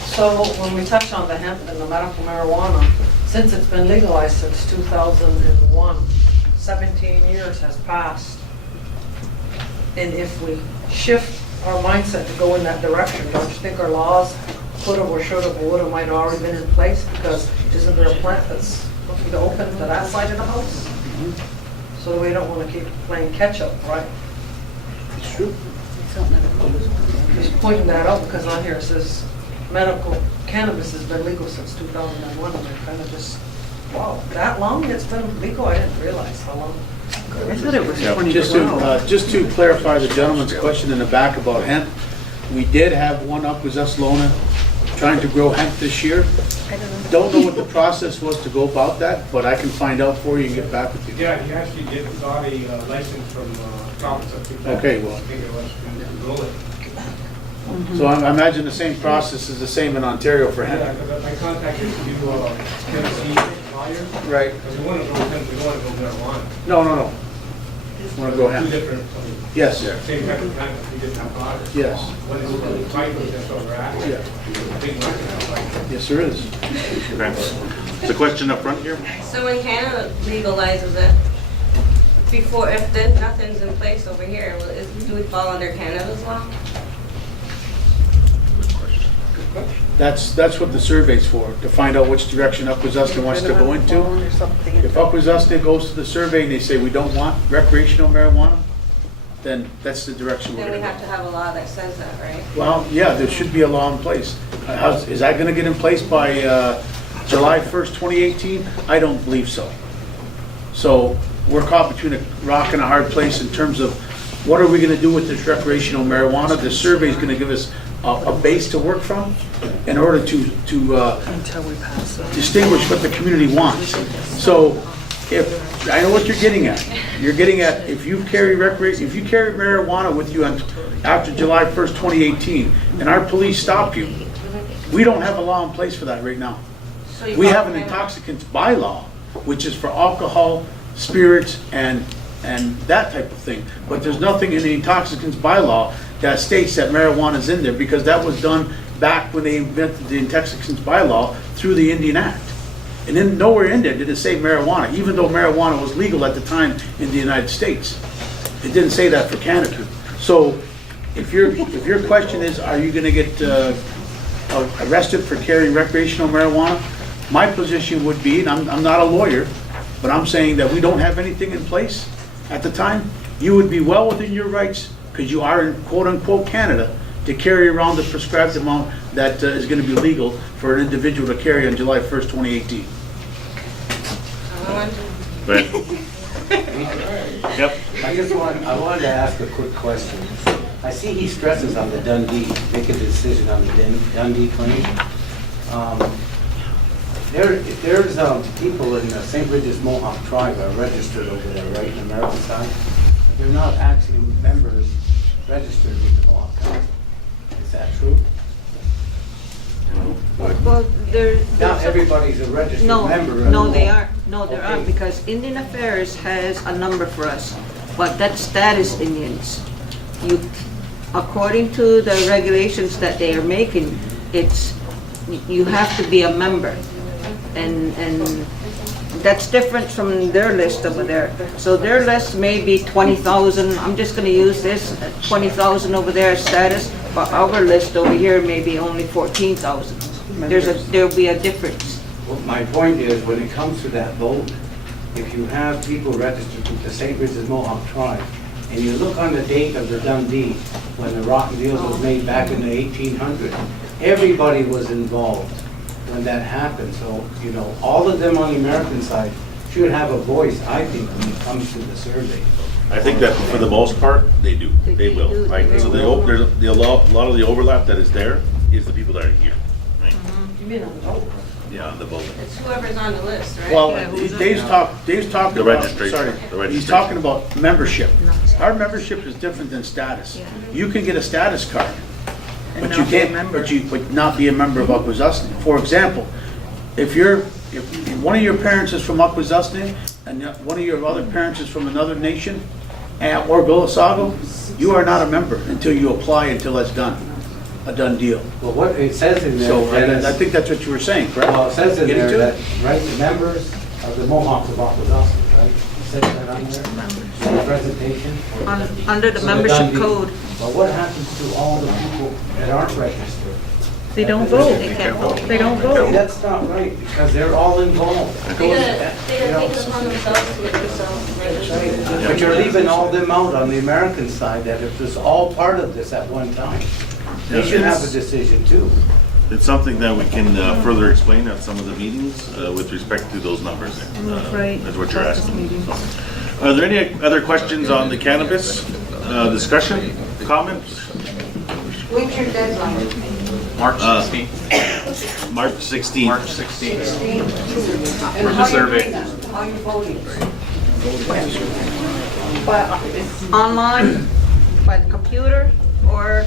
So when we touch on the hemp and the medical marijuana, since it's been legalized since 2001, 17 years has passed. And if we shift our mindset to go in that direction, don't you think our laws could have or should have or would have might have already been in place? Because isn't there a plant that's looking to open to that side of the house? So we don't want to keep playing catch up, right? It's true. Just pointing that out because on here it says medical cannabis has been legal since 2001, and I kind of just, wow, that long it's been legal? I didn't realize how long. I thought it was Yeah. 2012. Just to clarify the gentleman's question in the back about hemp, we did have one Akwesasne trying to grow hemp this year. Don't know what the process was to go about that, but I can find out for you and get back with you. Yeah, he actually got a license from province of Quebec. Okay, well. I think it was to grow it. So I imagine the same process is the same in Ontario for Yeah, hemp. because I contacted you, Tennessee suppliers. Right. Because we want to grow hemp, we want to grow marijuana. No. Want to grow Two hemp? different, Yes. same type of plant, we didn't have products. Yes. One is for the fight, that's what we're at. Yeah. Big market, like, Yes, there is. Okay. The question up front here. So when Canada legalizes it, before, if nothing's in place over here, do we fall under Canada's law? That's what the survey's for, to find out which direction Akwesasne wants to go into. If Akwesasne goes to the survey and they say we don't want recreational marijuana, then that's the direction we're Then we gonna have go. to have a law that says that, right? Well, yeah, there should be a law in place. Is that gonna get in place by July 1st, 2018? I don't believe so. So we're caught between a rock and a hard place in terms of what are we gonna do with this recreational marijuana? The survey's gonna give us a base to work from in order to Until we pass it. distinguish what the community wants. So if, I know what you're getting at. You're getting at if you carry marijuana with you after July 1st, 2018, and our police stop you, we don't have a law in place for that right now. So you We call have an it- intoxicants bylaw, which is for alcohol, spirits, and that type of thing. But there's nothing in the intoxicants bylaw that states that marijuana is in there, because that was done back when they invented the intoxicants bylaw through the Indian Act. And then nowhere in there did it say marijuana, even though marijuana was legal at the time in the United States. It didn't say that for Canada. So if your question is, are you gonna get arrested for carrying recreational marijuana? My position would be, and I'm not a lawyer, but I'm saying that we don't have anything in place at the time. You would be well within your rights, because you are in quote-unquote Canada, to carry around the prescribed amount that is gonna be legal for an individual to carry on July 1st, 2018. Right. Yep. I wanted to ask a quick question. I see he stresses on the Dundee, make a decision on the Dundee claim. There's people in the St. Bridget's Mohawk tribe are registered over there, right, in the American side. They're not actually members registered with the Mohawk Council. Is that true? Well, Not everybody's a registered member. No, they aren't. No, there aren't, because Indian Affairs has a number for us, but that's status Indians. According to the regulations that they are making, you have to be a member. And that's different from their list over there. So their list may be 20,000, I'm just gonna use this, 20,000 over there as status, but our list over here may be only 14,000. There'll be a difference. Well, my point is, when it comes to that vote, if you have people registered with the St. Bridget's Mohawk tribe, and you look on the date of the Dundee, when the Rotten Deals was made back in the 1800s, everybody was involved when that happened. So, all of them on the American side should have a voice, I think, when it comes to the survey. I think that for the most part, they do. They will, right? So there's a lot of the overlap that is there is the people that are here. Right? You mean on the vote? Yeah, on the vote. It's whoever's on the list, right? Well, Dave's talking The about, registration. sorry, The registration. he's talking about membership. Our membership is different than status. You can get a status card, but you can't, but not be a member of Akwesasne. For example, if one of your parents is from Akwesasne and one of your other parents is from another nation, or Golasago, you are not a member until you apply, until that's done, a done deal. Well, what it says in there. So, and I think that's what you were saying, correct? Well, it says in Get there into that, it? right, the members of the Mohawks of Akwesasne, right? It says that on there, in the presentation. Under the So membership Dundee. code, But what happens to all the people that aren't registered? they don't vote. They don't vote. That's not right, because they're all involved. They gotta take it upon themselves to get themselves registered. But you're leaving all them out on the American side, that if it's all part of this at one time, they should have a decision too. It's something that we can further explain at some of the meetings with respect to those numbers. Right. That's what you're asking. So, are there any other questions on the cannabis discussion, comments? When's your deadline? March 16th. March 16th. March 16th. And For the how you survey. doing that? How you voting? Online, by the computer, or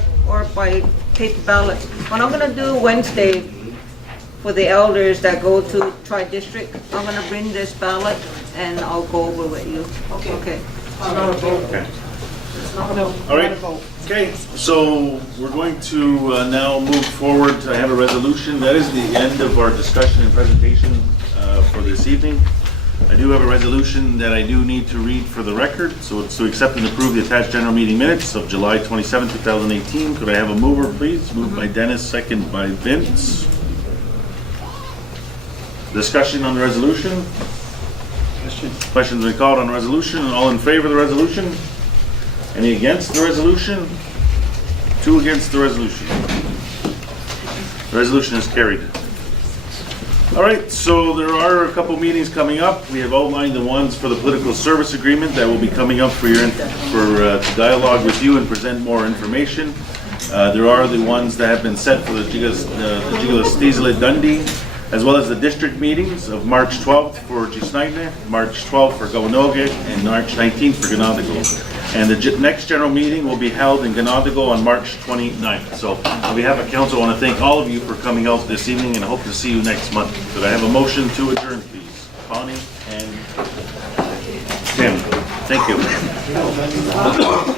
by paper ballot. What I'm gonna do Wednesday for the elders that go to tri-district, I'm gonna bring this ballot and I'll go over with you. Okay. It's not a vote. Okay. It's not a All right. Okay, so we're going to now move forward. I have a resolution. That is the end of our discussion and presentation for this evening. I do have a resolution that I do need to read for the record. So it's to accept and approve the attached general meeting minutes of July 27, 2018. Could I have a mover, please? Moved by Dennis, second by Vince. Discussion on the resolution? Questions been called on the resolution. All in favor of the resolution? Any against the resolution? 2 against the resolution. The resolution is carried. All right, so there are a couple meetings coming up. We have outlined the ones for the political service agreement that will be coming up for to dialogue with you and present more information. There are the ones that have been set for the Jigalas Dundee, as well as the district meetings of March 12th for Gisnaidne, March 12th for Gawanoge, and March 19th for Ganadago. And the next general meeting will be held in Ganadago on March 29th. So on behalf of council, I want to thank all of you for coming out this evening and hope to see you next month. Could I have a motion to adjourn, please? Bonnie and Tim, thank you.